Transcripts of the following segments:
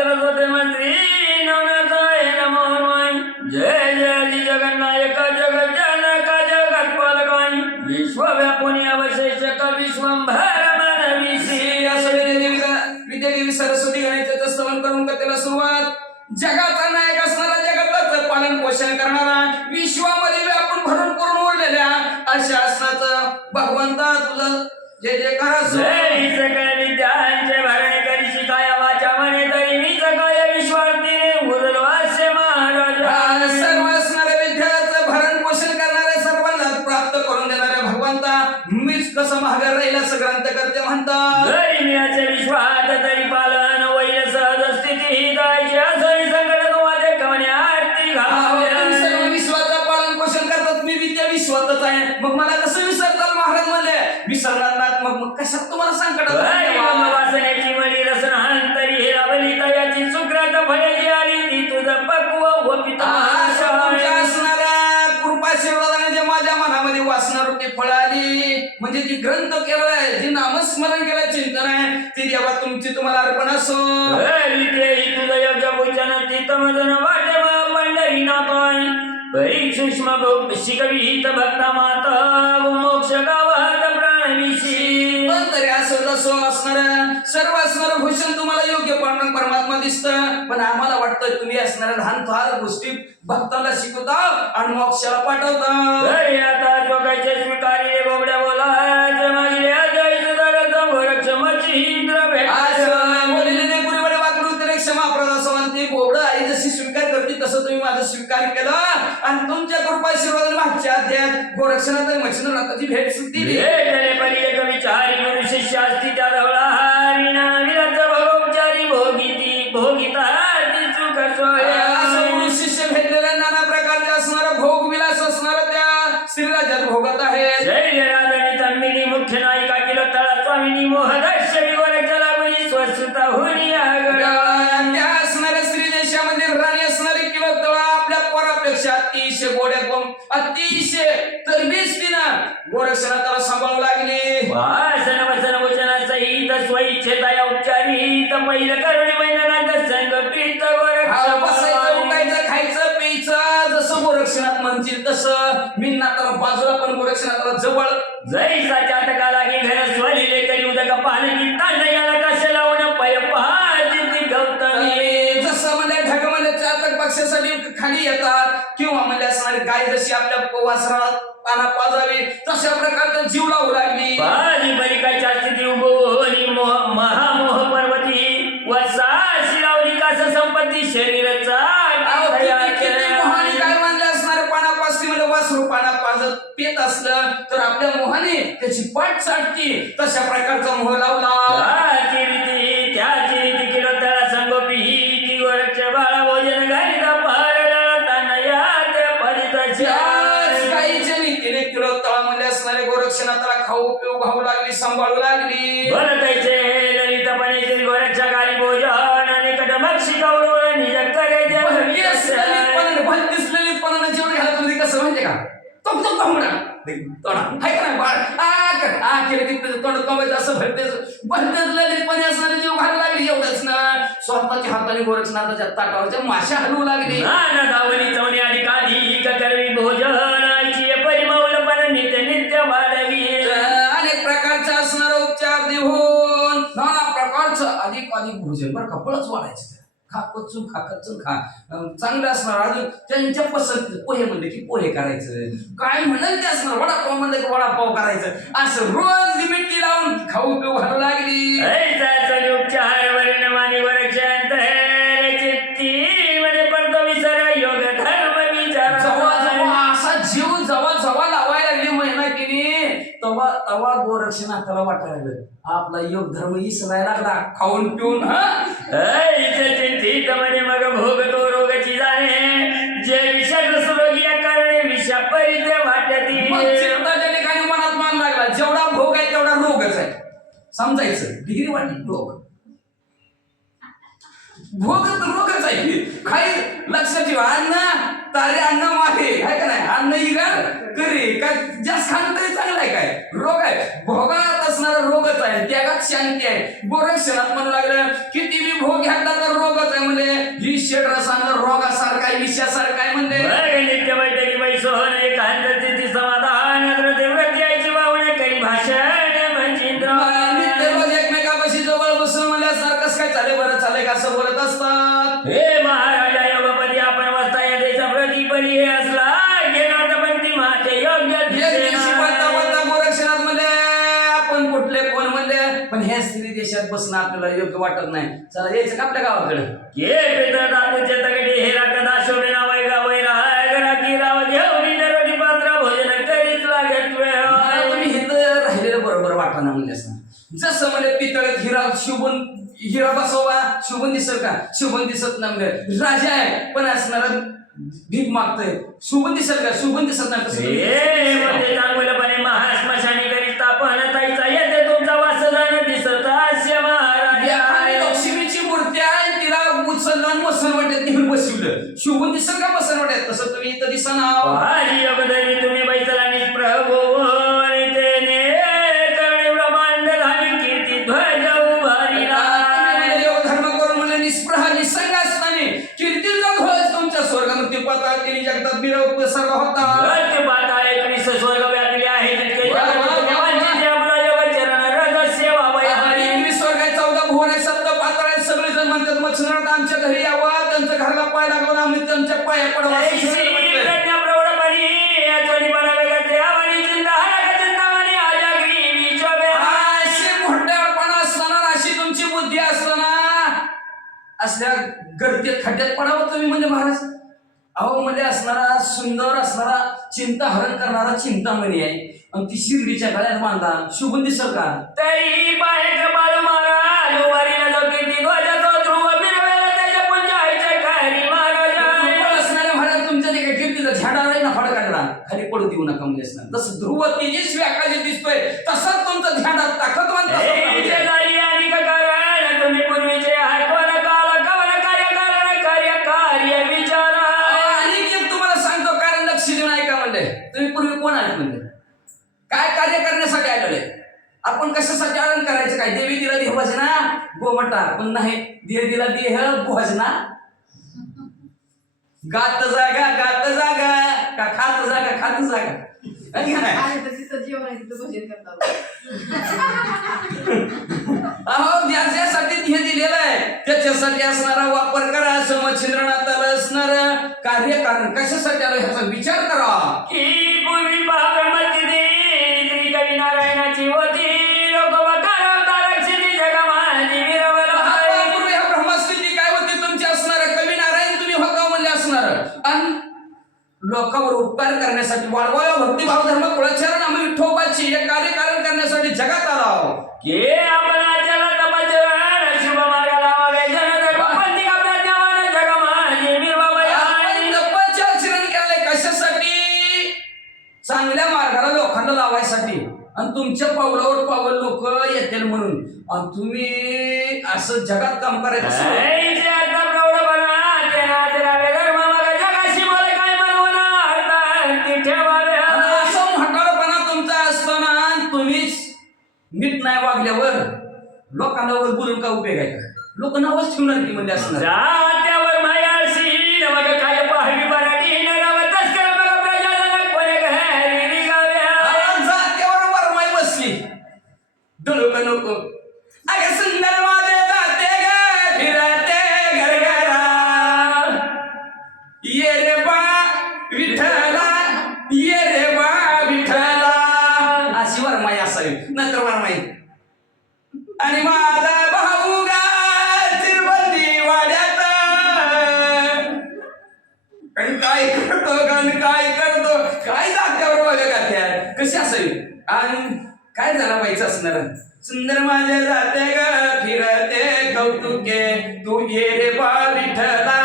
सरस्वती मंत्री नवनाथाय नमो नमः जय जय हरी जगन्नायक जगज्जनक जगत्पालकाय विश्वव्यापिनी अवशेषक विश्वंभर मानवीसी असं विद्यादेवी सरस्वती गणेशाचं स्तवन करून त्याला सुरुवात. जगाचा नायक असणारा, जगाचं पालन पोषण करणारा, विश्वामध्ये व्यापून भरून पूर्ण उरलेल्या अशा असण्याचं भगवंता तुझं जय जयकार असो. जय सकळ विद्यांचे भरणे करी शिकाया वाचा म्हणे तरी मी काय विश्वार्थीने उरलो असे महाराज. सर्व असणाऱ्या विद्याचं भरण पोषण करणाऱ्या, सर्वांना प्राप्त करून देणाऱ्या भगवंता मीच कसं महागार राहील असं ग्रंथ करते म्हणतात. जरी मी याचे विश्वात तरी पालन वैल सहज स्थिती ही जायची असं संकट तुम्हाला कवने आरती घाल. सर्व विश्वाचं पालन पोषण करतात, मी विद्या विश्वातच आहे, मग मला कसं विसरतात महाराज म्हणले. विसरणार नाहीत मग कशात तुम्हाला संकट वासनेची मळी रसन अंतरी हे रावली तयाची सुग्रात फळेची आली ती तुझं पक्व वपित असणाऱ्या कृपाशीर्वादाने जे माझ्या मनामध्ये वासना रूपी फळ आली, म्हणजे जी ग्रंथ केलं आहे, जी नामस्मरण केलं, चिंतन आहे, ती देवा तुमची तुम्हाला अर्पण असो. तुझं योग्य पूजन चित्तमदन वाटे पंढरीनाथाय परी सूक्ष्म शिकविहित भक्ता माता मोक्ष गावात प्राणविशी. पण तरी असं असो असणाऱ्या सर्व असणारं भूषण तुम्हाला योग्य परमात्मा दिसतं, पण आम्हाला वाटतं तुम्ही असणाऱ्या लहान फार गोष्टी भक्ताला शिकवता आणि मोक्षाला पाठवता. आता बघायचे स्वीकारिले बोबड्या बोलायचे मागले अजायचं दरचं गोरक्षमाची इंद्र बोललेले गुरुवडे वाकडून त्याने क्षमा प्रदास म्हणते. बोबडं आई जशी स्वीकार करते तसं तुम्ही माझा स्वीकार केला आणि तुमच्या कृपाशीर्वादाने मागच्या अध्यायात गोरक्षनाथ आणि मच्छिंद्रनाथाची भेट दिली. एक विचारी गुरु शिष्य असती त्या जवळा हरिणा विराज भगोपचारी भोगिती भोगिता सुख असं गुरु शिष्य भेटलेल्या नाना प्रकारचे असणारं भोग विलास असणारं त्या श्रीराजात भोगत आहे. जय राजनी तन्मिनी मुख्य नायिका किलो तळा स्वामिनी मोहदर्श विवरचला मुनी स्वच्छता होणी त्या असणाऱ्या श्री देशामध्ये राणी असणारी किलो तळा आपल्या पोरापेक्षा अतिशय गोड्यागोम अतिशय तरबेजतीनं गोरक्षनाथाला सांभाळू लागली. वासन वसन वचना सहित स्वइच्छता औपचारित पहिलं करुणी महिन्यात संग प्रीत बसायचं उठायचं खायचं प्यायचं जसं गोरक्षनाथ म्हणतील तसं. मी नाताला बाजूला पण गोरक्षनाथाला जवळ जैसा चाटका लागी घर स्वलिले करी उदक पालकी तांड याला कसे लावून पाय पाहायची गौतमी. जसं म्हणजे ढग म्हणजे चातक पक्षासाठी खाली येतात किंवा म्हणजे असणारी गाय जशी आपल्या वासराला पाना पाजावी तशा प्रकारचा जीव लावू लागली. बाजी बरिकाच्या स्थिती उभोनी महामोह पर्वती वसा शिरावली कास संपत्ती शरीराचा मोहाने काय मानले असणारे पानापासती म्हणजे वासरू पाना पाजत पेत असलं तर आपल्या मोहाने त्याची पाठ चाटती तशा प्रकारचा मोह लावला. त्याची रीती किलो तळा संगोपी ही जी गोरक्ष बाळा भोजन घालिता पारला तनया त्या परिताच्या गाईच्या नीतीने किलो तळा म्हणजे असणारे गोरक्षनाथाला खाऊ पिऊ घाऊ लागली सांभाळू लागली. बोलतायचे ललितपणे गोरक्षा गाली भोजन निकट मक्षी कौरव निज करायचे ललितपणानं जेवण घाला तुम्ही कसं म्हणजे का तो तोडा हाय का बाळ केलं की तोंड कमायचं असं भरतेच ललितपणे असणारे जीव घालू लागली. एवढंच ना स्वतःच्या हाताने गोरक्षनाथाच्या ताटावरच्या माशा हलवू लागली. दावणी चवणी आणि काधी करवी भोजनाची परिमौलपण नित्य नित्य वाढवी. अनेक प्रकारचा असणारा उपचार देऊन नाना प्रकारचं अधिक भोजन बरं कपडच वाढायचं. खा कचून खा चांगलं असणार. अजून त्यांच्या पसंत पोहे म्हणले की पोहे करायचं, काय म्हणाल ते असणार. वडापाव म्हणलं की वडापाव करायचं. असं रोज लिमिटली लावून खाऊ पिऊ घालू लागली. उपचार वर्ण मानी वरक्षांत मध्ये पडतो विसर योग धर्म विचार. असा जीव जवळ लावायला लागली महिना की तवा गोरक्षनाथाला वाटायला लागलं आपला योग धर्म इसरायला लागला खाऊन पिऊन. चिंतित म्हणे मग भोगतो रोगाची जाणे जे विषाग्रस्त रोगी या कारणे विषा परिते वाटती. चिंताच्या ठिकाणी मनात मान लागला जेवढा भोग आहे तेवढा रोगच आहे समजायचं. डिग्री वाटली रोग रोगच आहे की. काही लक्षात ठेवा, अन्न तारे अन्न मागे आहे का नाही, अन्न इगार करी काय, जास्त खाणं तरी चांगलं आहे काय, रोग आहे, भोगात असणारा रोगच आहे, त्यागात शांती आहे. गोरक्षणात म्हणू लागलं किती बी भोग घ्यायला तर रोगच आहे म्हणजे, ही षड्रसांना रोगासारखा आहे, विषयासारखा आहे म्हणजे. नित्य बैठकी बैसोन एकांत समाधान व्रती आईची बावणे करी भाषण मंचिंद्र नित्य रोज एकमेकापाशी जवळ बसून म्हणल्यासारखं कसं काय चाले, बरं चाले का असं बोलत असतात. हे महाराजा योगपती आपण वस्ता या देशा प्रतिपदी हे असला घेणार पण ती माते योग्य एक दिवशी बोलता बोलता गोरक्षणात म्हणले आपण कुठले कोण म्हणले, पण ह्या स्त्री देशात बसणं आपल्याला योग्य वाटत नाही, चला यायचं का आपल्या गावाकडे. ये पित्र दातूचे तगडे हे राकदा शोभे नावाय गावय राहा की राव घेऊन दरोडी पात्र भोजन करीच लागत वेळ. तुम्ही इथं राहिलेलं बरोबर वाटणं म्हणजे असं, जसं म्हणजे पितळात हिरा शोभून, हिरा बसवा शोभून दिसत का, शोभून दिसत नाही म्हणजे राजा आहे पण असणार भीक मागतोय, शोभून दिसत का, शोभून दिसत नाही कसं. हे मध्ये चांगलपणे महाश्मशानी करीता पण ताईचा येते तुमचा वासदान दिसत असे महाराज. एखादी लक्ष्मीची मूर्ती आहे, तिला उचलून मसलवट्यात घेऊन बसवलं, शोभून दिसत का मसलवट्यात, तसं तुम्ही इथं दिसणार. भाजी योगधरी तुम्ही बैसला प्रभू तेने करणे ब्रह्मांड धामी कीर्ती ध्वज उभारी धर्म करून म्हणजे निस्पृह निसंग असताना कीर्तीचा ध्वज तुमच्या स्वर्गमूर्ती पाताळ केली जगतात बिरव पसरला होता. पाताळे कनिष्ठ स्वर्ग व्यापले आहे जितके देवांचे आपला योग चरण रज सेवा वयारी. आणि स्वर्ग आहे, 14 भुवन आहे, 7 पाताळ आहे, सगळे जण म्हणतात मच्छिंद्रनाथ आमच्या घरी यावं, त्यांच्या घराला पाय लागून आम्ही त्यांच्या पाया पडवा. कन्या प्रौढपणी याचोनी बनावे देवानी चिंता हरक चिंतामणी आजागरी विचोबे. अशी मोठेपणा असताना, अशी तुमची बुद्धी असताना असल्या गर्दीत खड्ड्यात पडावं तुम्ही म्हणजे महाराज. अहो म्हणजे असणारा सुंदर असणारा चिंता हरण करणारा चिंतामणी आहे, आणि ती शिर्डीच्या गळ्यात बांधा शोभून दिसत का. तरी बाहेर बाळू महाराज उभारीला जो कीर्ती ध्वजाचा ध्रुव मिरवेला त्याच्या पुंजायच्या खाली महाराज. असणाऱ्या महाराज तुमच्या ते काय कीर्तीचा झाडा आहे ना, फड काढला खाली पडू देऊ नका म्हणजे असणार. जसं ध्रुव तेजस्वी आकाशात दिसतोय तसाच तुमचा झाडात ताकदवान तुम्ही पूर्वीचे आहे कोण काल कवन कार्य विचार. आणि तुम्हाला सांगतो कारण लक्ष देऊन ऐका म्हणले, तुम्ही पूर्वी कोण आले म्हणले, काय कार्य करण्यासाठी आलेले, आपण कशासाठी आनंद करायचं, काय देवी दिला देह भजना गोमटा, पण नाही देह दिला देह भजना, गात जागा का खात जागा अहो ज्याच्यासाठी हे दिलेलं आहे त्याच्यासाठी असणारा वापर करा, असं मच्छिंद्रनाथाला असणार कार्य कारण कशासाठी आलं ह्याचा विचार करा. की पूर्वी पागमती श्री कवी नारायणाची होती लोक वकारक्षिती जगमाजी विरवला. पूर्वी ह्या ब्रह्मस्थिती काय होती तुमची असणार, कवी नारायण तुम्ही होता म्हणजे असणार, आणि लोकांवर उपकार करण्यासाठी वाढवाया भक्तिभाव धर्म कुळाचरण आम्ही विठोबाची हे कार्य कारण करण्यासाठी जगात आलो. के आपण आचरण तपचरण शुभ मार्गाला लावावे जन पंथी का प्रज्ञावान जगमाजी विरवला. आपण तपचे आचरण केले कशासाठी, चांगल्या मार्गाला लोकांना लावायसाठी, आणि तुमच्या पावलावर पावल लोक येतील म्हणून, आणि तुम्ही असं जगात काम करायचं. नीट नाही वागल्यावर लोकांना वर बोलून का उपयोग आहे का, लोक नावच ठेवणार की म्हणजे असणार. जात्यावर मायाशी नवग काय पाहवी बराडी नरव तस्कर बघ प्रजाजनक कोणे घरी निघाव्या. जात्यावर वरमाई बसली डोलू का नको, अगं सुंदर माझे जाते ग फिरते घरघरा, ये रे बा विठ्ठला ये रे बा विठ्ठला, अशी वरमाई असावी नंतर वरमाई. आणि माझा भाऊ गा तिरुपती वाड्यात, आणि काय करतो काय जात्यावर बघा गात्या कशी असावी, आणि काय झाला व्हायचं असणार. सुंदर माझे जाते ग फिरते कौतुके, तू ये रे बा विठ्ठला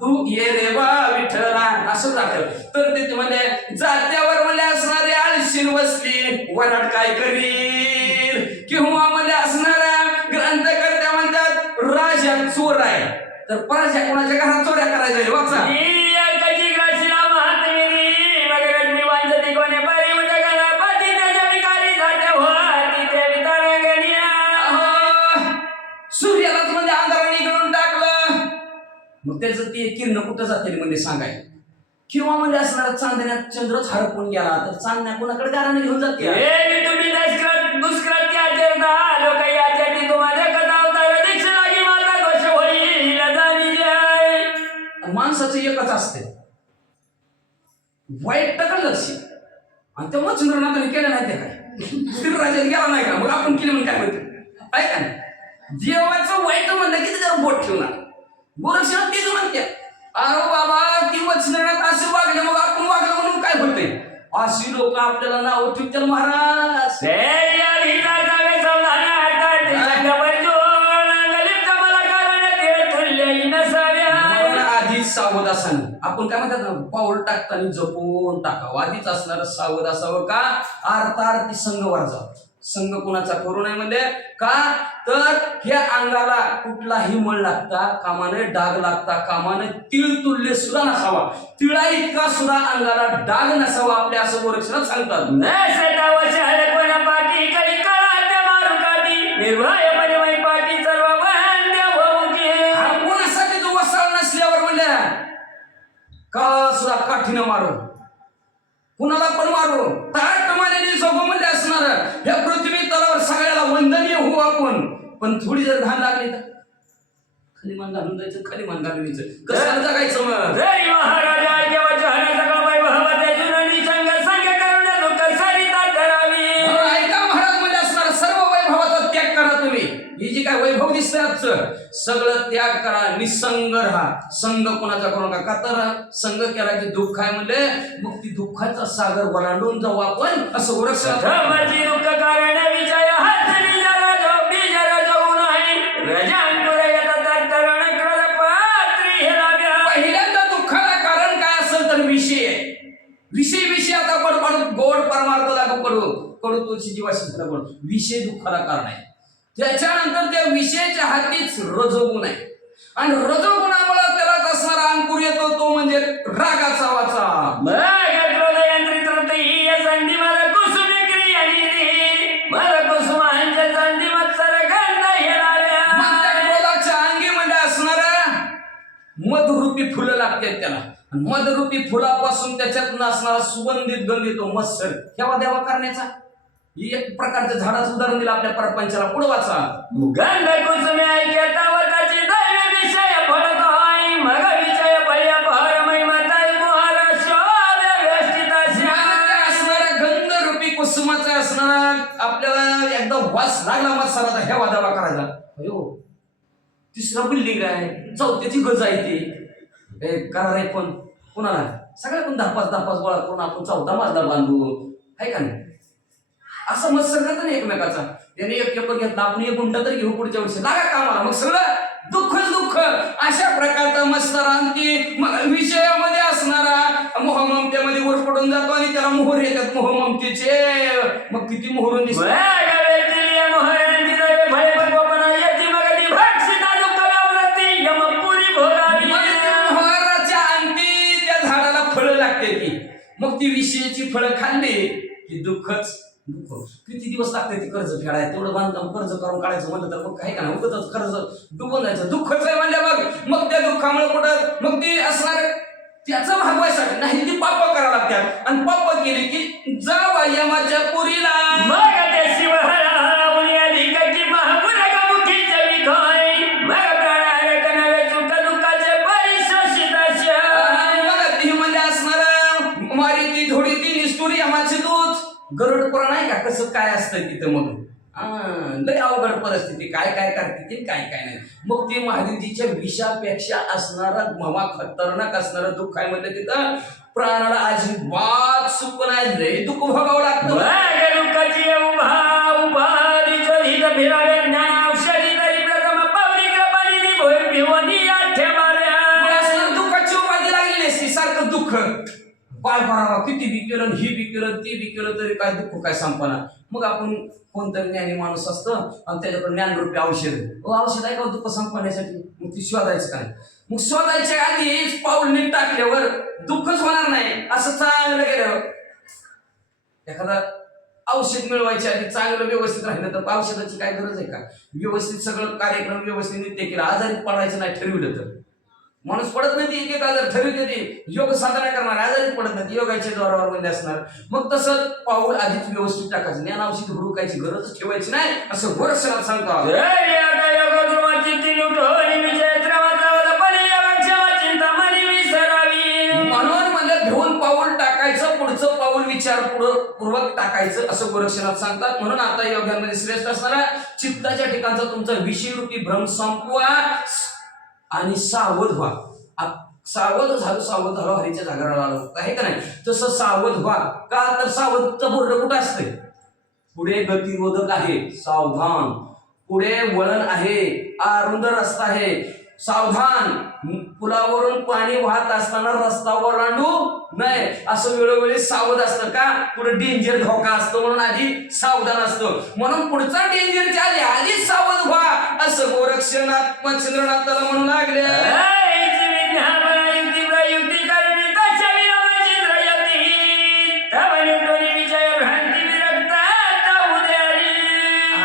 तू ये रे बा विठ्ठला, असं जातं. तर ते म्हणजे जात्यावर म्हणजे असणारे आळशीन बसली वराट काय करील, किंवा म्हणजे असणाऱ्या ग्रंथकर्त्या म्हणतात राजा चोर आहे. तर पराच्या कोणाच्या घरात चोऱ्या करायच्या वाचा सूर्यालाच म्हणजे अंधाराने इकडून टाकलं मग त्याचं ते किरण कुठं जाते म्हणजे सांगाय किंवा म्हणजे असणार चांदण्यात चंद्रच हरपून गेला तर चांदण्या कोणाकडे गाराने घेऊन जाते माणसाचं एकच असते वाईट टाकलं लक्ष आणि तेव्हा चंद्रनाथाने केलं नाही ते काय स्त्रीराजात गेला नाही का मग आपण केलं म्हणून काय म्हणते ऐका ना देवाचं वाईट म्हणलं की त्याच्यावर बोट ठेवणार गोरक्षण तेच म्हणते अरे बाबा ती वचनात असे वागले मग आपण वागलं म्हणून काय होतंय अशी लोक आपल्याला नाव ठेवतील महाराज आधीच सावध असावं आपण काय म्हणतात ना पाऊल टाकताना जपून टाकावं आधीच असणार सावध असावं का अर्थार्थी संघ वर जावं संघ कुणाचा करू नये म्हणजे का तर ह्या अंगाला कुठलाही मळ लागता कामाने डाग लागता कामाने तिळ तुल्य सुद्धा नसावा तिळा इतका सुद्धा अंगाला डाग नसावा आपल्या असं गोरक्षणात सांगतात कोणासाठी जो वसाळ नसल्यावर म्हणल्या का सुद्धा काठीनं मारू कुणाला पण मारू ताट मानेने झोपू म्हणजे असणार ह्या पृथ्वी तलावर सगळ्याला वंदनीय होऊ आपण पण थोडी जर घाण लागली तर खाली मान घालून जायचं खाली मान घालून यायचं कसं जगायचं मग जरी महाराजा ऐका महाराज म्हणजे असणार सर्व वैभवाचा त्याग करा तुम्ही ही जी काय वैभव दिसतंय आजचं सगळं त्याग करा निसंग राहा संग कोणाचा करू नका का तर संग केला की दुःख आहे म्हणजे मग ती दुःखाचा सागर ओलांडून जाऊ आपण असं ओळख दुःख कारण विजय पहिल्यांदा दुःखाला कारण काय असेल तर विषय विषय आता गोड परमार्थ लागू कडू तुळशी जीवाशी विषय दुःखाला कारण आहे त्याच्यानंतर त्या विषयाच्या हातीच रजोगुण आहे आणि रजोगुणामुळे त्याला असणारा अंकुर येतो तो म्हणजे रागाचा वाचा अंगी मध्ये असणारा मधुरूपी फुलं लागतात त्याला मधुरूपी फुलापासून त्याच्यात असणारा सुगंधित गंध येतो मत्सर केव्हा देवा करण्याचा ही एक प्रकारचं झाडाचं उदाहरण दिलं आपल्या परपंचाला पुढे वाचा गंध कुसुमे ऐक्यता वताची दैव विषय फळतोय मग विषय भया पहर महिमाताई मोहरा शोभ्या व्यवस्थिताशी असणारा गंध रूपी कुसुमाचा असणारा आपल्याला एकदा वास लागला मत्सराचा हेवा दावा करायचा अयो तिसरा बिल्डिंग आहे चौथ्याची गज आहे ती करा रे पण कुणाला सगळ्या पण 10-5 गोळा करून आपण 14 मजला बांधू आहे का नाही असं मत्सर करत नाही एकमेकाचा त्याने एक पेपर घेतला आपण 1 गुंठा तरी घेऊ पुढच्या वर्षी लागा कामाला मग सगळं दुःख अशा प्रकारचा मत्सर आणखी विषयामध्ये असणारा मोहममतेमध्ये वर पडून जातो आणि त्याला मोहर येतात मोहममतेचे मग किती मोहरून दिसत मग ती विषयाची फळं खाल्ली की दुःख किती दिवस लागते ती कर्ज फेडाय तेवढं बांधकाम कर्ज करून काढायचं म्हणलं तर मग काही का नाही उगाच कर्ज डुबून जायचं दुःखच आहे म्हणल्या मग त्या दुःखामुळे कुठं मग ती असणार त्याचं भागवायसाठी नाही ती पाप करावं लागतात आणि पाप केली की जावा यमाच्या पुरीला गरुड पुराण आहे का कसं काय असतं तिथं मग लय अवघड परिस्थिती काय करते काय नाही मग ते महादेवजीच्या विषापेक्षा असणारा मामा खतरनाक असणारं दुःख आहे म्हणजे तिथं प्राणाला अजिबात सुख नाही लय दुःख भोगावं लागतं दुःखाची उपाधी लागली असती सारखं दुःख बाळ भरावा किती ती बी केलं ही बी केलं ती बी केलं तरी काय दुःख काय संपना. मग आपण कोणतरी ज्ञानी माणूस असतं आणि त्याच्याकडे ज्ञानरूपी औषध औषध आहे का दुःख संपवण्यासाठी, मग ती शोधायचं काय. मग शोधायच्या आधीच पाऊल नीट टाकल्यावर दुःखच होणार नाही. असं चांगलं गेल्यावर एखादा औषध मिळवायच्या आधी चांगलं व्यवस्थित राहिलं तर औषधाची काय गरज आहे का. व्यवस्थित सगळं कार्यक्रम व्यवस्थित नित्य केला, आजारी पडायचं नाही ठरविलं तर माणूस पडत नाही. एक एक आजार ठरविते ते योग साधना करणार, आजारी पडत नाही, योगाच्या द्वारावर मध्ये असणार. मग तसं पाऊल आधीच व्यवस्थित टाकायचं, ज्ञान औषध हुडकायची गरजच ठेवायची नाही असं गोरक्षणात सांगतो. म्हणून म्हणलं घेऊन पाऊल टाकायचं, पुढचं पाऊल विचारपूर्वक टाकायचं असं गोरक्षणात सांगतात. म्हणून आता योगामध्ये श्रेष्ठ असणारा चित्ताच्या ठिकाणचा तुमचा विषयरूपी भ्रम संपवा आणि सावध व्हा. सावध झालो हरीच्या जागराला आलो आहे का नाही, तसं सावध व्हा. का तर सावधचं बोर्ड कुठं असते, पुढे गतिरोधक आहे सावधान, पुढे वळण आहे, अरुंद रस्ता आहे सावधान, पुलावरून पाणी वाहत असताना रस्ता ओलांडू नाही असं वेळोवेळी सावध असतं. का पुढे डेंजर धोका असतो म्हणून आधी सावधान असतो. म्हणून पुढचा डेंजरच्या आधी सावध व्हा असं गोरक्षनाथ मच्छिंद्रनाथाला म्हणू लागले.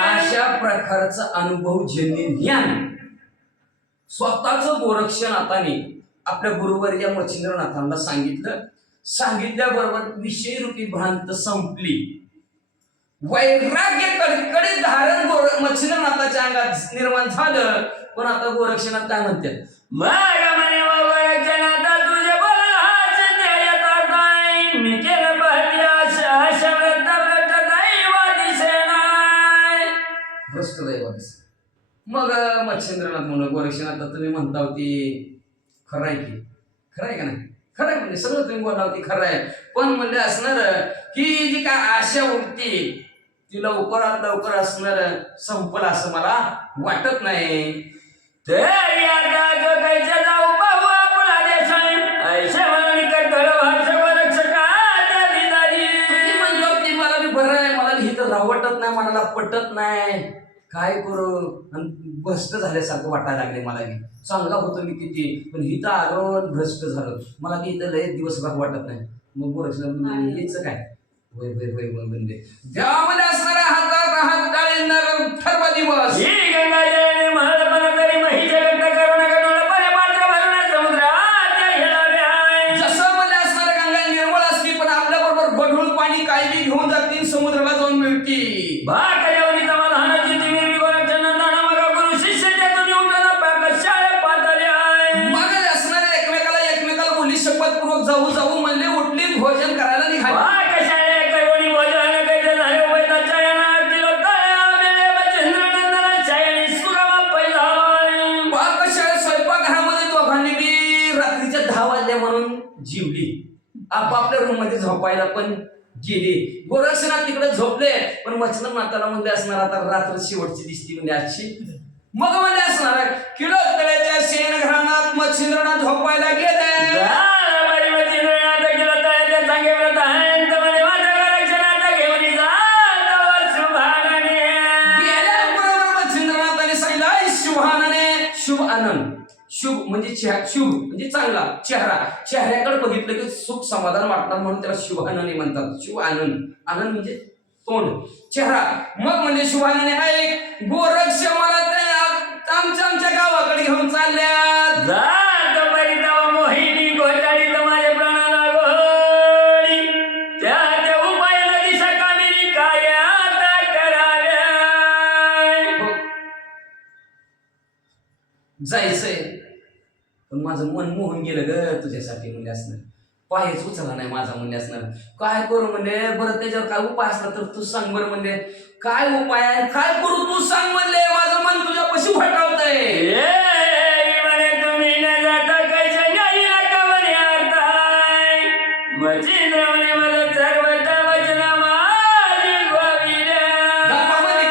अशा प्रकारचा अनुभवजन्य ज्ञान स्वतःच गोरक्षनाथाने आपल्या गुरुवर्य मच्छिंद्रनाथांना सांगितल्याबरोबर विषयरूपी भ्रांत संपली. वैराग्य कडकडीत धारण मच्छिंद्रनाथाच्या अंगात निर्माण झालं. पण आता गोरक्षनाथ काय म्हणतात, भ्रष्ट दैवादिस. मग मच्छिंद्रनाथ म्हणून गोरक्षनाथ तुम्ही म्हणता होती खरं आहे की, खरं आहे का नाही, खरं आहे म्हणजे सगळं तुम्ही बोलला होती खरं आहे. पण म्हणजे असणार की जी काय आशा उठती ती लवकरात लवकर असणार संपल असं मला वाटत नाही. मला बी बरं आहे, मला बी इथं रावटत नाही, मनाला पटत नाही, काय करू भ्रष्ट झाल्यासारखं वाटायला लागले. मला बी चांगला होतो मी किती, पण इथं आलो भ्रष्ट झालो. मला बी इथं लय दिवस वाटत नाही. मग गोरक्षनाथ यायचं काय, वय वय वय वय बनले देवामध्ये असणाऱ्या हातात हात डाळींना ठरवा दिवस जसं मध्ये असणाऱ्या गंगा निर्मळ असते पण आपल्या बरोबर गढूळ पाणी काय बी घेऊन जातील समुद्राला जाऊन मिळती. जाऊ जाऊ म्हणले उठली भोजन करायला निघाली. स्वयंपाकघरामध्ये दोघांनी बी रात्रीच्या 10 वाजल्या म्हणून जीवली. आपापल्या रूम मध्ये झोपायला पण गेली. गोरक्षनाथ तिकडे झोपले पण मच्छिंद्रनाथाला म्हणजे असणार आता रात्र शेवटची दिसती म्हणजे आजची. मग म्हणजे असणार किळतळ्याच्या शेणघराणात मच्छिंद्रनाथ झोपायला गेले. शुभ आनंद, शुभ म्हणजे शुभ म्हणजे चांगला चेहरा, चेहऱ्याकडे बघितलं की सुख समाधान वाटणार म्हणून त्याला शुभानने म्हणतात. शुभ आनंद, आनंद म्हणजे तोंड चेहरा. मग म्हणजे शुभानने ऐक गोरक्ष मला आमच्या गावाकडे घेऊन चालल्यात. मोहिनी घोटाळी माझ्या प्राणाला गोडी त्या उपायाला दिशा कामिनी काय आता कराव्या. जायचंय पण माझं मन मोहून गेलं ग तुझ्यासाठी म्हणजे असणार. पायच उचलला नाही माझा म्हणजे असणार. काय करू म्हणजे बरं त्याच्यावर काय उपाय असला तर तू सांग बरं म्हणजे काय उपाय आहे, काय करू तू सांग म्हणले. माझं मन तुझ्या पशी भटकावतंय.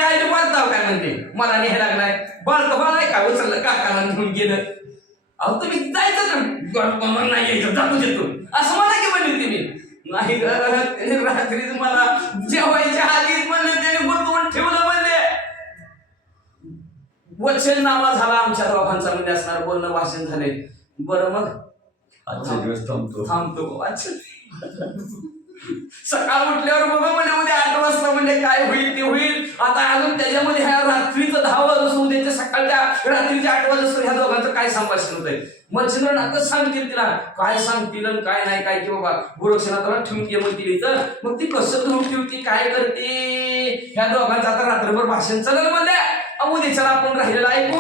काय बोलताव काय म्हणते मला नेह लागलाय बाळक बाळ आहे का उचललं काकाला घेऊन गेलं. अहो तुम्ही जायचं ना नाही यायचं जातो येतो असं मला की म्हणली तुम्ही. नाही ग, त्याने रात्रीच मला जेवायच्या आधीच म्हणले, त्याने गुंतवून ठेवलं म्हणले. वचननामा झाला आमच्या दोघांचा म्हणजे असणार, बोलणं भाषण झाले. बरं मग आजच्या दिवस थांबतो. अच्छा, सकाळ उठल्यावर बघा म्हणजे उद्या 8 वाजता म्हणजे काय होईल ते होईल. आता अजून त्याच्यामध्ये ह्या रात्रीचं 10 वाजता उद्याच्या सकाळच्या रात्रीच्या 8 वाजता ह्या दोघांचं काय संभाषण होतंय. मच्छिंद्र आता सांगतील तिला काय सांगतील आणि काय नाही, काय की बाबा गोरक्षनाथाला ठेवून घे म्हणतील इथं. मग ती कसं धरून ठेवती, काय करते, ह्या दोघांचं आता रात्रभर भाषण चालेल मध्ये. उद्याच्याला आपण राहिलेलं ऐकू.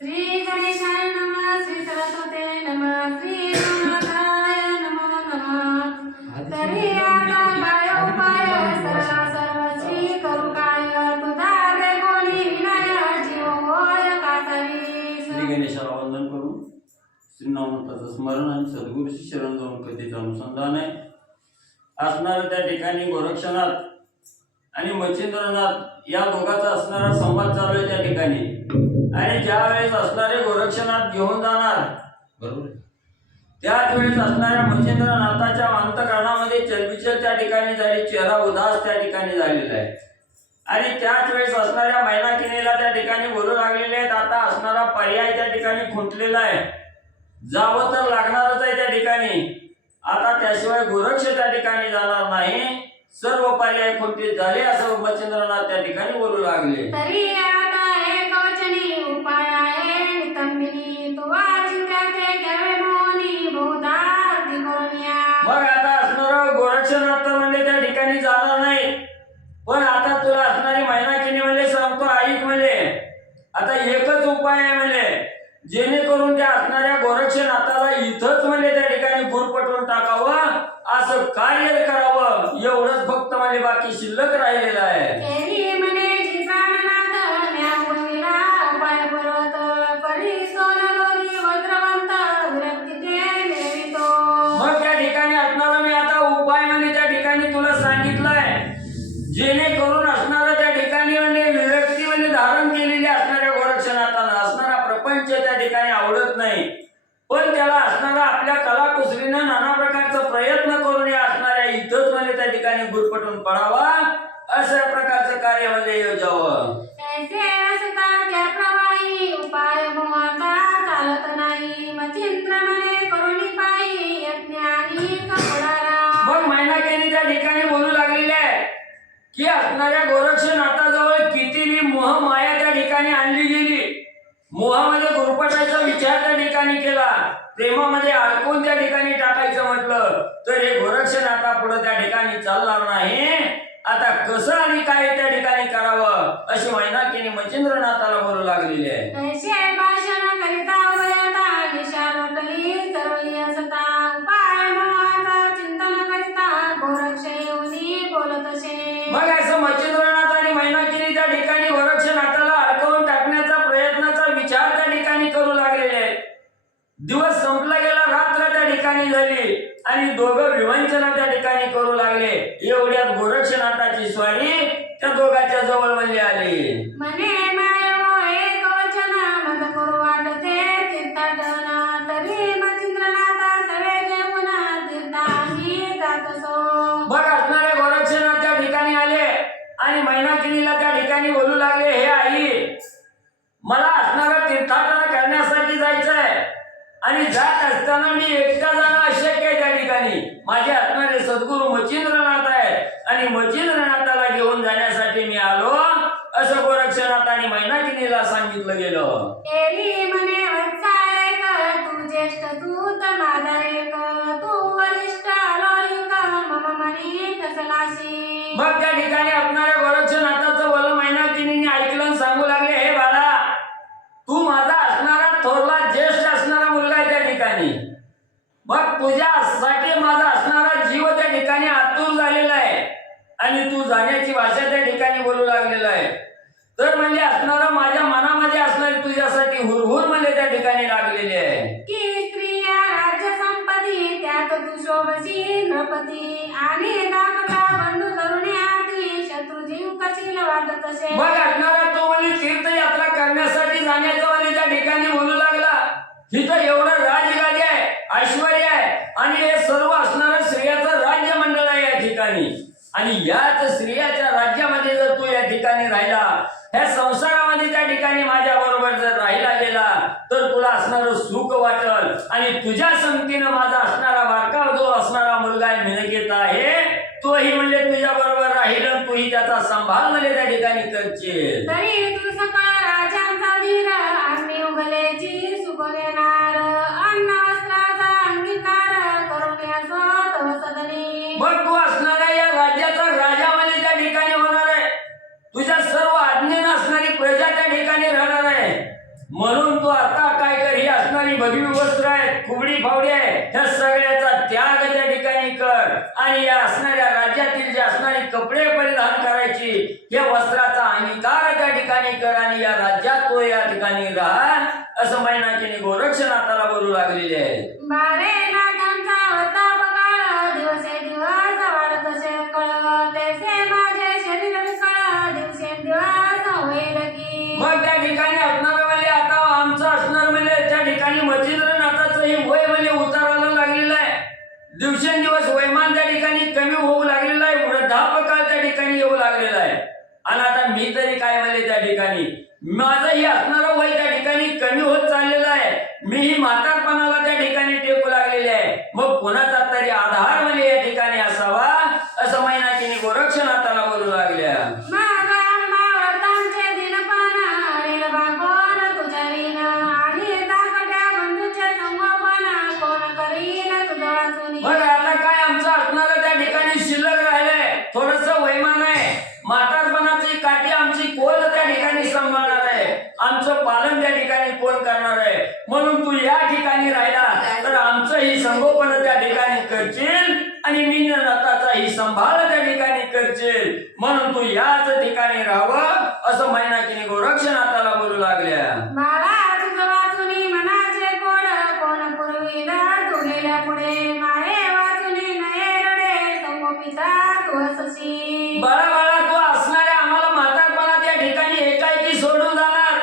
श्री गणेशाय नमः, श्री सरस्वते नमः, श्री गणनाथाय नमो नमः. तरी आता काय उपाय, सरला सर्व श्री करू काय, तुझा रे कोणी विनय, जीव होय कातरी. श्री गणेशाला वंदन करून श्रीनामंताचं स्मरण आणि सद्गुरूची शरण जाऊन कथेचं अनुसंधान आहे. असणारं त्या ठिकाणी गोरक्षनाथ आणि मच्छिंद्रनाथ या दोघांचा असणारा संवाद चालू आहे त्या ठिकाणी. आणि ज्या वेळेस असणारे गोरक्षनाथ घेऊन जाणार, बरोबर, त्याच वेळेस असणाऱ्या मच्छिंद्रनाथाच्या अंतःकरणामध्ये चलबिचल त्या ठिकाणी झाली, चेहरा उदास त्या ठिकाणी झालेला आहे. आणि त्याच वेळेस असणाऱ्या मैनाकिनीला त्या ठिकाणी बोलू लागलेले आहेत. आता असणारा पर्याय त्या ठिकाणी खुंटलेला आहे, जावं तर लागणारच आहे त्या ठिकाणी. आता त्याशिवाय गोरक्ष त्या ठिकाणी जाणार नाही, सर्व पर्याय खुंटीत झाले असं मच्छिंद्रनाथ त्या ठिकाणी बोलू लागले. तरी आता एक वचनी उपाय आहे, नितंबिनी तू वाचित्या ते घ्यावे मोनी, बहुधा अगदी करून या. मग आता असणारा गोरक्षनाथ तर म्हणजे त्या ठिकाणी जाणार नाही, पण आता तुला असणारी मैनाकिनी म्हणजे सांगतो ऐक म्हणजे आता एकच उपाय आहे म्हणजे, जेणेकरून त्या असणाऱ्या गोरक्षनाथाला इथंच म्हणजे त्या ठिकाणी गुरपटवून टाकावं, असं कार्य करावं, एवढंच फक्त म्हणजे बाकी शिल्लक राहिलेलं आहे. तेरी म्हणे जी प्राणनाथ न्यावविरा उपाय पर्वत, परी सोनलोरी वज्रवंत विरक्तीचे देवितो. मग त्या ठिकाणी असणारा मी आता उपाय म्हणजे त्या ठिकाणी तुला सांगितलंय, जेणेकरून असणारा त्या ठिकाणी म्हणजे विरक्ती म्हणजे धारण केलेली असणाऱ्या गोरक्षनाथाला असणारा प्रपंच त्या ठिकाणी आवडत नाही, पण त्याला असणारा आपल्या कलाकुसरीनं नाना प्रकारचा प्रयत्न करून या असणाऱ्या इथंच म्हणजे त्या ठिकाणी गुरपटून पडावा, अशा प्रकारचं कार्य म्हणजे योजावं. ऐसे असता त्या प्रवाही उपाय मोहाचा चालत नाही, मचिंद्र म्हणे करुणी पायी यज्ञानी कपडारा. मग मैनाकिनी त्या ठिकाणी बोलू लागलेली आहे की असणाऱ्या गोरक्षनाथाजवळ कितीही मोह माया त्या ठिकाणी आणली गेली, मोहामध्ये गुरपटायचा विचार त्या ठिकाणी केला, प्रेमामध्ये अडकून त्या ठिकाणी टाकायचं म्हटलं तर हे गोरक्षनाथा पुढे त्या ठिकाणी चालणार नाही. आता कसं आणि काय त्या ठिकाणी करावं अशी मैनाकिनी मच्छिंद्रनाथाला बोलू लागलेली आहे. ऐसे भाषण करिता उभयता निशा लोटली सर्व असता, उपाय मोहाचा चिंतन करिता गोरक्ष येऊनी बोलतसे. मग असं मच्छिंद्रनाथ आणि मैनाकिनी त्या ठिकाणी गोरक्षनाथाला अडकवून टाकण्याचा प्रयत्नाचा विचार त्या ठिकाणी करू लागलेले आहेत. दिवस संपला गेला, रात्र त्या ठिकाणी झाली आणि दोघं विवंचना त्या ठिकाणी करू लागले. एवढ्यात गोरक्षनाथाची स्वारी त्या दोघांच्या जवळ म्हणजे आली. म्हणे माय एक वचन मज करू वाटते तीर्थाटन, तरी मच्छिंद्रनाथा सवे घेऊन तीर्थांगी जातसो. मग असणारे गोरक्षनाथ त्या ठिकाणी आले आणि मैनाकिनीला त्या ठिकाणी बोलू लागले, हे आई, मला असणारा तीर्थाटन करण्यासाठी जायचंय आणि जात असताना मी एकटा जाणं अशक्य आहे त्या ठिकाणी. माझे असणारे सद्गुरू मच्छिंद्रनाथ आहेत आणि मच्छिंद्रनाथाला घेऊन जाण्यासाठी मी आलो असं गोरक्षनाथ आणि मैनाकिनीला सांगितलं गेलं. एरी म्हणे वत्सा एक तू ज्येष्ठ दूत माझा एक, तू वरिष्ठ लोलिक मम मनी ठसलाशी. मग त्या ठिकाणी असणाऱ्या गोरक्षनाथाचं बोलणं मैनाकिनीने ऐकलं आणि सांगू लागले, हे बाळा, तू माझा असणारा थोरला ज्येष्ठ असणारा मुलगा आहे त्या ठिकाणी, मग तुझ्यासाठी माझा असणारा जीव त्या ठिकाणी आतुर झालेला आहे आणि तू जाण्याची भाषा त्या ठिकाणी बोलू लागलेला आहे. तर म्हणजे असणारा माझ्या मनामध्ये असणारी तुझ्यासाठी हुरहुर म्हणजे त्या ठिकाणी लागलेली आहे की स्त्रिया राज्य संपत्ती त्यात तू शोभशी नृपती, आणि दाखवता बंधू तरुणी हाती शत्रू जीव कशील वाटत असे. मग असणारा तो म्हणजे तीर्थयात्रा करण्यासाठी जाण्याचं म्हणजे त्या ठिकाणी बोलू लागला. इथं एवढं राजगादी आहे, ऐश्वर्य आहे आणि हे सर्व असणारं श्रेयाचं जर राहिला गेला तर तुला असणारं सुख वाटल आणि तुझ्या संगतीनं माझा असणारा बारका जो असणारा मुलगा आहे मिनकेत आहे तोही म्हणजे तुझ्या बरोबर राहील आणि तोही त्याचा सांभाळ म्हणजे त्या ठिकाणी करशील. तरी तू सकाळ राजांचा धीर आम्ही उगलेची सुख घेणार अन्न वस्त्राचा अंगीकार करून या स्वतः सदनी. मग तू असणाऱ्या या राज्याचा राजा म्हणजे त्या ठिकाणी होणार आहे. तुझ्या सर्व आज्ञेनं असणारी प्रजा त्या ठिकाणी राहणार आहे. म्हणून तू आता काय कर ही असणारी भगवी वस्त्र आहेत कुबडी फावडी आहे ह्या सगळ्याचा त्याग त्या ठिकाणी कर आणि या असणाऱ्या राज्यातील जे असणारी कपडे परिधान करायची या वस्त्राचा अंगीकार त्या ठिकाणी कर आणि या राज्यात तो या ठिकाणी राहा असं मैनाकीने गोरक्षनाथाला बोलू लागलेले आहे. बारे नाथांचा होता पकाळ दिवसे दिवस वाढत शेकळ तैसे माझे शरीर विकळ दिवसेंदिवस होईल की. मग त्या ठिकाणी असणार म्हणजे आता आमचं असणार म्हणजे त्या ठिकाणी मच्छिंद्रनाथाचंही वय म्हणजे उतारायला लागलेलं आहे. दिवसेंदिवस वयमान त्या ठिकाणी कमी होऊ लागलेलं आहे. वृद्धापकाळ त्या ठिकाणी येऊ लागलेला आहे. आणि आता मी तरी काय म्हणजे त्या ठिकाणी माझंही असणारं वय त्या ठिकाणी कमी होत चाललेलं आहे. मीही म्हातारपणाला त्या ठिकाणी टेकू लागलेले आहे. मग कोणाचा तरी आधार म्हणजे या ठिकाणी असावा असं मैनाकीने गोरक्षनाथाला बोलू लागल्या. मग आता काय आमचं असणारं त्या ठिकाणी शिल्लक राहिलंय थोडस वयमान आहे. म्हातारपणाची काठी आमची कोण त्या ठिकाणी सांभाळणार आहे. आमचं पालन त्या ठिकाणी कोण करणार आहे. म्हणून तू या ठिकाणी राहिला तर आमचंही संगोपन त्या ठिकाणी करशील आणि निन्ननाथाचाही सांभाळ त्या ठिकाणी करशील. म्हणून तू याच ठिकाणी राहावं असं मैनाकीने गोरक्षनाथाला बोलू लागल्या. बाळा बाळा तू असणाऱ्या आम्हाला म्हातारपणात या ठिकाणी एकाएकी सोडून जाणार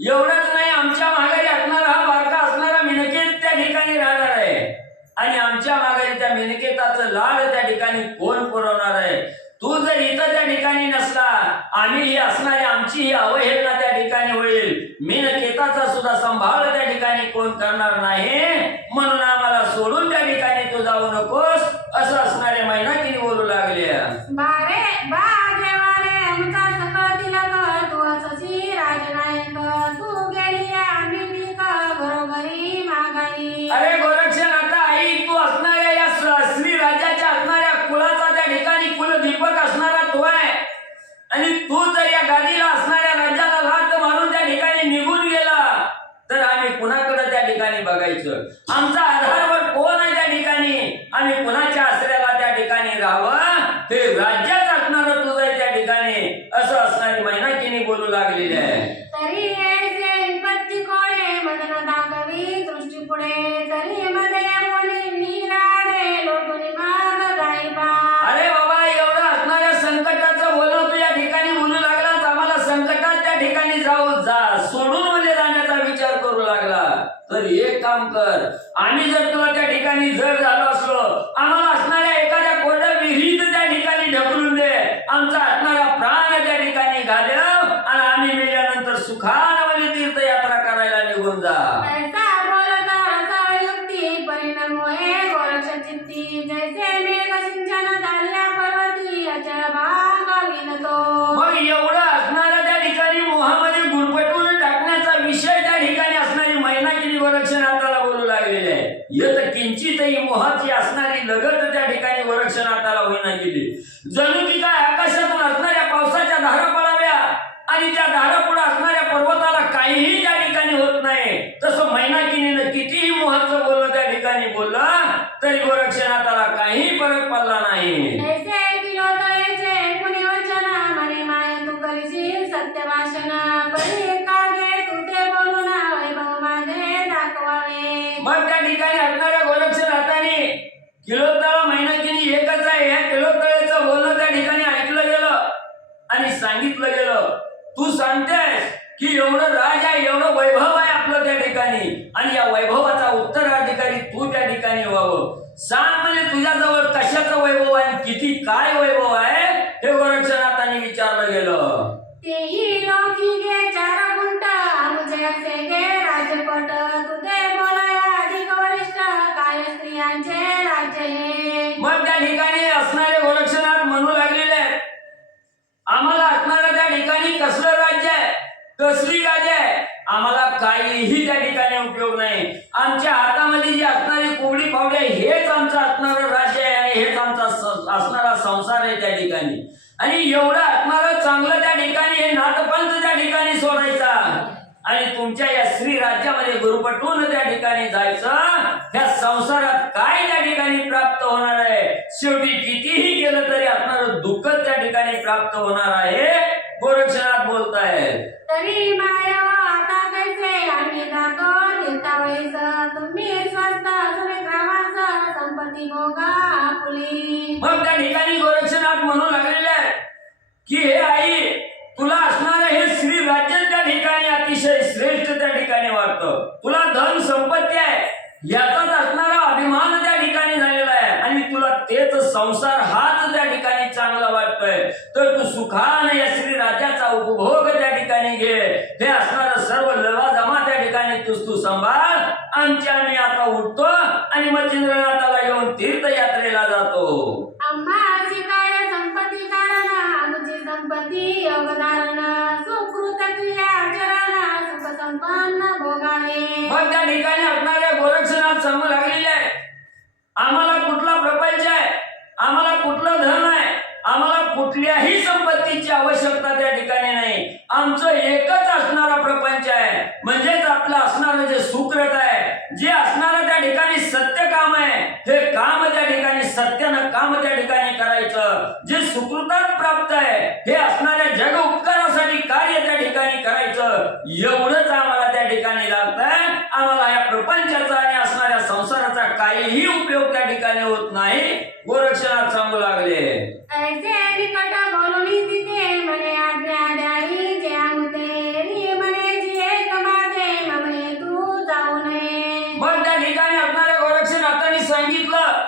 एवढंच नाही आमच्या माघारी असणारा हा बारका असणारा मिनकेत त्या ठिकाणी राहणार आहे आणि आमच्या माघारी त्या मिनकेताचं लाड त्या ठिकाणी कोण पुरवणार आहे. तू जर इथं त्या ठिकाणी नसला आम्ही ही असणारी आमची ही अवहेलना त्या ठिकाणी होईल. मिनकेताचा सुद्धा सांभाळ त्या ठिकाणी कोण करणार नाही. म्हणून आम्हाला सोडून त्या ठिकाणी तू जाऊ नकोस असं असणारे मैनाकीने बोलू लागले. बारे बा देवारे आमचा सकळ तिलक तू अससी राजनायक तू गेली आम्ही पीक घरोघरी मागाई. अरे गोरक्षनाथा आई तू असणाऱ्या या श्री राज्याच्या असणाऱ्या कुळाचा त्या ठिकाणी कुलदीपक असणारा तू आहे आणि तू जर या गादीला असणाऱ्या राज्याला लाथ मारून त्या ठिकाणी निघून गेला तर आम्ही कुणाकडे त्या ठिकाणी बघायचं. आमचा आधारवर कोण आहे त्या ठिकाणी आम्ही कुणाच्या आश्रयाला त्या ठिकाणी राहावं ते राज्यात असणार तुझं आहे त्या ठिकाणी असं असणारी मैनाकीने बोलू लागलेली आहे. तरी ऐसे विपत्ती कोळे मदन दाखवी दृष्टी पुढे तरी मध्ये मुली निराडे लोटून माग जाई पा. अरे बाबा एवढं असणाऱ्या संकटाचं बोलणं तू या ठिकाणी बोलू लागलास. आम्हाला संकटात त्या ठिकाणी सोडून मध्ये जाण्याचा विचार करू लागला तर एक काम कर आम्ही जर तुला त्या ठिकाणी जर झालो असलो आम्हाला असणाऱ्या एखाद्या कोरड्या विहिरीत त्या ठिकाणी ढकलून दे. आमचा असणारा प्राण त्या ठिकाणी घालव आणि आम्ही मेल्यानंतर सुखाने तीर्थयात्रा करायला निघून जा. ऐसा बोलता रसाळ युक्ती परिणाम होय गोरक्ष चित्ती जैसे मेघ सिंचन झाल्या पर्वती अचल भाग विनतो. मग एवढं असणाऱ्या त्या ठिकाणी मोहामध्ये गुरफटवून टाकण्याचा विषय त्या ठिकाणी असणारी मैनाकीने गोरक्षनाथाला बोलू लागलेले आहे. येत किंचितही मोहाची असणारी लगत त्या ठिकाणी गोरक्षनाथाला होईना गेली. जणू की काय आकाशातून असणाऱ्या पावसाच्या धारा पडाव्या आणि त्या धारापुढे असणाऱ्या पर्वताला काहीही त्या ठिकाणी होत नाही. तसं मैनाकीने कितीही मोहाचं बोललं त्या ठिकाणी बोललं तरी गोरक्षनाथाला काही फरक पडला नाही. ऐसे किलोतळेचे पुणे वचन मने माय तू करशील सत्य भाषण परी कागे तू ते बोलून वैभव माझे दाखवावे. मग त्या ठिकाणी असणाऱ्या गोरक्षनाथाने किलोतळ मैनाकीने एकच आहे या किलोतळेचं बोलणं त्या ठिकाणी ऐकलं गेलं आणि सांगितलं गेलं. तू सांगतेस की एवढं राज आहे एवढं वैभव आहे आपलं त्या ठिकाणी आणि या वैभवाचा उत्तराधिकारी तू त्या ठिकाणी व्हावं. सांग म्हणजे तुझ्याजवळ कशाचं वैभव आहे किती काय वैभव आहे हे गोरक्षनाथाने विचारलं गेलं. तेही लोकी गे 4 गुंठ आमुचे काहीही त्या ठिकाणी उपयोग नाही. आमच्या हातामध्ये जी असणारी कोवडी पावडे हेच आमचं असणारं राज्य आहे आणि हेच आमचा असणारा संसार आहे त्या ठिकाणी. आणि एवढं असणारं चांगलं त्या ठिकाणी हे नाथपंथ त्या ठिकाणी सोडायचा आणि तुमच्या या श्री राज्यामध्ये गुरुपटून त्या ठिकाणी जायचं. त्या संसारात काय त्या ठिकाणी प्राप्त होणार आहे? शेवटी कितीही केलं तरी असणारं दुःख त्या ठिकाणी प्राप्त होणार आहे. गोरक्षनाथ बोलतायत. तरी माया आता कैसे आम्ही जातो तीर्थावळीस, तुम्ही स्वस्त असले ग्रामाचं संपत्ती भोगा आपुली. मग त्या ठिकाणी गोरक्षनाथ म्हणू लागलेले आहे की हे आई, तुला असणारं हे श्री राज्य त्या ठिकाणी अतिशय श्रेष्ठ त्या ठिकाणी वाटतं. तुला धन संपत्ती आहे याचाच असणारा अभिमान त्या ठिकाणी झालेला आहे आणि तुला तेच संसार हाच त्या ठिकाणी चांगला वाटतोय. तर तू सुखाने या श्री राज्याचा उपभोग त्या ठिकाणी घे. हे असणारं सर्व लवाजमा त्या ठिकाणी तू सांभाळ. आम्ही आता उठतो आणि मच्छिंद्रनाथाला घेऊन तीर्थयात्रेला जातो. आम्हा शिकाय संपत्ती कारण आमची संपत्ती योगधारण, सुकृत क्रिया चरण सुख संपन्न भोगाने. मग त्या ठिकाणी असणाऱ्या गोरक्षनाथ सांगू लागलेले आहे, आम्हाला कुठला प्रपंच आहे, आम्हाला कुठलं धन आहे, आम्हाला कुठल्याही संपत्तीची आवश्यकता त्या ठिकाणी नाही. आमचं एकच असणारा प्रपंच आहे, म्हणजेच आपलं असणारं जे सुकृत आहे, जे असणारं त्या ठिकाणी सत्य काम आहे, हे काम त्या ठिकाणी सत्यानं काम त्या ठिकाणी करायचं. जे सुकृतात प्राप्त आहे हे असणाऱ्या जग उपकारासाठी कार्य त्या ठिकाणी करायचं. एवढंच आम्हाला त्या ठिकाणी लागतंय. आम्हाला या प्रपंचाचा आणि असणाऱ्या संसाराचा काहीही उपयोग त्या ठिकाणी होत नाही. गोरक्षनाथ सांगू लागले. ऐसे निकट बोलुनी तिथे म्हणे आज्ञा द्यावी, जे आमुते री म्हणे जी एक माझे ममे तू जाऊ नये. मग त्या ठिकाणी असणाऱ्या गोरक्षनाथांनी सांगितलं,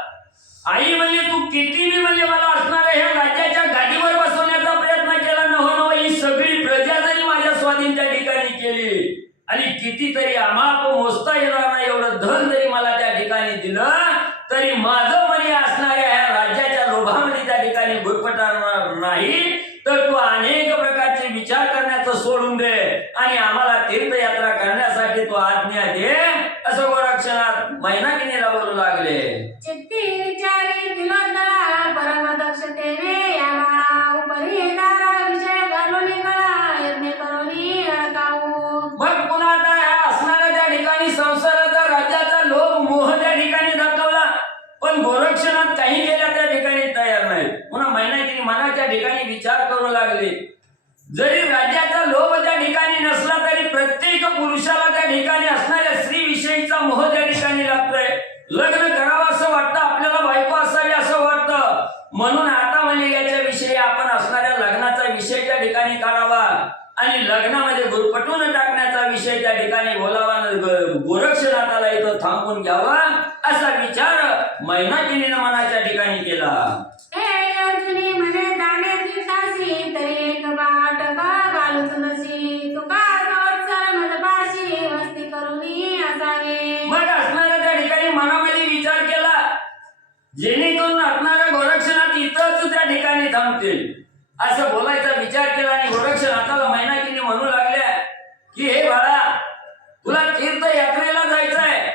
आई म्हणली तू किती बी म्हणजे मला असणाऱ्या ह्या राज्याच्या गादीवर बसवण्याचा प्रयत्न केला नव्हता, ही सगळी प्रजा जरी माझ्या स्वाधीन त्या ठिकाणी केली आणि कितीतरी आम्हाला मोजता येणार नाही एवढं धन जरी मला त्या ठिकाणी दिलं, तरी माझं मनी असणाऱ्या ह्या राज्याच्या लोभामध्ये त्या ठिकाणी गुरफटणार नाही. तर तू अनेक प्रकारचे विचार करण्याचं सोडून दे आणि आम्हाला तीर्थयात्रा करण्यासाठी तू आज्ञा दे, असं गोरक्षनाथ मैनाकिनीला बोलू लागले. चित्ती विचारी तिलोत्तरा परम दक्षतेने या बाळा उपरी दारा विषय घालून गळा यज्ञ करून अडकावू. मग पुन्हा आता ह्या असणाऱ्या त्या ठिकाणी संसाराचा राज्याचा लोभ मोह त्या ठिकाणी दाखवला, पण गोरक्षनाथ काही केल्या त्या ठिकाणी तयार नाही. पुन्हा मैनाकिनी मनाच्या ठिकाणी विचार करू लागले, जरी राज्याचा लोभ त्या ठिकाणी नसला तरी प्रत्येक पुरुषाला त्या ठिकाणी असणाऱ्या स्त्री विषयीचा मोह त्या ठिकाणी लागतोय. लग्न करावं असं वाटतं, आपल्याला बायको असावी असं वाटतं. म्हणून आता म्हणजे याच्या विषयी आपण असणाऱ्या लग्नाचा विषय त्या ठिकाणी काढावा आणि लग्नामध्ये गुरपटून टाकण्याचा विषय त्या ठिकाणी बोलावा. गोरक्षनाथाला इथं थांबून घ्यावा असा विचार मैनाकिनीनं मनाच्या ठिकाणी केला. हे अर्जुनी म्हणे जाण्याची तासी तरी एक बाट घालूच नशी, तुका संवत्सर मजपाशी वस्ती करून असावे. मग असणाऱ्या त्या ठिकाणी मनामध्ये विचार केला, जेणेकरून असणाऱ्या गोरक्षनाथ इथंच त्या ठिकाणी थांबतील असं बोलायचा विचार केला. आणि गोरक्षनाथाला मैनाकिनी म्हणू लागल्या की हे बाळा, तुला तीर्थयात्रेला जायचंय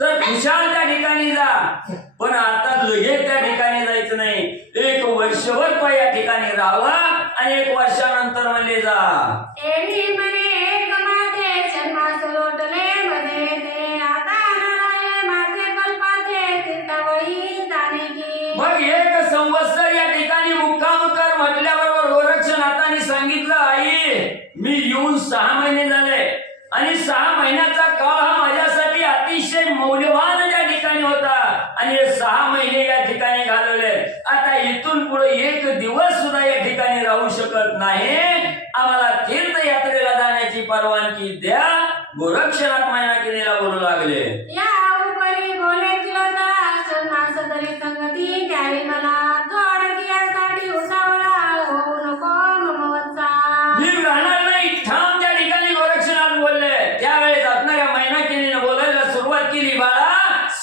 तर खुशाल त्या ठिकाणी जा, पण आता लगेच त्या ठिकाणी जायचं नाही. 1 वर्षभर तो या ठिकाणी राहावा आणि 1 वर्षानंतर म्हणले जा. एरी म्हणे एक माते जन्मास लोटले मध्ये ते, आता नारायण माझे कल्पाते तीर्थावळी जाणे की. मग 1 संवत्सर या ठिकाणी मुक्काम कर म्हटल्याबरोबर गोरक्षनाथांनी सांगितलं, आई मी येऊन 6 महिने झाले आणि 6 महिन्याचा काळ हा माझ्यासाठी अतिशय मौल्यवान त्या ठिकाणी होता आणि हे 6 महिने या ठिकाणी घालवले. आता इथून पुढे 1 दिवस सुद्धा या ठिकाणी राहू शकत नाही. आम्हाला तीर्थयात्रेला जाण्याची परवानगी द्या. गोरक्षनाथ मैनाकिनीला बोलू लागले. या उपरी बोले तिलोत्तरा शरणास तरी संगती द्यावी मला, जोडकियासाठी उतावळा होऊ नको मम वत्सा. मी राहणार नाही, ठाम त्या ठिकाणी गोरक्षनाथ बोलले. त्यावेळेस असणाऱ्या मैनाकिनीने बोलायला सुरुवात केली, बाळा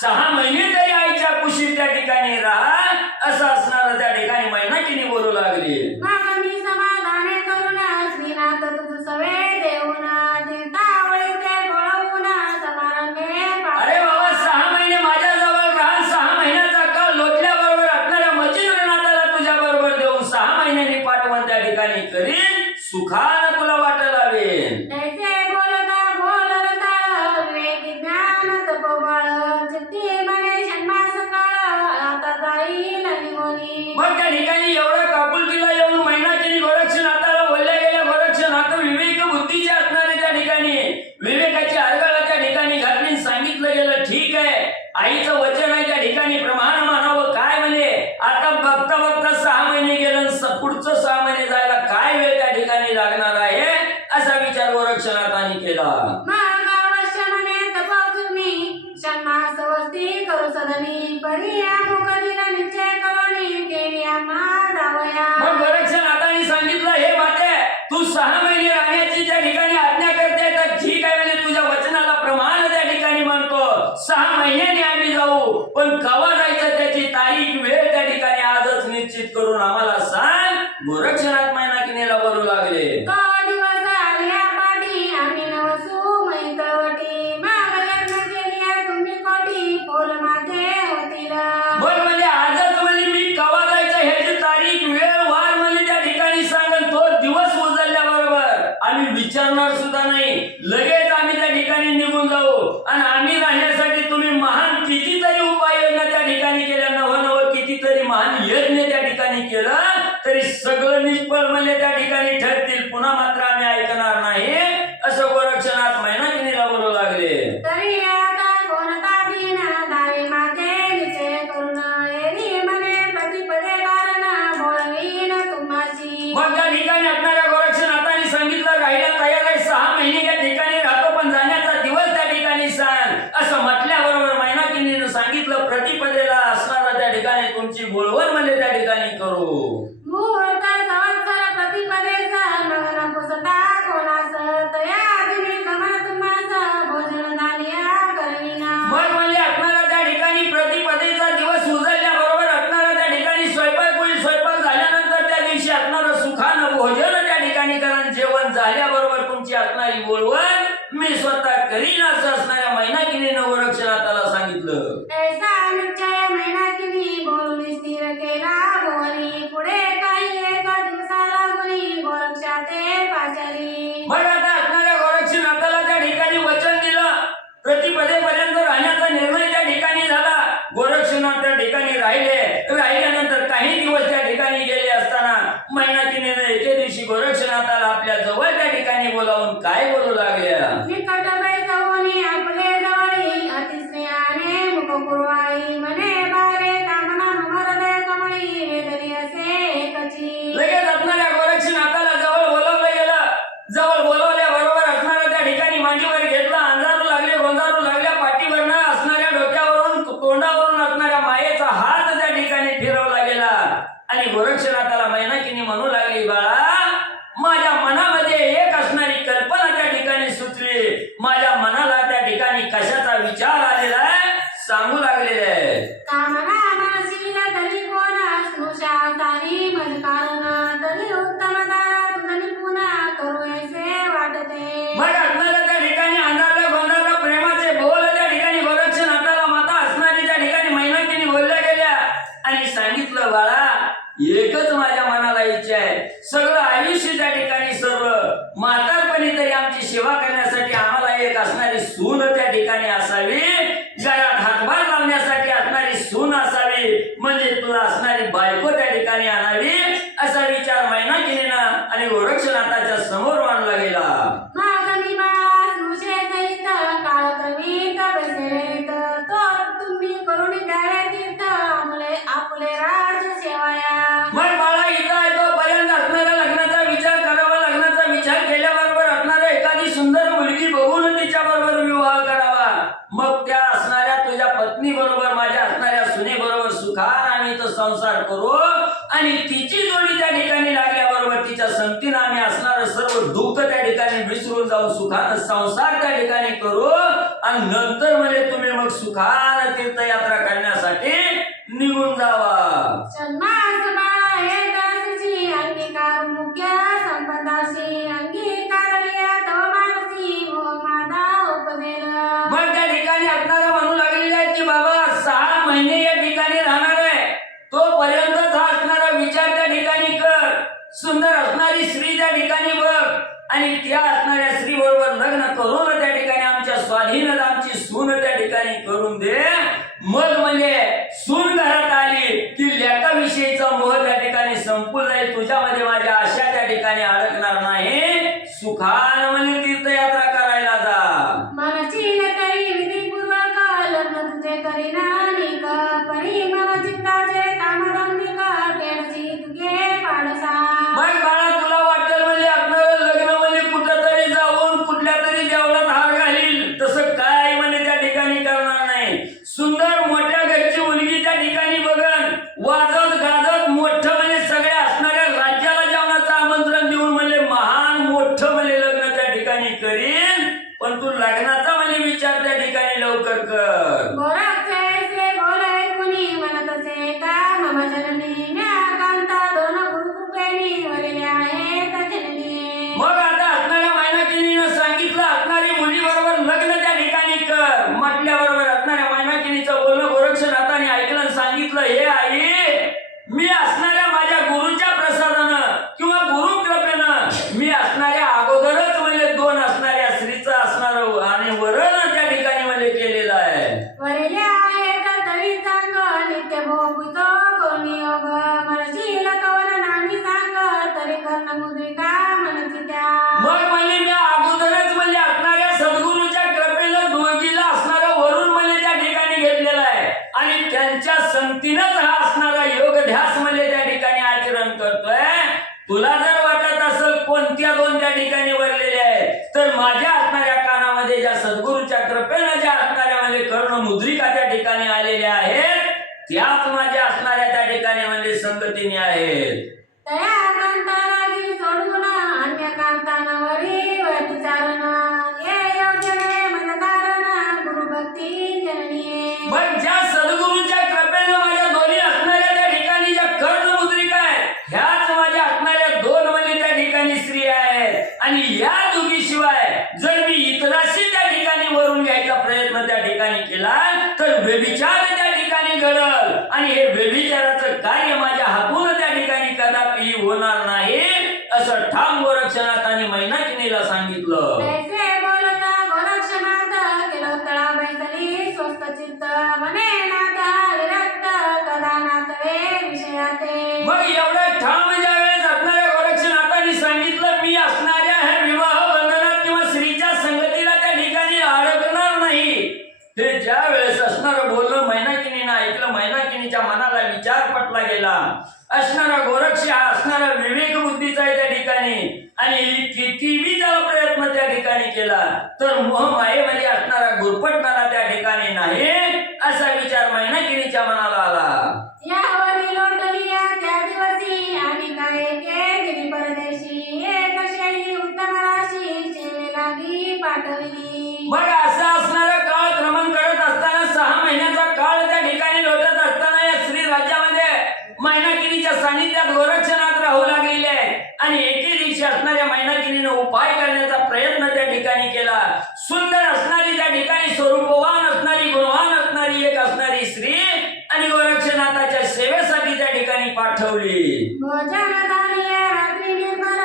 6 महिने तरी आईच्या कुशीत त्या ठिकाणी राहा असं असणार त्या ठिकाणी मैनाकिनी बोलू लागली. मग मी समाधाने करून श्रीनाथ तुझ सवे देऊन तीर्थावळीत सुखानं तुला वाट लावेन. तैसे बोलता बोलत ताळ, विवेकी ज्ञान तपोबळ, चित्ती मने षण्मास काळ, आता जाईल निघोनी. मग त्या ठिकाणी एवढं काकुलतीला येऊन मैनाकीने गोरक्षनाथाला बोलल्या गेल्या, गोरक्षनाथ विवेक बुद्धीचे असणारे त्या ठिकाणी विवेकाची अर्गळा त्या ठिकाणी घातली. सांगितलं गेलं ठीक आहे, आईचं वचन आहे त्या ठिकाणी प्रमाण मानावं. काय म्हणे, आता बघता बघता 6 महिने गेलं, पुढचं 6 महिने जायला काय वेळ त्या ठिकाणी लागणार आहे असा विचार गोरक्षनाथाने केला. मग अवश्य म्हणे तपोभूमी, षण्मास वस्ती करू सदनी, परिया मुखदिन निश्चय करोनी, केली आम्हा जावया. मग गोरक्षनाथाने सांगितलं, हे माते तू 6 महिने राहण्याची त्या ठिकाणी आज्ञा करते तर ठीक आहे म्हणे, तुझ्या वचनाला प्रमाण त्या ठिकाणी म्हणतो. 6 महिन्याने आम्ही जाऊ, पण कवा जायचं त्याची तारीख वेळ त्या ठिकाणी आजच निश्चित करून आम्हाला सांग. गोरक्षनाथ मैनाकिनीला बोलू लागले. तो दिवस आल्या पाठी, आम्ही नवसू मैतवटी, माग लग्न केली तुम्ही कोटी, पोल माझे होतील. बरं म्हणजे आजच म्हणजे मी कवा जायचं ह्याची तारीख वेळ वार म्हणजे त्या ठिकाणी सांगन. तो दिवस उजळल्याबरोबर आम्ही विचारणार सुद्धा नाही, लगेच आम्ही त्या ठिकाणी निघून जाऊ. आणि आम्ही राहण्यासाठी तुम्ही महान कितीतरी उपाययोजना त्या ठिकाणी केल्या, नवं कितीतरी महान यज्ञ त्या ठिकाणी केलं तरी सगळं निष्फळ म्हणजे त्या ठिकाणी ठरतील. पुन्हा मात्र आम्ही ऐकणार नाही असं गोरक्षनाथ मैनाकिनीला बोलू लागले. तरी आता कोणता दिन दावे माझे निश्चय करून, एरी म्हणे प्रतिपदे कारण, बोलवीन तुम्हाशी. मग त्या ठिकाणी असणाऱ्या गोरक्षनाथाने सांगितलं, राहायला तयार आहे, 6 महिने या ठिकाणी राहतो, पण जाण्याचा दिवस त्या ठिकाणी सांग. असं म्हटल्याबरोबर मैनाकिनीनं सांगितलं, प्रतिपदेला असणारा त्या ठिकाणी तुमची बोलवण म्हणजे त्या ठिकाणी करू. मुहूर्त संवत्सर प्रतिपदेचा, नगन पुसता कोणास, तया दिनी गमन तुम्हास, भोजन धान्य करविना. मग म्हणजे असणारा त्या ठिकाणी प्रतिपदेचा दिवस उजळल्याबरोबर असणारा त्या ठिकाणी स्वयंपाक होईल. स्वयंपाक झाल्यानंतर त्या दिवशी असणारं सुखानं भोजन त्या ठिकाणी कारण जेवण झाल्याबरोबर तुमची असणारी बोलवण मी स्वतः करीन असं असणाऱ्या मैनाकिनीनं गोरक्षनाथाला सांगितलं. ऐसा निश्चय मैनाकिनी बोलून स्थिर केला भुवनी, पुढे काही एका दिवसाला गुणी, गोरक्षाते पाचारी. मग आता असणाऱ्या गोरक्षनाथाला त्या ठिकाणी वचन दिलं, प्रतिपदेपर्यंत राहण्याचा निर्णय त्या ठिकाणी झाला. गोरक्षनाथ त्या ठिकाणी राहिल्यानंतर काही दिवस त्या ठिकाणी गेले असताना मैनाकिनीने एके दिवशी गोरक्षनाथाला आपल्या जवळ त्या ठिकाणी बोलावून काय बोलू लागल्या. निकट बैसवनी आपले जवळी, अतिस्नेहाने मुख कुरवाळी, म्हणे बारे कामना हृदय कमळी, वेदनी असे एकची. लगेच असणाऱ्या गोरक्षनाथाला जवळ बोलावलं गेलं. जवळ बोलावल्याबरोबर असणारा त्या ठिकाणी मांडीवर घेतला, अंजारू लागले, गोंजारू लागल्या, पाठीवरनं असणाऱ्या डोक्यावरून तोंडावरून असणाऱ्या मायेचा हात त्या ठिकाणी फिरवला गेला. आणि गोरक्षनाथाला मैनाकिनी म्हणू लागली, बाळा माझ्या मनामध्ये एक असणारी कल्पना त्या ठिकाणी सुचली. माझ्या मनाला त्या ठिकाणी कशाचा विचार आलेला आहे सांगू लागलेले आहे. कामना मनशील तरी कोण, स्नुषा तारी मज कारण, तरी उत्तम तारा तुझनी पुन्हा करू ऐसे वाटते. मग असणाऱ्या त्या ठिकाणी अंधारला गोंधारला प्रेमाचे बोल त्या ठिकाणी गोरक्षनाथाला माता असणारी त्या ठिकाणी मैनाकिनी बोलल्या गेल्या. आणि सांगितलं, बाळा एकच माझ्या मनाला इच्छा आहे, सगळं आयुष्य त्या ठिकाणी सर्व म्हातारपणी तरी आमची सेवा करण्यासाठी आम्हाला एक असणारी सून त्या ठिकाणी असावी, घरात हातभार लावण्यासाठी असणारी सून असावी, म्हणजे तुला असणारी बायको त्या ठिकाणी आणावी असा विचार मैनाकिनीनं आणि गोरक्षनाथाच्या समोर मांडला गेला. मागणी बाळा स्नुषे सहित, काळ कवीत बसलेत, तो तुम्ही करून द्यावे तीर्थ, आपले राज सेवाया. मग बाळा इथं आहे तोपर्यंत असणाऱ्या लग्नाचा विचार करावा. लग्नाचा विचार केल्याबरोबर असणाऱ्या एखादी सुंदर मुलगी बघून तिच्या बरोबर विवाह करावा. मग त्या असणाऱ्या तुझ्या पत्नी बरोबर, माझ्या असणाऱ्या सुने बरोबर सुखान आम्ही इथं संसार करू. आणि तिची जोडी त्या ठिकाणी लागल्याबरोबर तिच्या संगतीनं आम्ही असणारं सर्व दुःख त्या ठिकाणी विसरून जाऊन सुखानं संसार त्या ठिकाणी करू. आणि नंतर म्हणजे तुम्ही मग सुखान तीर्थयात्रा करण्यासाठी निघून जावा. सन्मास बाळा हे दासीची, अंगीकार मुख्य संपदाशी, अंगीकार लिया तव मानसी, हो माझा उपदेल. मग त्या ठिकाणी असणारा म्हणू लागलेला आहे की बाबा 6 महिने या ठिकाणी राहणार आहे, तोपर्यंतच हा असणारा विचार त्या ठिकाणी कर. सुंदर असणारी स्त्री त्या ठिकाणी बघ, बघून त्या ठिकाणी करून दे. मग म्हणजे सून घरात आली की लेकाविषयीचा मोह त्या ठिकाणी संपून जाईल. तुझ्यामध्ये माझ्या आशा त्या ठिकाणी अडकणार नाही. सुखान म्हणजे तीर्थयात्रा करायला जा. मनची करी विधिपूर्वक लग्न तुझे करीना निक परी मम चित्ताचे कामधंदिक केळशी तुझे पाडसा. मग बाळा तुला वाटेल म्हणजे आपलं लग्न म्हणजे कुठं तरी जाऊन कुठल्या तरी देवळात हार घालील तसं काय म्हणजे त्या ठिकाणी करणार नाही. सुंदर मोठ्या घरची मुलगी त्या ठिकाणी बघन वाजत गाजत मोठं म्हणजे सगळ्या असणाऱ्या राज्याला जेवणाचं आमंत्रण देऊन म्हणजे महान मोठं म्हणजे लग्न त्या ठिकाणी करीन. पण तू लग्नाचा म्हणजे विचार त्या ठिकाणी लवकर कर. गोरक्षे बोले कुणी म्हणतसे का मम जननी म्या कांता दोन गुरुकृपेनी वरले आहेत जननी. मग आता असणाऱ्या मैनाकिनीनं सांगितलं असणारी मुली बरोबर लग्न त्या ठिकाणी कर म्हटल्याबरोबर असणाऱ्या मैनाकिनीचं बोलणं गोरक्षनाथाने ऐकलं आणि सांगितलं हे आई मी असणाऱ्या माझ्या गुरुच्या प्रसादानं किंवा गुरु कृपेनं मी असणाऱ्या अगोदरच म्हणजे दोन असणाऱ्या स्त्रीचं असणार आणि वरण त्या ठिकाणी म्हणजे केलेलं आहे. वरले आहेत तरी सांग नित्य भोगतो कोणी योग मनशील कवन नामी सांग तरी कर्ण मुद्रिका मनसी त्या. मग म्हणजे मी अगोदरच म्हणजे असणाऱ्या सद्गुरूच्या कृपेनं दोघीला असणारं वरून म्हणजे त्या ठिकाणी घेतलेलं आहे आणि त्यांच्या संगतीनंच हा असणारा योग ध्यास म्हणजे त्या ठिकाणी आचरण करतोय. तुला जर वाटत असेल कोणत्या दोन त्या ठिकाणी वरलेले आहे तर माझ्या असणाऱ्या कानामध्ये ज्या सद्गुरूच्या कृपेनं ज्या असणाऱ्या म्हणजे कर्ण मुद्रिका त्या ठिकाणी आलेल्या आहेत त्याच माझ्या असणाऱ्या त्या ठिकाणी म्हणजे संगतीने आहेत. तया कांतानागी सोडून अन्य कांतानावरी विचारण हे योग्य ने मन कारण गुरुभक्ती जननी. मग ज्या सद्गुरूच्या कृपेनं माझ्या दोन्ही असणाऱ्या त्या ठिकाणी ज्या कर्ण मुद्रिका आहेत ह्याच माझ्या असणाऱ्या दोन म्हणजे त्या ठिकाणी स्त्रिया आहेत आणि या दोघी शिवाय जर मी इतराशी त्या ठिकाणी वरून घ्यायचा प्रयत्न त्या ठिकाणी केला तर व्यभिचार त्या ठिकाणी घडल आणि हे व्यभिचाराचं कार्य माझ्या हातून त्या ठिकाणी कदापि होणार नाही असं ठाम गोरक्षनाथाने मैनाकिनीला सांगितलं. तैसे बोलता गोरक्षनाथ केलो तळा बैसली स्वस्त चित्त मने नाथ विरक्त कदा नाथवे विषयाते. मग एवढं ठाम ज्या वेळेस असणाऱ्या गोरक्षनाथाने सांगितलं मी असणाऱ्या ह्या विवाह बंधनात किंवा स्त्रीच्या संगतीला त्या ठिकाणी अडकणार नाही हे ज्या वेळेस असणारं बोलणं मैनाकिनीनं ऐकलं. मैनाकिनीच्या मनाला विचार पटला गेला. असणारा गोरक्ष हा असणारा विवेक बुद्धीचा आहे त्या ठिकाणी आणि कितीही त्याला प्रयत्न त्या ठिकाणी केला तर मोह मायेमध्ये असणारा गुरफटणारा त्या ठिकाणी नाही असा विचार मैनाकिनीच्या मनाला आला. यावरी लोटलिया त्या दिवसी आणि काय के दिली परदेशी एक शैली उत्तम राशी शेवे लागी पाठविली. मग असा असणारा काळ क्रमण करत असताना 6 महिन्याचा काळ त्या ठिकाणी लोटत असताना या श्री राज्यामध्ये मैनाकिनीच्या सानिध्यात गोरक्षनाथ राहू लागलेले आणि एके दिवशी असणाऱ्या मैनाकिनीने उपाय करण्याचा प्रयत्न त्या ठिकाणी केला. सुंदर असणारी त्या ठिकाणी स्वरूपवान असणारी गुणवान असणारी एक असणारी स्त्री आणि गोरक्षनाथाच्या सेवेसाठी त्या ठिकाणी पाठवली. भोजन धान्य रात्री निर्मल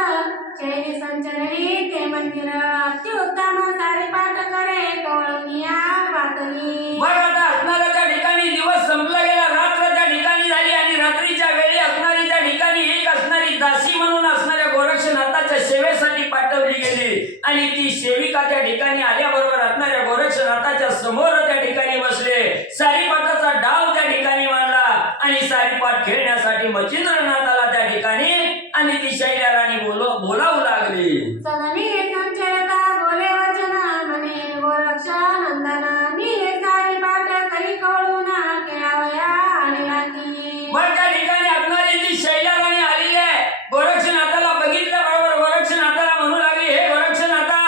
शैली संचरणी ते मंदिर अत्युत्तम सारे पाठ करे कवळनिया पातली. मग आता असणारा त्या ठिकाणी दिवस संपला गेला. रात्र त्या ठिकाणी झाली आणि रात्रीच्या वेळी असणारी त्या ठिकाणी एक असणारी दासी म्हणून असणाऱ्या गोरक्षनाथाच्या सेवेसाठी पाठवली गेली आणि ती सेविका त्या ठिकाणी आल्याबरोबर असणाऱ्या गोरक्षनाथाच्या समोर त्या ठिकाणी बसले. सारीपाटाचा डाव त्या ठिकाणी मांडला आणि सारीपाट खेळण्यासाठी मच्छिंद्रनाथाला त्या ठिकाणी आणि ती शैल्याराणी बोलावू लागली. सगनी संचरता बोले वचन मने गोरक्ष नंदन मी सारी पाठ करी कवळून केळावया आणि लागी. मग त्या ठिकाणी असणारी ती शैल्याराणी आलेली आहे. गोरक्षनाथाला बघितल्या बरोबर गोरक्षनाथाला म्हणू लागली हे गोरक्षनाथा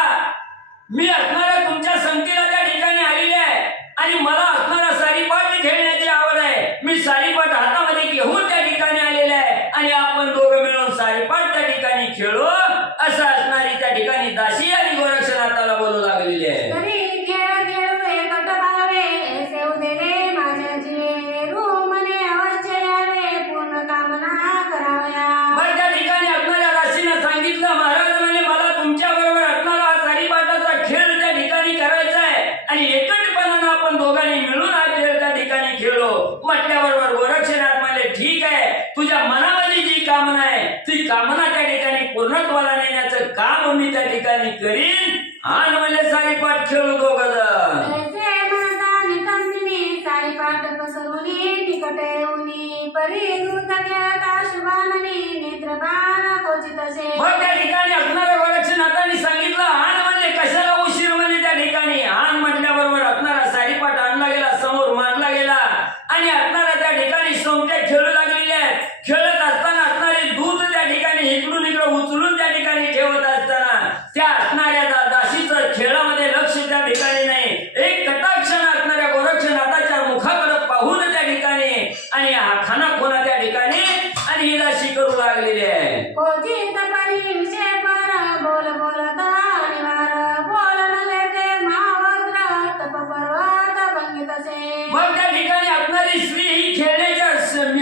मी असणाऱ्या तुमच्या संगतीला त्या ठिकाणी आलेली आहे आणि मला असणारा सारीपाट खेळण्याची आवड आहे. मी सारीपाट हातामध्ये घेऊन त्या ठिकाणी आलेले आहे आणि आपण दोघं मिळून सारीपाट त्या ठिकाणी खेळू असं असणारी त्या ठिकाणी पूर्णत्वाला नेण्याचं काम मी त्या ठिकाणी करीन आणि म्हणले सारीपाट खेळू दोघं जण. ऐसे म्हणता निकंदिनी सारीपाट पसरुनी निकटे येऊनी परी दूत खेळता शुभाननी नेत्रबाण क्वचितसे. मग त्या ठिकाणी असणाऱ्या गोरक्षनाथांनी सांगितलं आण म्हणले कशाला उशीर म्हणले त्या ठिकाणी. आण म्हटल्याबरोबर असणारा सारीपाट आणला गेला, समोर मांडला गेला आणि असणाऱ्या त्या ठिकाणी सोमट्या खेळू लागलेल्या आहेत. खेळत असताना असणारे दूध त्या ठिकाणी इकडून इकडं उचलून त्या ठिकाणी ठेवत असताना त्या असणाऱ्या दासीचं खेळामध्ये लक्ष त्या ठिकाणी नाही. एक कटाक्षण असणाऱ्या गोरक्षनाथाच्या मुखाकडे पाहून त्या ठिकाणी आणि हा खाना खोना त्या ठिकाणी आणि ही दासी करू लागलेली आहे. क्वचित परी विषय पर बोल बोलता निवार बोल नव्हे ते महावज्र तप पर्वत भंगितसे. मग त्या ठिकाणी असणारी स्त्री ही खेळण्याच्या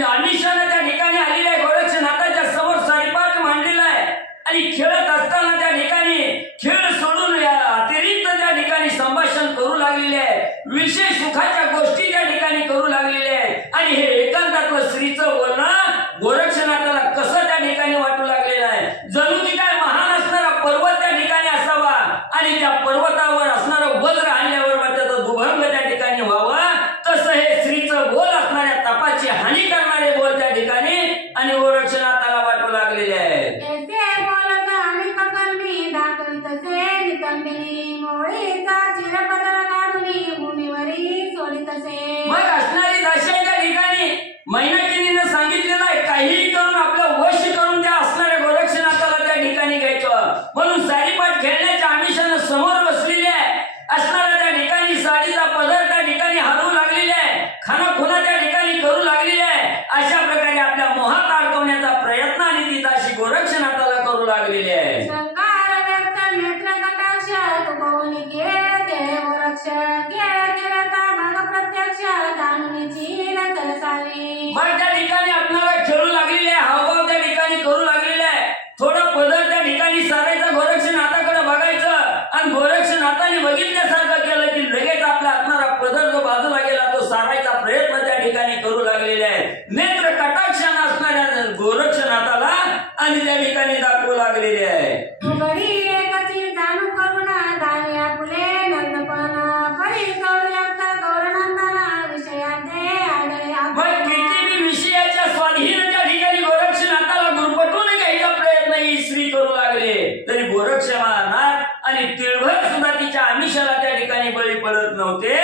आमिषाने त्या ठिकाणी आलेली आहे. गोरक्षनाथाच्या समोर सारीपाट मांडलेला आहे आणि खेळत असताना त्या ठिकाणी खेळ सोडून अतिरिक्त त्या ठिकाणी संभाषण करू लागलेले आहे. विशेष सुखाच्या गोष्टी त्या ठिकाणी करू लागलेले आहेत आणि हे एकांतातलं स्त्रीचं बोलणं गोरक्षनाथाला कसं त्या ठिकाणी वाटू लागलेलं आहे. जणू की काय महान असणारा पर्वत त्या ठिकाणी असावा आणि त्या पर्वतावर असणारं वज्र आणल्यावर त्याचं दुभंग त्या ठिकाणी व्हावं. तसं हे स्त्रीचं बोल असणाऱ्या तपाची हानी करणारे बोल त्या ठिकाणी आणि गोरक्षनाथाला वाटू लागलेले आहेत. ऐसे बोलत अनेक कर्मी दाखवितसे निकंदिनी मोळीचा चिरपदर काढुनी भूमीवरी सोडितसे. मग असणारी दासी त्या ठिकाणी मैनाकिनीनं सांगितलेलं आहे काहीही करून आपलं वश करून त्या असणाऱ्या गोरक्षनाथाला त्या ठिकाणी घ्यायचं. म्हणून सारीपाट खेळण्याच्या आमिषानं समोर बसलेली आहे. असणाऱ्या त्या ठिकाणी साडीचा पदर त्या ठिकाणी हलवू लागलेली आहे. खाना खुना त्या ठिकाणी करू लागलेली आहे. अशा प्रकारे आपल्या मोहात अडकवण्याचा प्रयत्न आणि ती दासी गोरक्षनाथाला करू लागलेली आहे. शंकार व्यक्त नेत्र कटाक्ष तुपवनी केळते गोरक्ष केळता भाग प्रत्यक्ष जाणुनीची रचसावी. मग त्या ठिकाणी आपल्याला खेळू लागलेले आहे. हावभाव त्या ठिकाणी करू लागलेले आहे. थोडं पदर त्या ठिकाणी सारायचा गोरक्षनाथाकडे बघायचं आणि गोरक्षनाथाने बघितल्यासारखं केलं की लगेच आपला असणारा पदर जो बाजूला गेला तो सारायचा प्रयत्न त्या ठिकाणी करू लागलेले आहे. नेत्र कटाक्षानं असणाऱ्या गोरक्षनाथाला आणि त्या ठिकाणी दाखवू लागलेले आहे. उघडी एकची जाणू करुणा दावी आपुले नंदपण परी गौरक्त गौरनंदना विषयांते आदळे मग किती बी विषयाच्या स्वाधीन त्या ठिकाणी गोरक्षनाथाला गुरपटून घ्यायचा प्रयत्न ही स्त्री करू लागले तरी गोरक्षनाथ आणि तिळभर सुद्धा तिच्या आमिषाला त्या ठिकाणी बळी पडत नव्हते.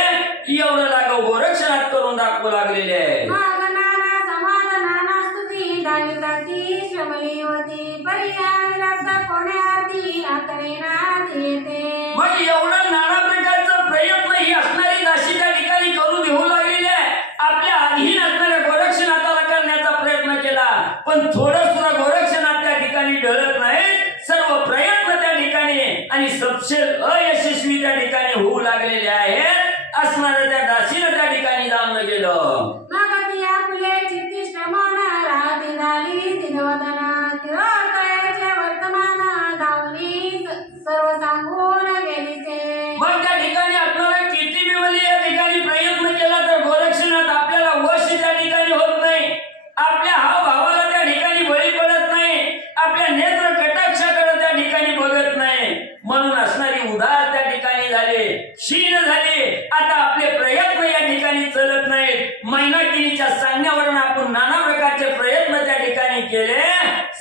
एवढं लागव गोरक्षनाथ करून दाखवू लागलेले आहे. मग नाना समाज नाना स्तुती दाविताची श्रमली होती परी विरक्त कोणे आरती आतडे नाती येते. मग एवढं नाना प्रकारचं प्रयत्न ही असणारी दासी त्या ठिकाणी करू देऊ लागलेली आहे. आपल्या अधीन असणाऱ्या गोरक्षनाथाला करण्याचा प्रयत्न केला पण थोडं सुद्धा गोरक्षनाथ त्या ठिकाणी ढळत नाही. सर्व प्रयत्न त्या ठिकाणी आणि सपशेल अयशस्वी त्या ठिकाणी होऊ लागलेले आहेत. असणाऱ्या त्या दासीनं त्या ठिकाणी जाणलं गेलं. मग ती आपुले चित्ती श्रमण राहती झाली दिनवदना तिरोकळ्याचे वर्तमान दावणी सर्व सांगून गेलीचे. मग त्या ठिकाणी आपल्याला किती बी या ठिकाणी प्रयत्न केला तर गोरक्षनाथ आपल्याला वश त्या ठिकाणी होत नाही. आपल्या हावभावाला त्या ठिकाणी बळी पडत नाही. आपल्या नेत्र कटाक्षाकडे त्या ठिकाणी बघत नाही. म्हणून असणारी उदास त्या ठिकाणी झाले, क्षीण झाली. आता आपले प्रयत्न या ठिकाणी चलत नाहीत. मैनाकिनीच्या सांगण्यावरून आपण नाना प्रकारचे प्रयत्न त्या ठिकाणी केले,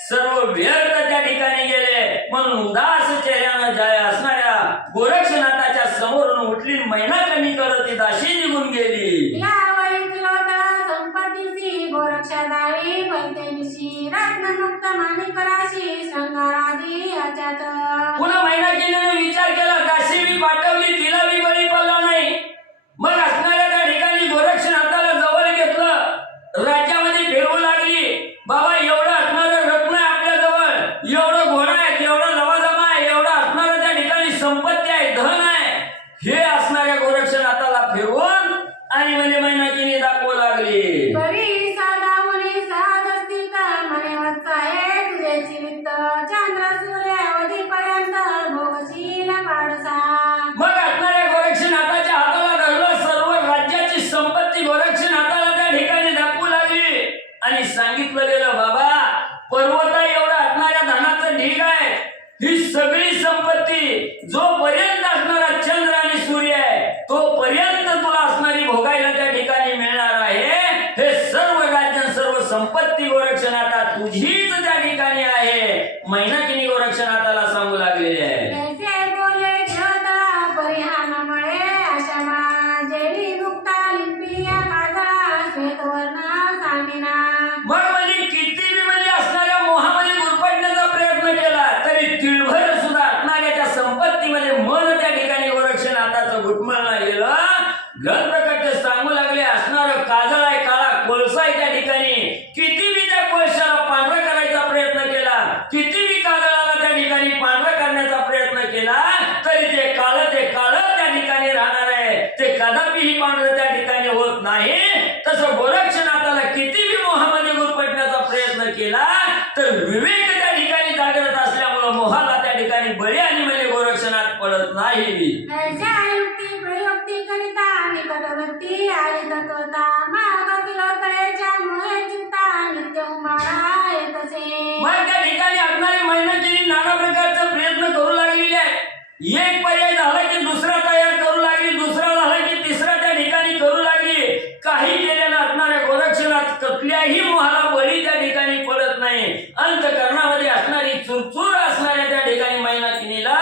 सर्व व्यर्थ त्या ठिकाणी गेले. म्हणून उदास चेहऱ्यानं जाय असणाऱ्या गोरक्षनाथाच्या समोरून उठली मैनाकिनी करत ती दासी निघून गेली. यावेळी तिलोत्तम संपत्तीची गोरक्षा दावी पैते निशी रत्नमुक्त माणिक राशी शृंगारादी ह्याच्यात. पुन्हा मैनाकिनीने विचार केला दासी बी पाठवली तिला बी बळी पडला नाही. मग असणाऱ्या त्या ठिकाणी गोरक्षनाथाला जवळ घेतलं, राज्यामध्ये फिरवू लागली. बाबा एवढं असणारं रत्न आहे आपल्या जवळ, एवढं घोडा आहे, एवढं लवाजमा आहे, एवढं असणारं त्या ठिकाणी संपत्ती आहे, धन आहे. हे असणाऱ्या गोरक्षनाथाला फिरवून आणि म्हणजे मैनाकिनी दाखवू लागली. बरी साधावणी साध असतील तर मने वत्सा आहे तुझे चित्त चंद्र सूर्य अवधीपर्यंत भोगशील पाडसा. मग असणाऱ्या गोरक्षनाथाच्या हाताला धरलं. सर्व राज्याची संपत्ती गोरक्षनाथाला त्या ठिकाणी दाखवू लागली आणि सांगितलं गेलं बाबा पर्वता एवढा असणाऱ्या धनाचं ढीग आहे. संपत्ती गोरक्षनाथा तुझीच त्या ठिकाणी आहे, मैनाकिनी गोरक्षनाथाला सांगू लागलेले आहे. कैसे बोले देवता परिहानामुळे अशा माझेली मुक्ता लिंपिया काजळा श्वेतवर्ण सामिना. मग म्हणजे किती बी म्हणजे असणाऱ्या मोहामध्ये गुरफटण्याचा प्रयत्न केला तरी तिळभर सुद्धा असणाऱ्या त्या संपत्तीमध्ये मन त्या ठिकाणी गोरक्षनाथाचं घुटमळलं गेलं. ग्रंथ प्रकट सांगू लागले असणारं काजळ आहे, काळा कोळसा आहे त्या ठिकाणी. किती बी त्या कोळशाला पांढरा करायचा प्रयत्न केला, किती बी काजळाला त्या ठिकाणी पांढरा करण्याचा प्रयत्न केला तरी ते काळ त्या ठिकाणी राहणार आहे, ते कदापिही पांढरं त्या ठिकाणी होत नाही. तसं गोरक्षनाथाला किती बी मोहामध्ये गुरफटण्याचा प्रयत्न केला तर विवेक त्या ठिकाणी जागृत असल्यामुळं मोहाला त्या ठिकाणी बळी आणि म्हणजे गोरक्षनाथ पडत नाही. ऐशा युक्ती प्रयुक्ती करिता निकटवर्ती आली तत्वता माग किलोतळेच्या मोहे चिंता नित्य उमारा येतसे. मग त्या ठिकाणी असणारी मैनाकिनी नाना प्रकारचा प्रयत्न करू लागलेली आहे. एक पर्याय झाला की दुसरा तयार करू लागली, दुसरा झाला की तिसरा त्या ठिकाणी करू लागली. काही केलेलं असणाऱ्या गोरक्षनाथ कसल्याही मोहाला बळी त्या ठिकाणी पडत नाही. अंतकरणामध्ये असणारी चुरचूर असणाऱ्या त्या ठिकाणी मैनाकिनीला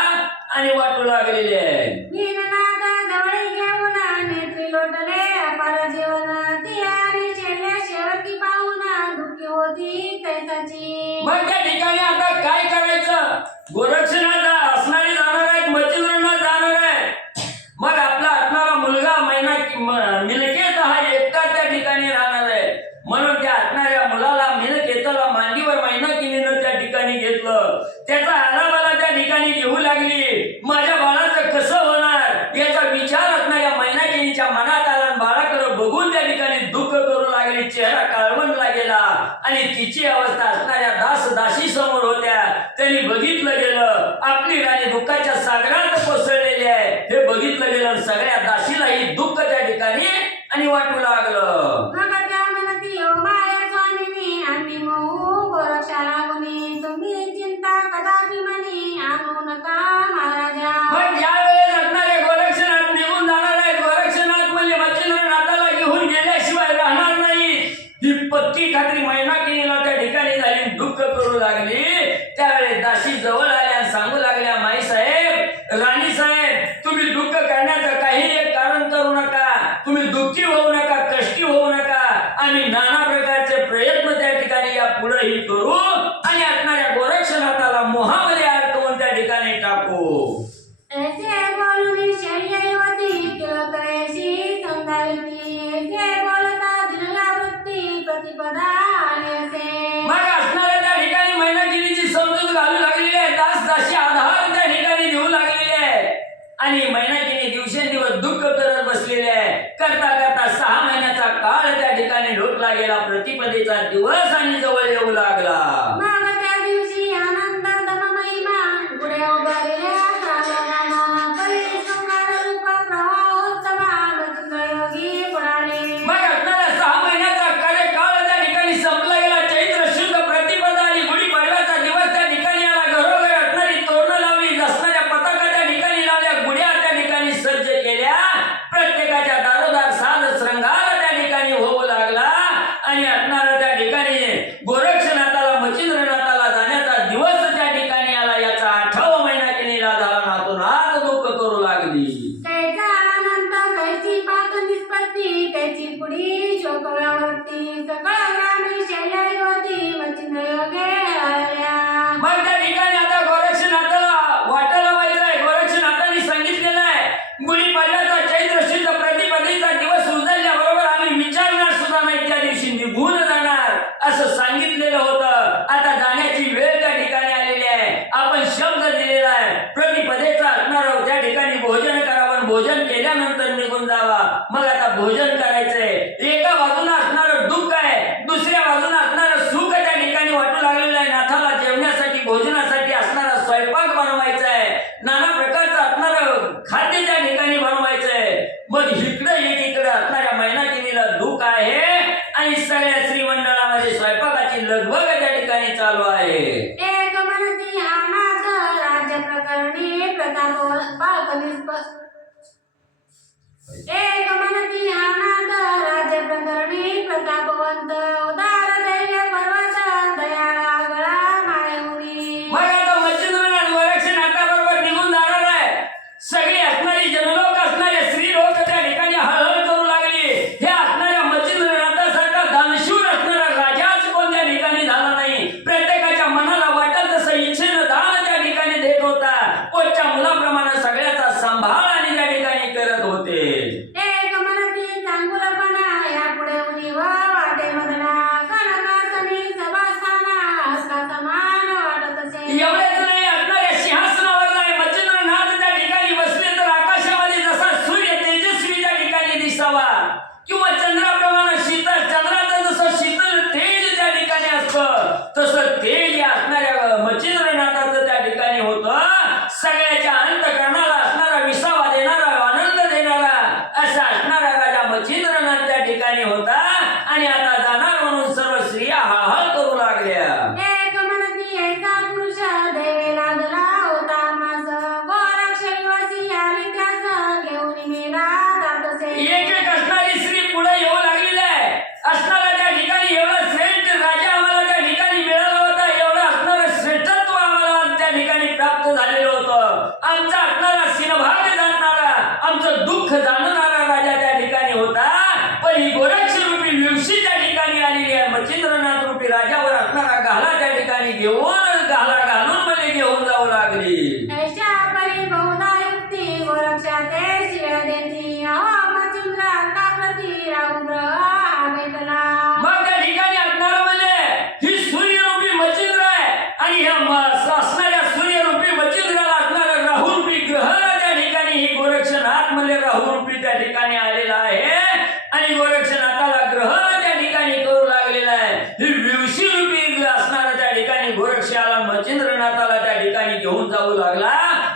आणि वाटू लागलेली आहे. दीननाथ जवळ घेऊन नेत्री लोटले अपार जीवन ती आणि शेल्या शेवटी पाहून दुःखी होती तैसाची. मग त्या ठिकाणी आता काय करायचं? गोरक्षनाथ असणारी जाणार आहेत, मच्छिंद्रनाथ जाणार आहे. मग आपला असणारा मुलगा मिलकेत हा एकटा त्या ठिकाणी राहणार आहे. म्हणून त्या असणाऱ्या मुलाला मिलकेतला मांडीवर मैनाकिनीनं त्या ठिकाणी घेतलं. त्याचा आरामाला त्या ठिकाणी घेऊ लागली. माझ्या बाळाचं कसं होणार याचा विचार असणाऱ्या मैनाकिनीच्या मनात आला. बाळाकडे बघून त्या ठिकाणी दुःख करू लागली. चेहरा काळवंडला गेला आणि तिची अवस्था असणाऱ्या दासी समोर होत्या. त्यांनी बघितलं गेलं आपली राणी दुःखाच्या सागरात कोसळलेली आहे. हे बघितलं गेलं सगळ्या दासीलाही दुःख त्या ठिकाणी आणि वाटू लागलं. मग त्या म्हणती ओ माया स्वामिनी आम्ही मोहू गोरक्षाला गुणी तुम्ही चिंता कदापि मनी आणू नका महाराजा. मग ज्या वेळेस असणारे गोरक्षनाथ निघून जाणार आहेत, गोरक्षनाथ म्हणजे मच्छिंद्रनाथाला घेऊन गेल्याशिवाय राहणार नाही ही पक्की खात्री मैनाकिनीला त्या ठिकाणी झाली. दुःख करू लागली. त्यावेळेस दासी जवळ आल्या आणि सांगू लागल्या, माई साहेब, राणी साहेब, तुम्ही दुःख करण्याचं काही एक कारण करू नका, तुम्ही दुःखी होऊ नका, कष्टी होऊ नका. आम्ही नाना प्रकारचे प्रयत्न त्या ठिकाणी या पुढेही करू आणि असणाऱ्या गोरक्षनाथाला मोहामध्ये अडकवून त्या ठिकाणी टाकू. ऐसे बोलून शल्य युवती किलोतळेशी समजाविती. ऐसे बोलता दिनला वृत्ती प्रतिपदा आली असे. मग असणाऱ्या त्या ठिकाणी मैनाकिनीची समजूत घालू लागलेली आहे. दासी आधार त्या ठिकाणी देऊ लागलेले आहे आणि मैनाकिनी दिवसेंदिवस दुःख करत बसलेले आहे. करता करता 6 महिन्याचा काळ त्या ठिकाणी लोटला गेला. प्रतिपदेचा दिवस आणि जवळ येऊ लागला. मग त्या दिवशी आनंद दममहिमा गुढे उभारल्या सागराना परी शृंगार रूप प्रवाहोत्सवा मच्छिंद्र योगी पुढाले. मग असणारा 6 महिन्याचा कार्यकाळ त्या ठिकाणी संपला गेला. चैत्र शुद्ध प्रतिपदा आणि गुढीपाडव्याचा दिवस त्या ठिकाणी आला. घरोघर असणारी तोरणं लावली, असणाऱ्या पताका त्या ठिकाणी लावल्या, गुढ्या त्या ठिकाणी सज्ज केल्या. प्रत्येकाच्या दारोदार साज श्रंगार त्या ठिकाणी होऊ लागला आणि असणारा त्या ठिकाणी गोरक्षनाथाला मच्छिंद्रनाथाला जाण्याचा दिवस त्या ठिकाणी आला. याचा 8वा महिना किनीला झाला. नातोनात दुःख करू लागली. कैचा अनंत कैची पाक निष्पत्ती कैची पुढी शोकव्यावृत्ती सकळ ग्रामी शैल्या युवती मच्छिंद्र योगे आल्या. मग त्या ठिकाणी आता गोरक्षनाथाला वाटा लावायचा आहे. गोरक्षनाथाने सांगितलेलं आहे गुढीपाडव्याचा चैत्र शुद्ध प्रतिपदेचा दिवस उजळल्याबरोबर आम्ही विचारणार सुद्धा नाही, त्या दिवशी निघून जाणार असं सांगितलेलं होतं. आता जाण्याची वेळ त्या ठिकाणी आलेली आहे. आपण शब्द दिलेला आहे प्रतिपदेचा असणार त्या ठिकाणी भोजन करावं, भोजन केल्यानंतर निघून जावा. मग आता भोजन करायचंय. एका बाजूला असणारं दुःख आहे, दुसऱ्या बाजूला असणारं सुख त्या ठिकाणी वाटू लागलेलं आहे. नाथाला जेवण्यासाठी भोजनासाठी असणारा स्वयंपाक बनवायचा आहे, नाना प्रकारचं असणारं खाद्य त्या ठिकाणी बनवायचंय. मग इकडे असणाऱ्या मैनाकिनीला दुःख आहे आणि सगळ्या श्रीमंडळामध्ये स्वयंपाकाची लगबग त्या ठिकाणी चालू आहे. एक म्हणती अनाथ राज्य प्रकरणी प्रताप पाक एक म्हणती अनाथ राज्य प्रकरणी प्रतापवंत उदार दैव एक मनती चांगुलपणा यापुढे उणीव वाटे मदना कनकासनी सभास्थाना हस्ता समान वाटत असे. एवढेच नाही, असणाऱ्या सिंहासनावर नाही मच्छिंद्रनाथ त्या ठिकाणी बसले तर आकाशामध्ये जसा सूर्य तेजस्वी त्या ठिकाणी दिसावा किंवा चंद्राप्रमाणे शीतल, चंद्राचं जसं शीतल तेज त्या ठिकाणी असतं तसं तेज या असणाऱ्या मच्छिंद्रनाथाचं त्या ठिकाणी होतं. सगळ्याच्या अंतकरणाला असणारा विसावा देणारा, आनंद देणारा असा असणारा राजा मच्छिंद्रनाथ त्या ठिकाणी होता. आणि आता जाणार म्हणून सर्व स्त्रिया हळहळ करू लागल्या. एक मनती ऐसा पुरुष देवे लागला होता मास गोरक्ष निवासी आली त्यास घेऊन मेला जात असे. एक एक असणारी स्त्री पुढे येऊ लागलेली आहे. असणारा त्या ठिकाणी एवढा श्रेष्ठ राजा आम्हाला त्या ठिकाणी मिळाला होता, एवढं असणारं श्रेष्ठत्व आम्हाला त्या ठिकाणी प्राप्त झालेलं होतं. आमचा असणारा सिंहभाग जाणणारा, आमचं दुःख जाणणारा राजा त्या ठिकाणी होता. पण ही गोरक्ष रूपी विवशी त्या ठिकाणी आलेली आहे. मच्छिंद्रनाथ रूपी राजावर असणारा गाला त्या ठिकाणी घेऊन गाला घालून मध्ये घेऊन जाऊ लागली. ऐशा परी बहुधा युक्ती गोरक्षा ते शिव्या देती अहो मच्छिंद्र का प्रती रौद्र भेटला. मग त्या ठिकाणी असणारं म्हणजे ही सूर्यरूपी मच्छिंद्र आहे आणि ह्या असणाऱ्या सूर्यरूपी मच्छिंद्राला असणारं राहुरूपी ग्रह त्या ठिकाणी ही गोरक्षनाथ म्हणजे राहुरूपी त्या ठिकाणी आलेला आहे. आणि गोरक्षनाथाला ग्रह त्या ठिकाणी करू लागलेला आहे. ही विवशी रूपी असणारा त्या ठिकाणी गोरक्षाला मच्छिंद्रनाथाला त्या ठिकाणी घेऊन जाऊ लागला.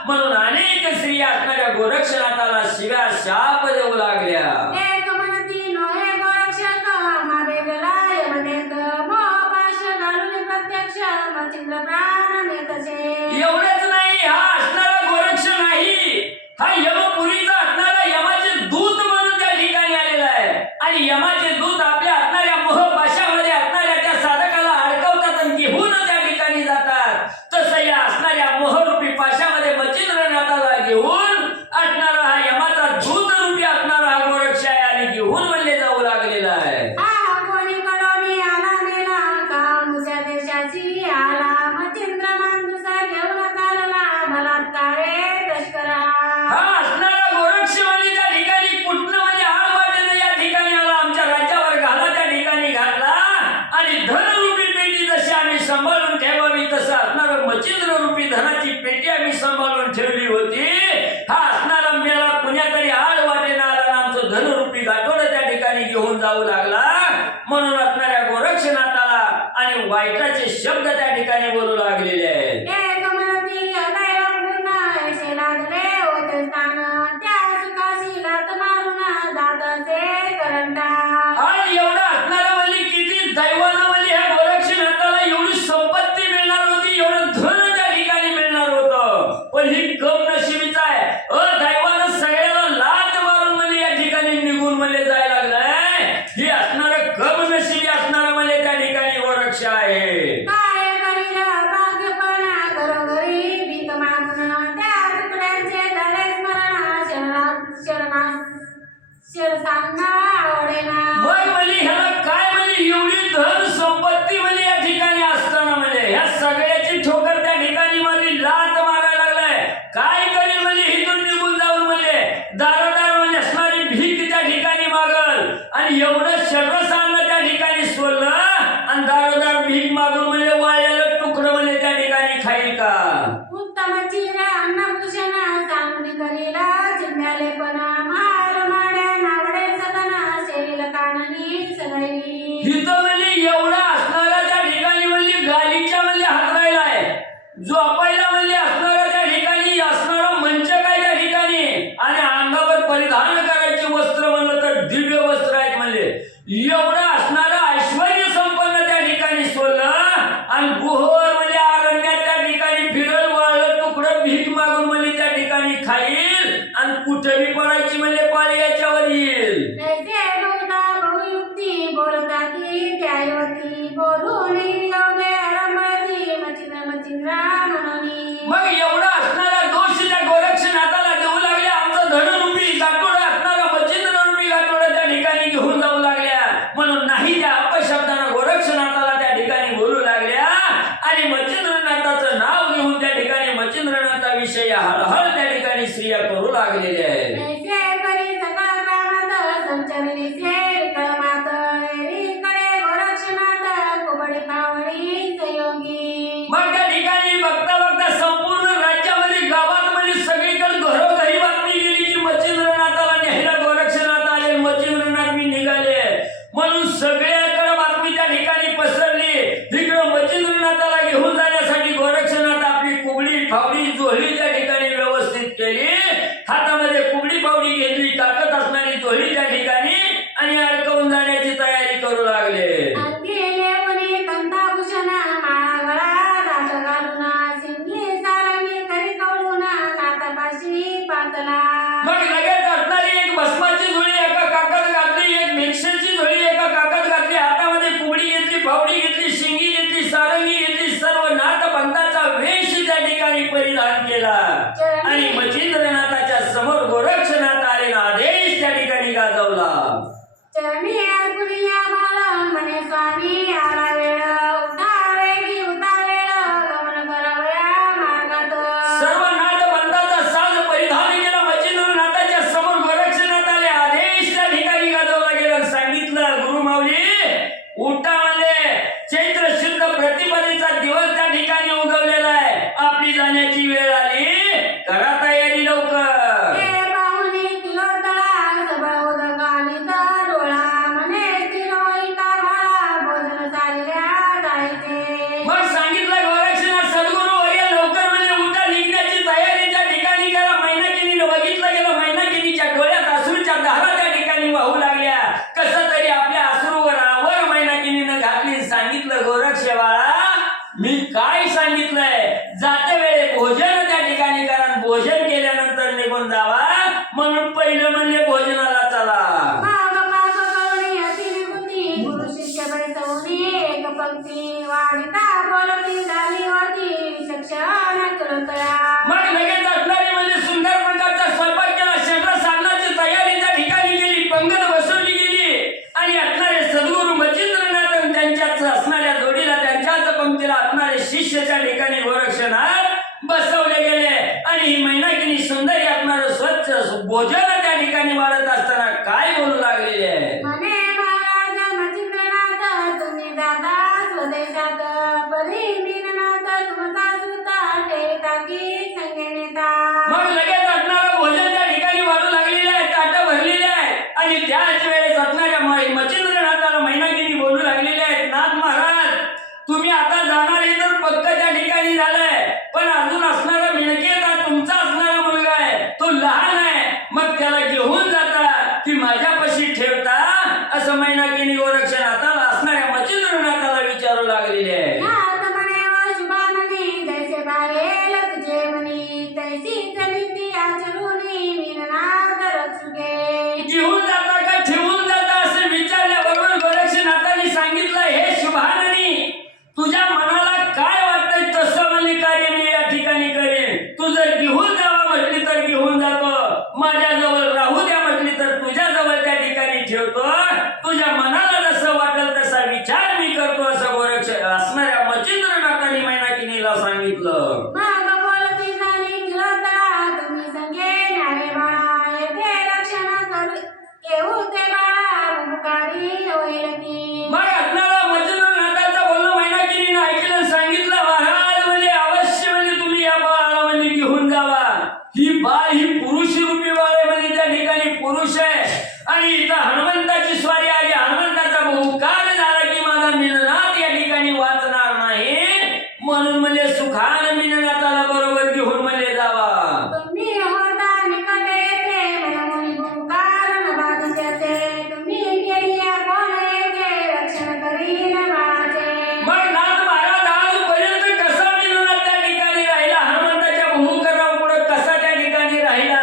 म्हणून अनेक स्त्रिया असणाऱ्या गोरक्षनाथाला शिव्या शाप देऊ लागल्या. एक मनती नोहे गोरक्ष कामा भेटला यमदेत मोहपाश घालून प्रत्यक्ष मच्छिंद्र प्राण नेत असे. एवढंच नाही, हा असणारा गोरक्ष नाही, हा यमपुरीचा असणारा यमाचे दूत म्हणून त्या ठिकाणी आलेला आहे. आणि यमाचे दूत आपल्या असणाऱ्या मोहपाशामध्ये असणाऱ्या त्या साधकाला अडकवतात आणि घेऊन त्या ठिकाणी जातात. तसं या असणाऱ्या मोहरूपी पाशामध्ये मच्छिंद्रनाथाला घेऊन असणारा हा यमाचा दूत रूपी असणारा हा गोरक्ष आहे आणि घेऊन म्हणले जाऊ लागलेला आहे. हा कोणी कडोनी आला नेला कामुच्या देशाची आला मच्छिंद्र माणूसा घेऊन चालला बलात्कारे तस्करा. हा असणारा गोरक्ष म्हणजे त्या ठिकाणी कुठनं म्हणजे आड वाटेनं या ठिकाणी आला, आमच्या राज्यावर घाला त्या ठिकाणी घातला. आणि धनरूपी पेटी जशी आम्ही सांभाळून ठेवावी तसं असणारं मच्छिंद्र रूपी धनाची पेटी आम्ही सांभाळून ठेवली होती. हा असणारा मेला कुण्यातरी आड वाटेनं आला आणि आमचं धनरूपी गाठोडं त्या ठिकाणी घेऊन जाऊ लागला. म्हणून असणाऱ्या गोरक्षनाथाला आणि वाईटाचे शब्द त्या ठिकाणी बोलू लागलेले आहेत. एक मनती दैव पूर्ण ऐसे लागले होते स्थान त्या सुखाशी लात मारून जात असे करंटा. आणि एवढं असणारा म्हणजे किती दैवानं म्हणजे ह्या गोरक्षनाथाला एवढी संपत्ती मिळणार होती, एवढं धन त्या ठिकाणी मिळणार होतं. पण ही कम नशिबीच आहे. दैवानं सगळ्याला लात मारून म्हणजे या ठिकाणी निघून म्हणजे जायला लागलाय. ही असणारं कम नशिबी असणारा म्हणजे त्या ठिकाणी गोरक्ष आहे. काय करील भाग्यपणा घरोघरी भीक मागून त्या तुकड्यांचे धडे स्मरण शिरसांना आवडेना. मग म्हणजे ह्याला काय म्हणजे एवढी धन संपत्ती म्हणजे या ठिकाणी असताना म्हणजे ह्या सगळ्याची ठोकर त्या ठिकाणी म्हणजे लात मारायला लागलाय. काय करेल म्हणजे इथून निघून जाऊन म्हणजे दारोदार म्हणजे असणारी भीक त्या ठिकाणी मागल. आणि एवढं शर्वसांना त्या ठिकाणी सोडलं आणि दारोदार भीक मागून म्हणजे वाळलेलं तुकडं म्हणजे त्या ठिकाणी खाईल का? उत्तम चिर अन्नभूषण चांगली करीला जिम्याले पण महाल माड्या नावडे सदना शेरील काननी सदैवी. इथं म्हणजे एवढा असणारा त्या ठिकाणी म्हणजे गालीच्या म्हणजे हातरायला आहे. झोपायला म्हणजे असणारा त्या ठिकाणी असणारा मंच काय त्या ठिकाणी. आणि अंगावर परिधान करायचे वस्त्र म्हणलं तर दिव्य वस्त्र आहेत. म्हणजे एवढं असणारा ऐश्वर्य संपन्न त्या ठिकाणी सोडलं आणि गुहोर म्हणजे अरण्यात त्या ठिकाणी फिरल वाळलं तुकडं भीक मागून म्हणजे त्या ठिकाणी खाईल आणि कुठेही पडायची म्हणजे पाळी याच्यावर येईल. तैसे बहुधा बहुयुक्ती बोलता की त्या युवती बोलून योगे रमती मच्छिंद्र म्हणून. मग एवढा असणारा दोष त्या गोरक्षनाथाला देऊ लागल्या. आमचं धनरूपी गाठोडं असणारा मच्छिंद्ररूपी गाठोडं त्या ठिकाणी घेऊन जाऊ लागल्या. चरणी अर्पुनी या बाळ म्हणे स्वामी आला वेळ उतावेळी उतावेळ गमन करावया मार्गात सर्व नाथ बंदाचा साज परिधान केला मच्छिंद्रनाथाच्या समोर गोरक्षनाथ आले आदेश त्या ठिकाणी गाजवला गेला सांगितलं गुरु माऊली उठा म्हणजे चैत्र शुद्ध प्रतिपदेचा दिवस त्या ठिकाणी उगवलेला आहे आपली जाण्याची वेळ आली करा तयारी लवकर हे पाहुणे किलोतळा सबळ उदकालिता डोळा म्हणे तिरोईता बाळा भोजन चालल्या जायचे मग सांगितलं गोरक्षनाथ सद्गुरु वर्य लवकर म्हणजे उठा निघण्याची तयारी त्या ठिकाणी करा मैनाकिनीने बघितलं गेलं मैनाकिनीच्या डोळ्यात अश्रूच्या धारा त्या ठिकाणी वाहू लागल्या कसं तरी आपल्या अश्रूवर आवर मैनाकिनीनं घातली सांगितलं गोरक्ष बाळा मी काय सांगितलंय जाते वेळे भोजन त्या ठिकाणी करा भोजन केल्यानंतर निघून जावा म्हणून पहिलं म्हणले भोजनाला चला माग माग करुणी अति निकुती गुरु शिष्य बैसवणी एक पंक्ती वाढिता बोलती झाली होती विचक्षण किलोतळा मग लगेच असणारी म्हणजे सुंदर प्रकारचा स्वयंपाक केला शंकर साधनाची तयारी त्या ठिकाणी केली पंगत बसवली गेली आणि असणारे सद्गुरु मच्छिंद्रनाथ त्यांच्याच असणाऱ्या जोडीला त्यांच्याच पंक्तीला असणारे शिष्य त्या ठिकाणी गोरक्षनाथ बसवले गेले आणि ही मैनाकिनी सुंदर असणारं स्वच्छ भोजन त्या ठिकाणी वाढत असताना काय बोलू लागलेले आहे म्हणे महाराज मच्छिंद्रनाथ तुम्ही जाता स्वदेशात बरी मीननाथ तुमचा सुता ठेवता की संगे नेता मग लगेच असणारं भोजन त्या ठिकाणी वाढू लागलेले आहे ताटं भरलेले आहे आणि त्याच वेळेस असणाऱ्या मच्छिंद्रनाथाला मैनाकिनी बोलू लागलेले आहेत नाथ महाराज तुम्ही आता जाणार तर पक्क त्या ठिकाणी झालंय पण अजून असणारा मिणकेता तुमचा असणारा मुलगा आहे तो लहान आहे मग त्याला घेऊन जाता की माझ्यापाशी ठेवता असं मैनाकिनी गोरक्षनाथाला असणाऱ्या मच्छिंद्रनाथाला विचारू लागलेले आहे नाथ म्हणे व शुभाननी जैसे पाहेल तुझे मनी तैसीच नीती आचरुनी मीननाथ रक्षुके घेऊन जाता का ठेवून जाता असं विचारल्याबरोबर गोरक्षनाथाने सांगितलं हे शुभाननी तुझ्या मनाला काय वाटतंय तसं म्हणजे कार्य मी या ठिकाणी करेन तू जर घेऊन जावा म्हटली तर घेऊन जातो माझ्याजवळ राहू द्या म्हटली तर तुझ्याजवळ त्या ठिकाणी ठेवतो तुझ्या मनाला जसं वाटेल तसा विचार मी करतो असं गोरक्ष असणाऱ्या मच्छिंद्रनाथाने मैनाकिनीला सांगितलं माग बोलती झाली किलोतळा तुम्ही संगे न्यारे बाळा येथे रक्षण करू येऊ ते बाळा मुकारी होईल की मग असणारा मच्छिंद्रनाथाचं बोलणं मैनाकिनीनं ऐकलं सांगितलं महाराज म्हणजे अवश्य म्हणजे तुम्ही या बाळाला म्हणजे घेऊन जावा ही बाळ ही पुरुषी रूपी बाळ आहे म्हणजे त्या ठिकाणी पुरुष आहे आणि इथं हनुमंताची स्वारी आली हनुमंताचा बहुकाल झाला की माझा मीननाथ या ठिकाणी वाचणार नाही म्हणून म्हणजे सुखान मीननाथाला बरोबर घेऊन म्हणजे जावा तुम्ही होता निकटे ते मनमुनी भूकार न बाधित ते तुम्ही केली कोण येते रक्षण करीन बाळाचे मग नाथ महाराज आजपर्यंत कसा मीननाथ त्या ठिकाणी राहिला हनुमंताच्या बहुकरापुढे कसा त्या ठिकाणी राहिला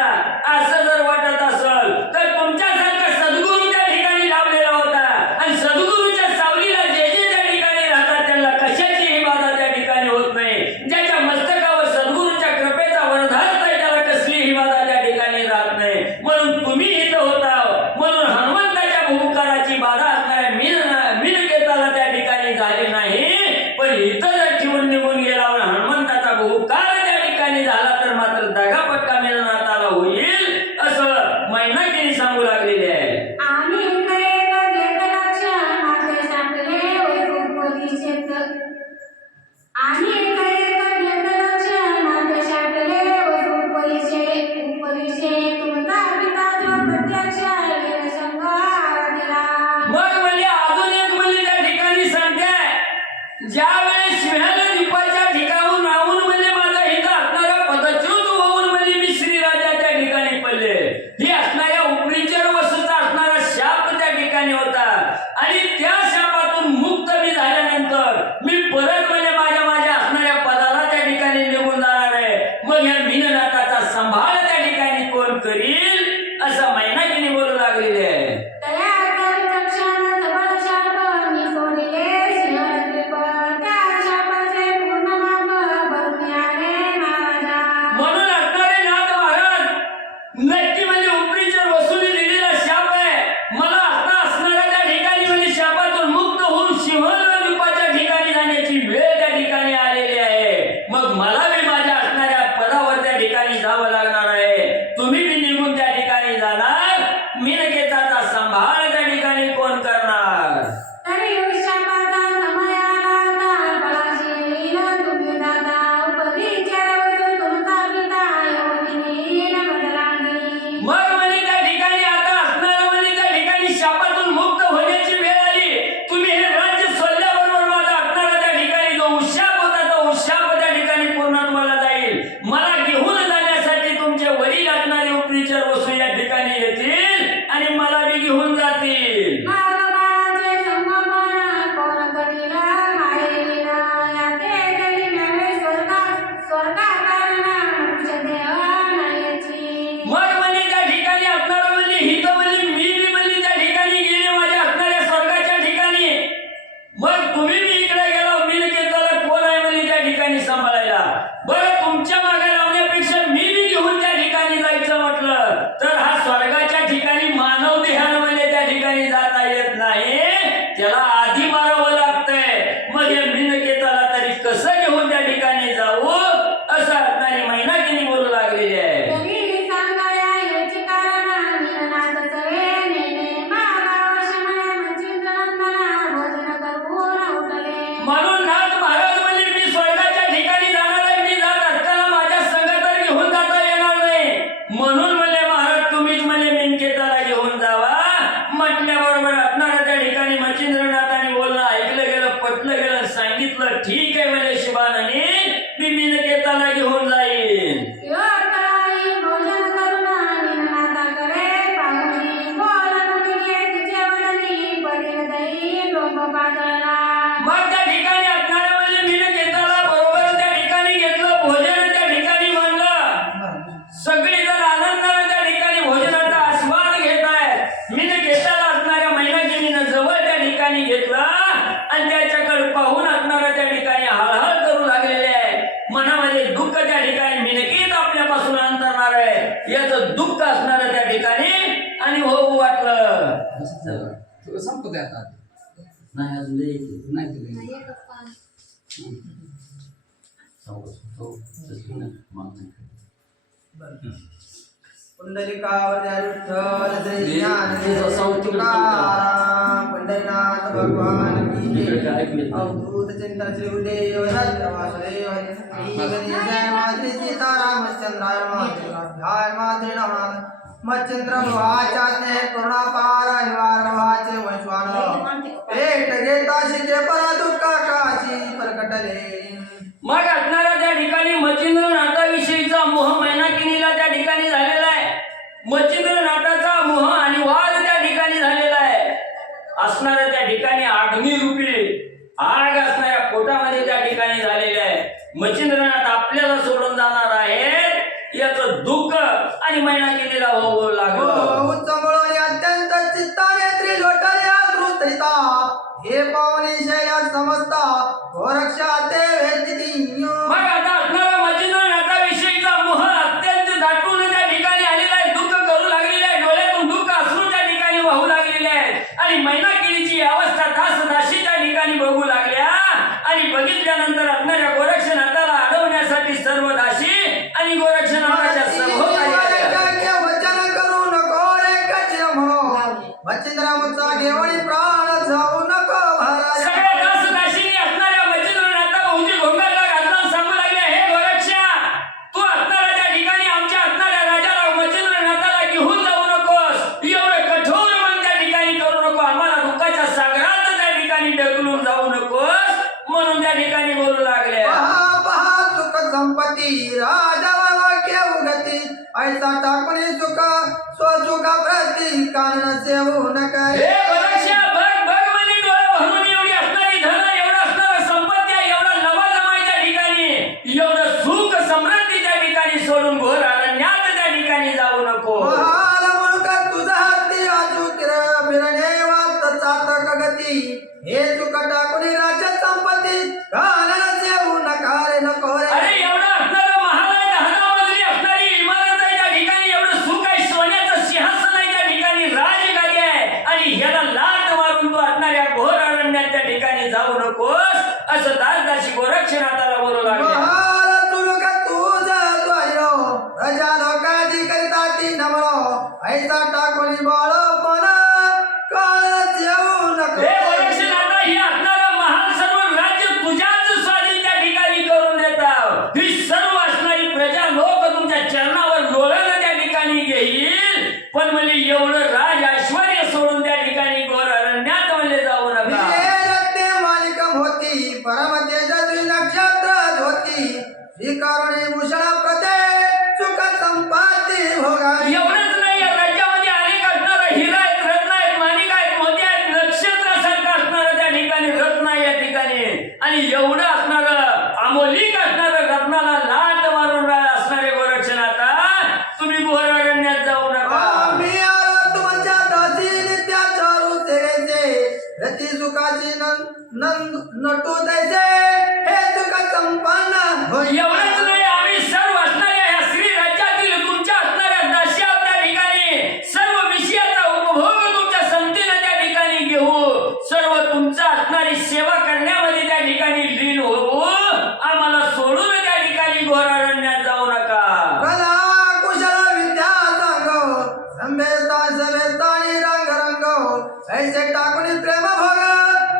असं जर वाटत असेल तर तुमच्यासारखा सद्गुरू त्या ठिकाणी लाभलेला होता आणि सद्गुरूच्या सावलीला जे जे त्या ठिकाणी राहतात त्यांना कशाचीही बाधा त्या ठिकाणी होत नाही ज्याच्या मस्तकावर सद्गुरूच्या कृपेचा वरदहस्त आहे त्याला कसलीही बाधा त्या ठिकाणी राहत नाही म्हणून तुम्ही इथं होता म्हणून हनुमंताच्या बहुकाराची बाधा असणाऱ्या मीनकेताला त्या ठिकाणी झाली नाही पण इथं जर ठेवून निघून गेला व हनुमंताचा बहुकार त्या ठिकाणी झाला तर मात्र दगापटका मीननाथाला होईल असं मैनाकिनी सांगू लागलेली आहे आम्ही कैक घेत लक्ष माझे सापले वैकुंठपरीक्षेत आम्ही कैक घेत लक्ष माझे सापले वैकुंठपरीक्षेत तुमचा पिता जो प्रत्यक्ष गेला संग आराधीला मग म्हणजे अजून एक म्हणजे त्या ठिकाणी सांगते ज्या वेळेस सिंहाला दीपाच्या ठिकाणून राहून म्हणजे माझा हित असणारा पदच्युत होऊन म्हणजे मी श्रीराजा त्या ठिकाणी पडले ही असणाऱ्या उपरीचर वसूचा असणारा शाप त्या ठिकाणी होता आणि त्या शापातून मुक्त मी झाल्यानंतर मी परत म्हणजे माझ्या असणाऱ्या पदाला त्या ठिकाणी निघून जाणार आहे मग या मीननाथाचा सांभाळ त्या ठिकाणी कोण करील असं मैनाकिनी बोलू लागलेली आहे तया कर चक्षण सबळ शाप मी सोडिले सिंहद्वीप त्या शापाचे पूर्ण माप भरून आले महाराजा म्हणून असणारे नाथ महाराज नक्की म्हणजे उपरीचर वसुली दिलेला शाप आहे मला आता असणारे अनुभव वाटलं. तुला संपत आहे आता. नाही अजून लय येते. नाही तुला नाही एकच पान. सावकाश. हो, तसं नाही. मागचं. पुंडलिकावरती विठ्ठल श्री ज्ञानदेव तुकाराम पंढरीनाथ भगवान की जय. अवधूत चिंतन श्री गुरुदेव दत्त वासुदेव श्री गणेशाय मातृ सीतारामचंद्राय मातृभ्याय मातृ नमः. मच्छिंद्र मोहाच्या स्नेह करुणापार निवार मोहाचे वैश्वान पेट घेता शिके परा दुःखा काशी प्रकटले. मग असणारा त्या ठिकाणी मच्छिंद्रनाथाविषयीचा मोह मैनाकिनीला त्या ठिकाणी झालेला आहे. मच्छिंद्रनाथाचा मोह आणि वाद त्या ठिकाणी झालेला आहे. असणाऱ्या त्या ठिकाणी आग्नी रूपी आग असणाऱ्या पोटामध्ये त्या ठिकाणी झालेले आहे. मच्छिंद्रनाथ आपल्याला सोडून जाणार आहे याचं दुःख आणि मैनाकिनीला होऊ लागलं. उच्चमुळोनी अत्यंत चित्ताने त्रिलोटल्या धृतरिता हे पावनी शैल्या समजता गोरक्षा ते वेदिनी. मग आता असणारा मच्छिंद्रनाथाविषयीचा मोह अत्यंत दाटून त्या ठिकाणी आलेला आहे. दुःख करू लागलेले आहे. डोळ्यातून दुःख अश्रू त्या ठिकाणी वाहू लागलेले आहेत. आणि मैनाकिनीची अवस्था दासी त्या ठिकाणी बघू लागल्या. आणि बघितल्यानंतर असणाऱ्या गोरक्षनाथाला अडवण्यासाठी सर्व दासी आणि गोरक्षनाथाच्या सभोवताली आल्या. वचन करू नको रे कच म्हणो मच्छिंद्रामुचा घेवणी प्राण जाऊ नको भराया. सगळ्या दासी-दासींनी असणाऱ्या मच्छिंद्रनाथाभोवती घोंगाला घातला आणि सांगू लागले, हे गोरक्षा, तू असणाऱ्या त्या ठिकाणी आमच्या असणाऱ्या राजाला मच्छिंद्रनाथाला घेऊन जाऊ नकोस. एवढं कठोर मन त्या ठिकाणी करू नको. आम्हाला दुःखाच्या सागरात त्या ठिकाणी ढकलून जाऊ नकोस म्हणून त्या ठिकाणी बोलू लागल्या. पहा पहा सुख संपत्ती राजा वाक्य उगती ऐसा टाकणे सुख स्वसुखा प्रती कान सेवू नका. हे गोरक्षा, बघ बघ म्हणे डोळे भरून एवढी असणारी धन, एवढं असणारं संपत्ती, एवढा लवाजमा त्या ठिकाणी, एवढं सुख समृद्धी त्या ठिकाणी सोडून घोर अरण्यात त्या ठिकाणी जाऊ नको. महाल मुळका तुझा हत्ती आजू फिरणे वात चातक गती हे सुख टाकून राज्य संपत्ती कान सेवू नका रे नको रे. अरे एवढं असणारं महाल आहे, 10 मजली असणारी इमारत आहे त्या ठिकाणी, एवढं सुख आहे, सोन्याचं सिंहासन आहे त्या ठिकाणी, राजगादी आहे. आणि ह्याला लाट मारून तू असणाऱ्या घोर अरण्यात त्या ठिकाणी जाऊ नकोस असं दासदासी गोरक्षनाथाला बोलू लागले. महाल तुलका तुझा द्वारो प्रजा लोकांची करिता ती नमरो ऐसा टाकून बाळो पण कान सेवू नको. हे गोरक्षनाथा, हे असणारं महाल सर्व राज्य तुझ्याच स्वाधीन त्या ठिकाणी करून देतात. ही सर्व असणारी प्रजा लोक तुमच्या चरणावर लोळण त्या ठिकाणी घेईल. पण म्हणजे एवढं राज ऐश्वर्य सोडून त्या ठिकाणी घोर अरण्यात म्हणले जाऊ नका. रत्ने मालिकम होती परम तेजस्वी नक्षत्र ज्योती श्रीकरुणी भूषण प्रते सुख संपत्ती भोगा. एवढंच नाही, या राज्यामध्ये अनेक असणारं हिरा आहेत, रत्न आहेत, माणिक आहेत, मोती आहेत, नक्षत्रासारखं असणारं त्या ठिकाणी रत्न आहे या ठिकाणी. आणि एवढं असणारं अमोलिक असणारं रत्नाला लाट मारून असणारे गोरक्षनाथा, तुम्ही घोर अरण्यात जाऊ नका. आम्ही आलो तुमच्या दासी नित्या चारू सेवेचे रती सुखाची नटू तैसे हे सुख संपन्न होई. एवढंच नाही, आम्ही सर्व असणाऱ्या या श्री राज्यातील तुमच्या असणाऱ्या दास्या त्या ठिकाणी सर्व विषयाचा उपभोग तुमच्या संतीनं त्या ठिकाणी घेऊ. सर्व तुमचा असणारी सेवा करण्यामध्ये त्या ठिकाणी लीन होऊ. आम्हाला सोडून त्या ठिकाणी घोर अरण्यात जाऊ नका. कला कुशल विद्या सांगो संभेता सभेता आणि रंग रंग ऐसे टाकून प्रेम भोग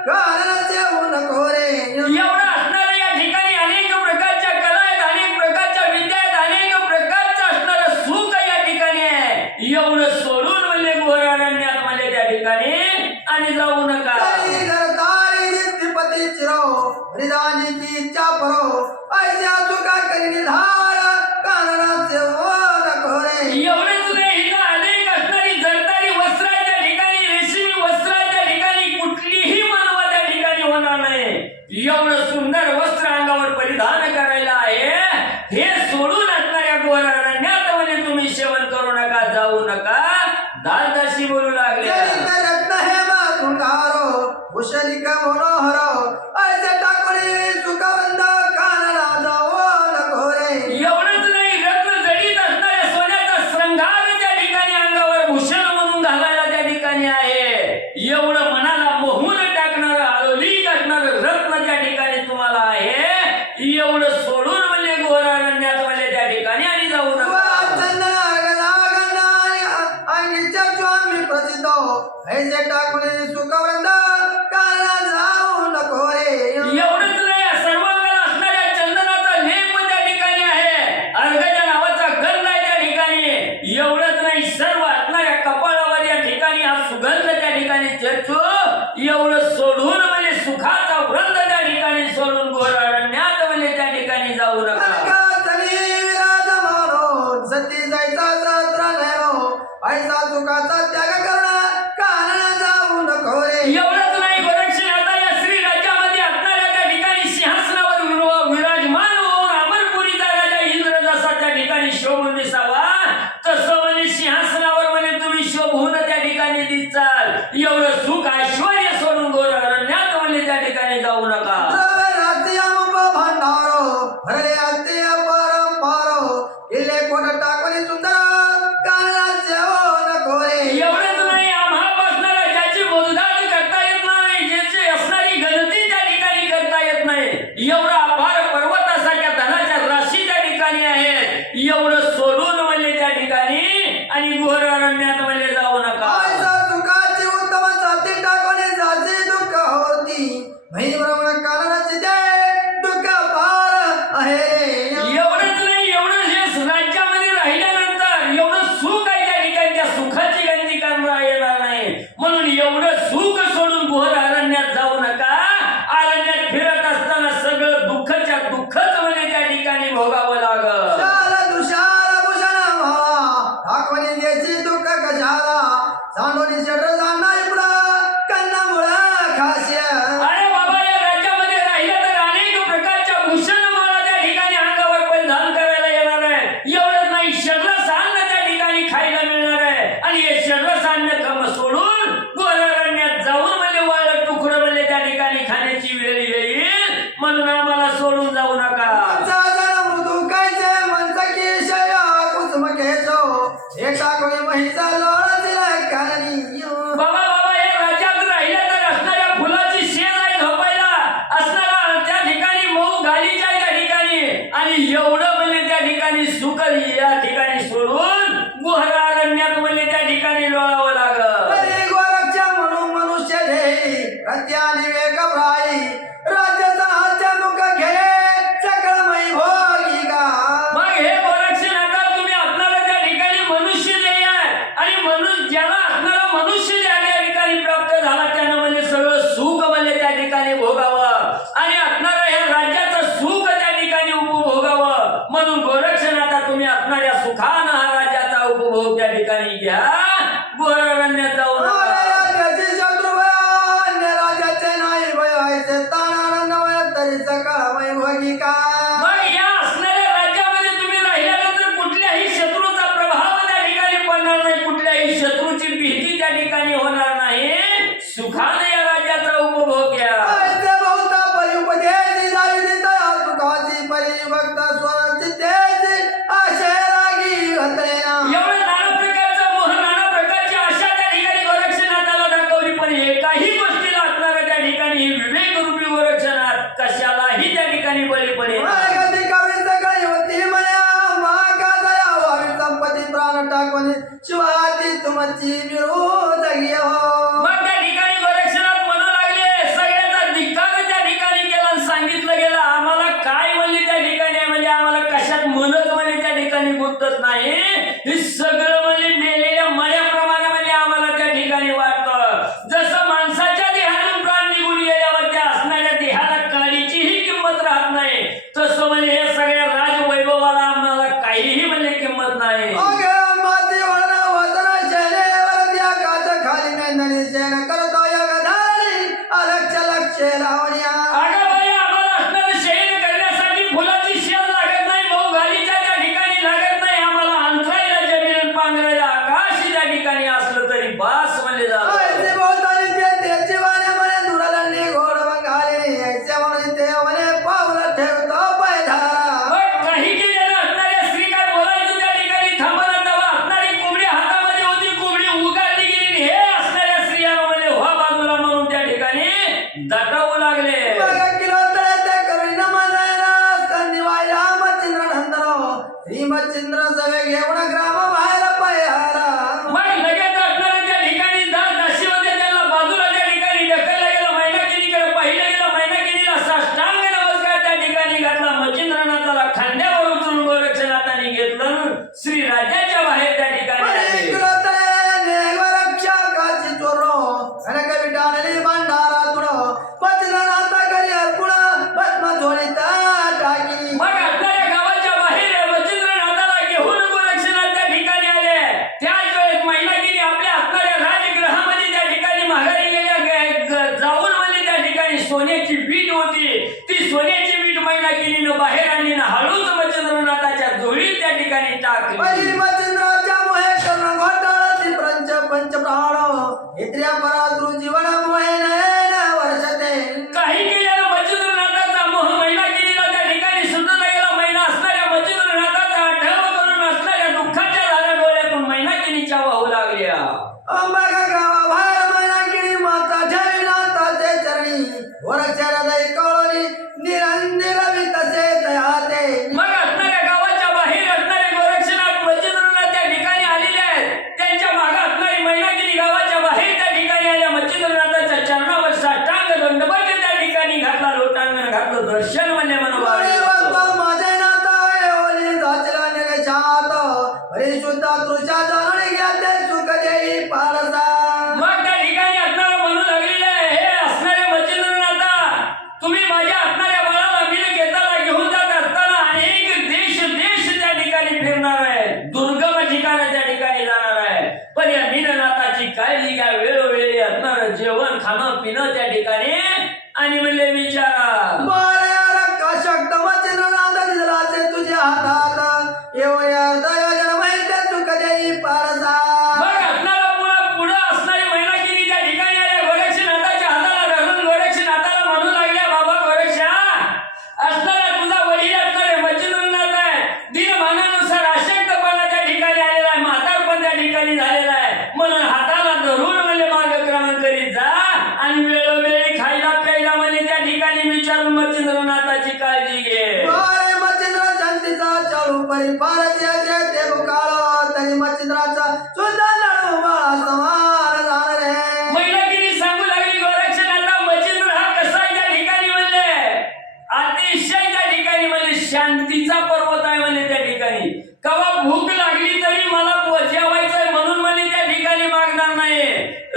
कान सेवू नको रे. एवढं असणारं या ठिकाणी अनेक प्रकारच्या कला आहेत, अनेक प्रकारच्या विद्या आहेत, अनेक प्रकारचं असणारं सुख या ठिकाणी आहे. एवढं सोडून म्हणजे घोर अरण्यात म्हणजे त्या ठिकाणी आणि जाऊ नका. तरी घरतारी नित्यपती चिरो हरिदानी की इच्छा परो ऐसे सुखा करी निधार कान सेवू नको रे. एवढंच नाही, इथं अनेक असणारी जरदारी वस्त्र आहे त्या ठिकाणी, रेशमी वस्त्र आहे त्या ठिकाणी, कुठलीही मानवा त्या ठिकाणी होणार नाही. एवढं सुंदर वस्त्र अंगावर परिधान करायला आहे. हे सोडून असणाऱ्या घोर अरण्यात म्हणजे तुम्ही सेवन करू नका, जाऊ नका. दासदासी बोलू लागले. जरी रत्न हे मातृंगारो कुशलिक मनोहरो ऐसे टाकून सुखवंत कानला जाऊ नको रे. एवढंच नाही, रत्न जडीत असणाऱ्या सोन्याचा श्रंगार त्या ठिकाणी अंगावर भूषण म्हणून घाला ऐसे टाकून सुखवंत काना जाऊ नको रे. एवढंच नाही, या सर्वांगाला असणाऱ्या चंदनाचा लेप त्या ठिकाणी आहे, अर्घ्याच्या नावाचा गंध आहे त्या ठिकाणी. एवढंच नाही, सर्व असणाऱ्या कपाळावर या ठिकाणी हा सुगंध त्या ठिकाणी चर्चो. एवढं सोडून म्हणजे सुखाचा वृंद त्या ठिकाणी सोडून घोर अरण्यात म्हणजे त्या ठिकाणी जाऊ नका. अलकातली विराजमानो सती जायचा सत्र नेरो ऐसा सुखाचा त्याग करणं काना जाऊ नको रे. एवढंच नाही, गोरक्षनाथा या श्री राज्यामध्ये असणाऱ्या त्या ठिकाणी सिंहासनावर विराजमान होऊन अमरपुरीचा राजा इंद्र जसा त्या ठिकाणी शोभून दिसावा, तसं म्हणजे सिंहासनावर म्हणजे तुम्ही शोभून त्या ठिकाणी दिसाल. एवढं सुख ऐश्वर्य सोडून घोर अरण्यात म्हणजे त्या ठिकाणी जाऊ नका. भांडारो भरले असते परंपारो किल्ले कोट टाकून सुंदर काना जाऊ नको रे. एवढंच नाही, आम्हापासणारा ज्याची मोजदाद करता येत नाही, ज्याची असणारी गणती त्या ठिकाणी करता येत नाही, एवढा अपार पर्वतासारख्या धनाच्या राशी त्या ठिकाणी आहेत. एवढं सोडून म्हणजे त्या ठिकाणी आणि घोर अरण्यात म्हणजे जाऊ नका. ऐसा सुखाची उत्तम जाती टाकून जाती दुःख होती भ्रमण कानाची ते दुःख पार आहे रे. एवढंच नाही, एवढं जे राज्यामध्ये राहिल्यानंतर एवढं सुख आहे त्या ठिकाणी, त्या सुखाची गंती करता येणार नाही. म्हणून एवढं सुख सोडून घोर अरण्यात जाऊ नका. अरण्यात फिरत असताना सगळं दुःखच्या दुःखच म्हणजे त्या ठिकाणी भोगावं लागल. शाल दुशाल भूषण भावा टाकून घ्यायची दुःख कशाला सांडून शेट जाणार पुढं कन्ना मुळा खास्य. अरे बाबा, या राज्यामध्ये राहिलं तर अनेक प्रकारच्या भूषणमाळा त्या ठिकाणी अंगावर परिधान करायला येणार आहे. एवढंच नाही, शर्रस अन्न त्या ठिकाणी खायला मिळणार आहे. आणि हे शर्रस अन्न कम सोडून घोर अरण्यात जाऊन म्हणजे वाळलं तुकडं म्हणजे त्या ठिकाणी खाण्याची वेळ येईल. म्हणून आम्हाला सोडून जाऊ नका. मृदू कायचे मनसा की शया कुसुम केशो हे टाकून महिचा लोळ दिला काननी. बाबा बाबा, या राज्यात राहिलं तर असणाऱ्या फुलाची शेज आहे झोपायला, असणारा त्या ठिकाणी मऊ गालीच्या आहे त्या ठिकाणी. आणि एवढं म्हणजे त्या ठिकाणी सुख या ठिकाणी सोडून घोर अरण्यात म्हणजे त्या ठिकाणी लोळावं लागल. हरी गोरक्षा म्हणून मनुष्य घे रत्याने वेग प्राई राज्याचा हाच्या मुख घे सकळमय भोगी गा. मग हे गोरक्षनाथा, तुम्ही आपल्याला त्या ठिकाणी मनुष्य देय आहे. आणि ज्याला असणारा मनुष्य त्या ठिकाणी प्राप्त झाला त्यानं म्हणजे सगळं सुख म्हणजे त्या ठिकाणी भोगावं. आणि असणारा या राज्याचं सुख त्या ठिकाणी उपभोगावं. म्हणून गोरक्षनाथा, तुम्ही असणाऱ्या सुखानं हा राज्याचा उपभोग त्या ठिकाणी घ्या. घोर अरण्यात जाऊ नका. राज्याची शत्रू भय अन्य राज्याचे नाही भय ऐसे ताणानंद भय तरी सकळमय भोगी का. मग या असणाऱ्या राज्यामध्ये तुम्ही राहिल्यानंतर कुठल्याही शत्रूचा प्रभाव त्या ठिकाणी पडणार नाही, कुठल्याही शत्रूची भीती त्या ठिकाणी होणार नाही. सुखाने या राज्याचा उपभोग घ्या. ऐसे बहुता परिपदेची जाईली तया सुखाची परिभक्त स्वरचितेची आशे रागी घातलेना. एवढं नाना प्रकारचं मोह, नाना प्रकारची आशा त्या ठिकाणी गोरक्षनाथाला दाखवली, पण एकाही गोष्टीला असणारा त्या ठिकाणी विवेक रूपी गोरक्षनाथ कशालाही त्या ठिकाणी बळी पडेल. मागती कवी सगळी होती मया मागा दया व्हावी संपत्ती प्राण टाकून शिवाती तुमची विरोध घ्या. मग त्या ठिकाणी गोरक्षनाथ म्हणू लागले, सगळ्याचा धिक्कार त्या ठिकाणी केला आणि सांगितलं गेलं, आम्हाला काय म्हणजे त्या ठिकाणी म्हणजे आम्हाला कशात मनच म्हणजे त्या ठिकाणी गुंतत नाही. हे सगळं म्हणजे मेलेल्या मळ्याप्रमाणे म्हणजे आम्हाला त्या ठिकाणी वाटतं. जसं माणसाच्या देहातून प्राण निघून गेल्यावर त्या असणाऱ्या देहाला काडीचीही किंमत राहत नाही, तसं म्हणजे हे सगळ्या राजवैभवाला आम्हाला काहीही म्हणजे किंमत नाही. अगं माती वळण वजन शेनेवर द्या काच खाली मेंदणी शेण करतो योग धारी अलक्ष लक्ष लावण्या. अगं बाई, आम्हाला असणारं शयन करण्यासाठी फुलाची शेज लागत नाही, मऊ घालीच्या त्या ठिकाणी लागत नाही. आम्हाला अंतरायला जमीन पांघरायला आकाश त्या ठिकाणी असलं तरी बास म्हणजे झालं. ऐसे बहुतानी ते त्याची वाणे म्हणे दुरादंडी घोड बंगाली ऐसे म्हणून ते म्हणे पावलं ठेवतो पैधारा. मग काही केलेलं असणाऱ्या स्त्री काय बोलायचं त्या ठिकाणी थांबणं तेव्हा असणारी कोंबडी हातामध्ये होती, कोंबडी उगारली गेली. हे असणाऱ्या स्त्रियांमध्ये व्हा बाजूला म्हणून त्या ठिकाणी दटावू लागले. बघा किलो तळे ते कवी नमनायला स्कंदी वाय रामचंद्र नंदनो श्रीमचंद्र सवे घेऊन ग्राम बाहेर पयारा. मग लगेच असणाऱ्या त्या ठिकाणी दास ठिकाणी टाकली पहिली मच्छिंद्राच्या मोहे कर्ण घोटाळा ती पंच प्राण इत्र्या परातृ जीवन मोहे नयन वर्षते काही केलेला मच्छिंद्रनाथाचा मोह मैनाकिनीला त्या ठिकाणी सुद्धा गेला मैना असणाऱ्या मच्छिंद्रनाथाचा आठव करून असणाऱ्या दुःखाच्या झाल्या डोळ्यातून मैनाकिनीच्या वाहू लागल्या अंबा गावा बाहेर मैनाकिनी माता ठेवी नाथाचे चरणी वरच्या हृदय कळोनी निरंजन तसे तयाते मग असणाऱ्या गावाच्या बाहेर असणारे गोरक्षनाथ मच्छिंद्रनाथ त्या ठिकाणी आलेले आहेत त्यांच्या मागे असणारी मैनाकिनी गावाच्या बाहेर त्या ठिकाणी आल्या मच्छिंद्रनाथाच्या चरणावर साष्टांग दंडवत त्या ठिकाणी घातला लोटांगण घातलं दर्शन म्हणजे मनोभाव माझे नाता ओली जाचला निरेशात हरी शुद्धा तुझ्या जाणून घ्या ते सुख देई पारसा मग त्या ठिकाणी असणारं म्हणू लागलेलं आहे हे असणारे मच्छिंद्रनाथा तुम्ही माझ्या असणाऱ्या बाळाला मिलकेताला घेऊन जात असताना अनेक देश त्या ठिकाणी फिरणार आहे दुर्गम ठिकाण त्या ठिकाणी जाणार आहे पण या मीननाथाची काळजी घ्या वेळोवेळी असणारं जेवण खाणं पिणं त्या ठिकाणी आणि म्हणले विचारा बाळ्या रक्काशक्त मच्छिंद्रनाथ दिसलाचे तुझ्या हातात एवढ्या दयोजन माहिती सुख देई पारसा मग असणारा पुढं असणारी मैनाकिनी त्या ठिकाणी आल्या गोरक्षनाथाच्या हाताला धरून गोरक्षनाथाला म्हणू लागल्या बाबा गोरक्षा असणारा तुझा वडील असणारे मच्छिंद्रनाथ आहे दिनमानानुसार अशक्तपणा त्या ठिकाणी आलेला आहे म्हातारपण त्या ठिकाणी झालेला आहे म्हणून हाताला धरून म्हणजे मार्गक्रमण करीत जा आणि वेळोवेळी खायला प्यायला म्हणजे त्या ठिकाणी विचारून मच्छिंद्रनाथाची काळजी घे बाळे मच्छिंद्र शांतीचा चाळू परिपारच्या ते बुकाळ तरी मच्छिंद्राचा सुद्धा लढू बाळा समान जाणार रे मैनाकिनी सांगू लागली गोरक्षनाथा मच्छिंद्र हा कसा आहे त्या ठिकाणी म्हणले अतिशय त्या ठिकाणी म्हणजे शांतीचा पर्वत आहे म्हणजे त्या ठिकाणी कवा भूक लागली तरी मला जेवायचंय म्हणून म्हणजे त्या ठिकाणी मागणार नाही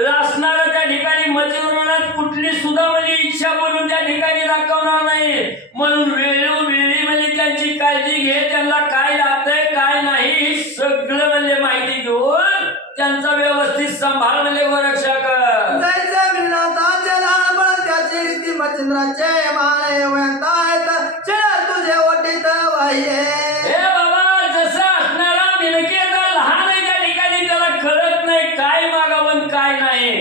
असणारा त्या ठिकाणी मच्छिंद्रनाथ कुठली सुद्धा म्हणजे इच्छा बोलून त्या ठिकाणी दाखवणार नाही म्हणून वेळोवेळी म्हणजे त्यांची काळजी घे त्यांना काय लागतंय काय नाही हे सगळं म्हणजे माहिती घेऊन त्यांचा व्यवस्थित सांभाळ म्हणजे गोरक्षा कर जायचं मिळनाथाचे लहानपण त्याची रीती मच्छिंद्राचे माने वयंतायत चिडा तुझे ओटीत वाहिये हे बाबा जसं असणारा मिलकेता लहान आहे त्या ठिकाणी त्याला कळत नाही काय मागावं काय नाही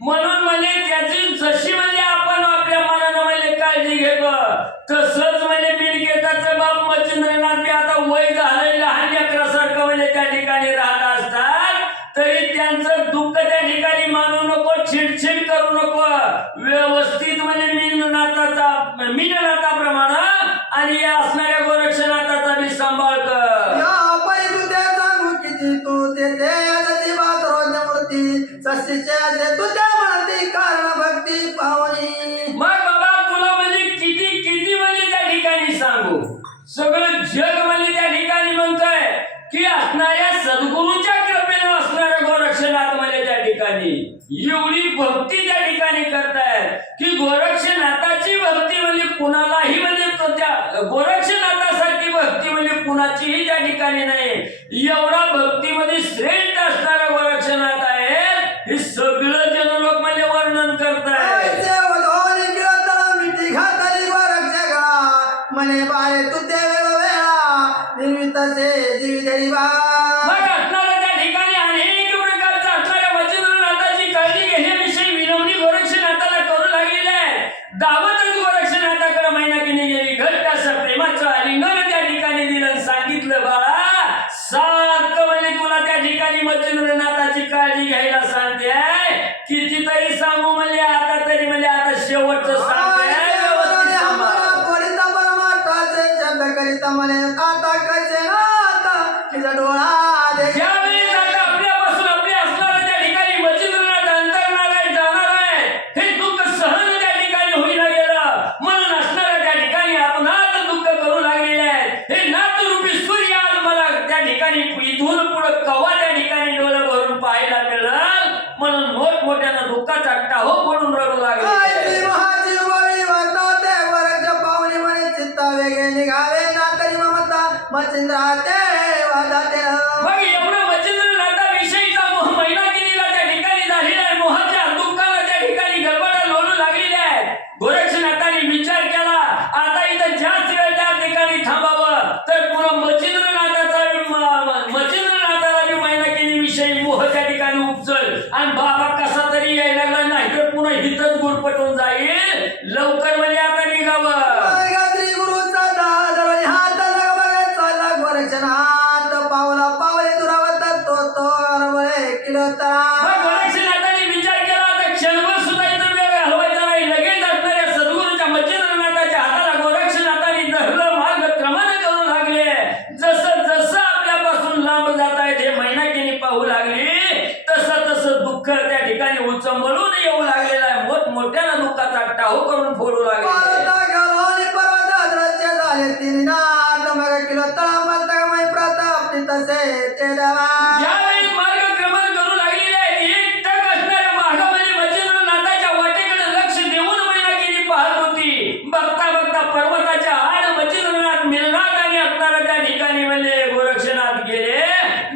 म्हणून म्हणजे त्याची जशी म्हणजे आपण आपल्या मनानं म्हणजे काळजी घेतो तसंच म्हणजे मिलकेताचं बाप मच्छिंद्रनाथ बी आता वय झालंय लहान लेकरासारखं म्हणजे त्या ठिकाणी राहत असतात तरी त्यांचं दुःख त्या ठिकाणी मानू नको चिडचिड करू नको व्यवस्थित म्हणजे मीननाथाप्रमाणे आणि या असणाऱ्या गोरक्षनाथाचा बी सांभाळ कर या परी तू ते सांगू किती तू ते जशी बात रोज मूर्ती सशीचे तू त्या म्हणती कारण भक्ती पावनी मग बाबा तुला म्हणजे किती म्हणजे त्या ठिकाणी सांगू सगळं जग म्हणजे त्या ठिकाणी म्हणतंय की असणाऱ्या सद्गुरूच्या कृपेनं असणाऱ्या गोरक्षनाथ म्हणजे त्या ठिकाणी एवढी भक्ती त्या ठिकाणी करतायत की गोरक्षनाथाची भक्ती म्हणजे कुणालाही म्हणजे त्या गोरक्षनाथासारखी भक्ती म्हणजे कुणाचीही त्या ठिकाणी नाही एवढा भक्तीमध्ये श्रेष्ठ असणारा गोरक्षनाथ आहे हे सगळं जनलोक म्हणजे वर्णन करतायत मिठी घातली गोरक्षका मने बाळे तू ते वेळा निर्मित से जीवी धरी बा मग असणाऱ्या त्या ठिकाणी अनेक प्रकारच्या असणाऱ्या मच्छिंद्रनाथाची काळजी घेण्याविषयी विनवणी गोरक्षनाथाला करू लागलेली आहे दावतच गोरक्षनाथाकडे मैनाकिनी गेली घट्ट असं प्रेमाचं आलिंगन त्या ठिकाणी दिलं सांगितलं बाळा सारखं म्हणजे तुला त्या ठिकाणी मच्छिंद्रनाथाची काळजी घ्यायला सांगते कितीतरी सांगू म्हणजे आता तरी म्हणजे आता शेवटचं सांगते करिता म्हणे आता कसे आता तिचा डोळा दे ज्यावेळी आता आपल्यापासून आपले असणारं त्या ठिकाणी मच्छिंद्रनाथ अंतरणार आहे जाणार आहे हे दुःख सहन त्या ठिकाणी होईना गेलं म्हणून असणाऱ्या त्या ठिकाणी आपण आज दुःख करू लागलेले आहेत हे नाथरूपी सूर्य आज मला त्या ठिकाणी इथून पुढे कवा त्या ठिकाणी डोळे भरून पाहायला मिळेल म्हणून मोठमोठ्यानं दुःखाचा टाहो आणि बाबा कसा तरी यायला लागला नाही तर पुन्हा हिथच गुरपटून जाईल लवकर म्हणजे आता निघावं श्री गुरुचा दादर हात लाग बघायचा लाग वर्षणात पावला पावले दुरावत तो अरवळे किलता मग गोरक्षनाथांनी विचार केला आता क्षणभर सुद्धा इथं वेळ घालवायचा नाही लगेच असणाऱ्या सद्गुरूच्या मच्छिंद्रनाथाच्या हाताला गोरक्षनाथांनी धरलं मार्ग क्रमाने करू लागले जसं जसं आपल्यापासून लांब जात आहेत हे मैनाकिनी पाहू लागली तसं तसं दुःख त्या ठिकाणी उचंबळून येऊ लागलेलं आहे मोठमोठ्यानं दुःखाचा टाहू करून फोडू लागले पालता घालून पर्वत दृश्य झाले तिन्ही नाथ मग किलता मस्तकमय प्रताप तसे ते देवा ज्यावेळी मार्गक्रमण करू लागलेले आहेत एकटक असणाऱ्या मार्गामध्ये मच्छिंद्रनाथाच्या वाटेकडे लक्ष देऊन मैनाकिनी पाहत होती बघता बघता पर्वताच्या आड मच्छिंद्रनाथ मिलनाथ आणि असणारा त्या ठिकाणी म्हणजे गोरक्षनाथ गेले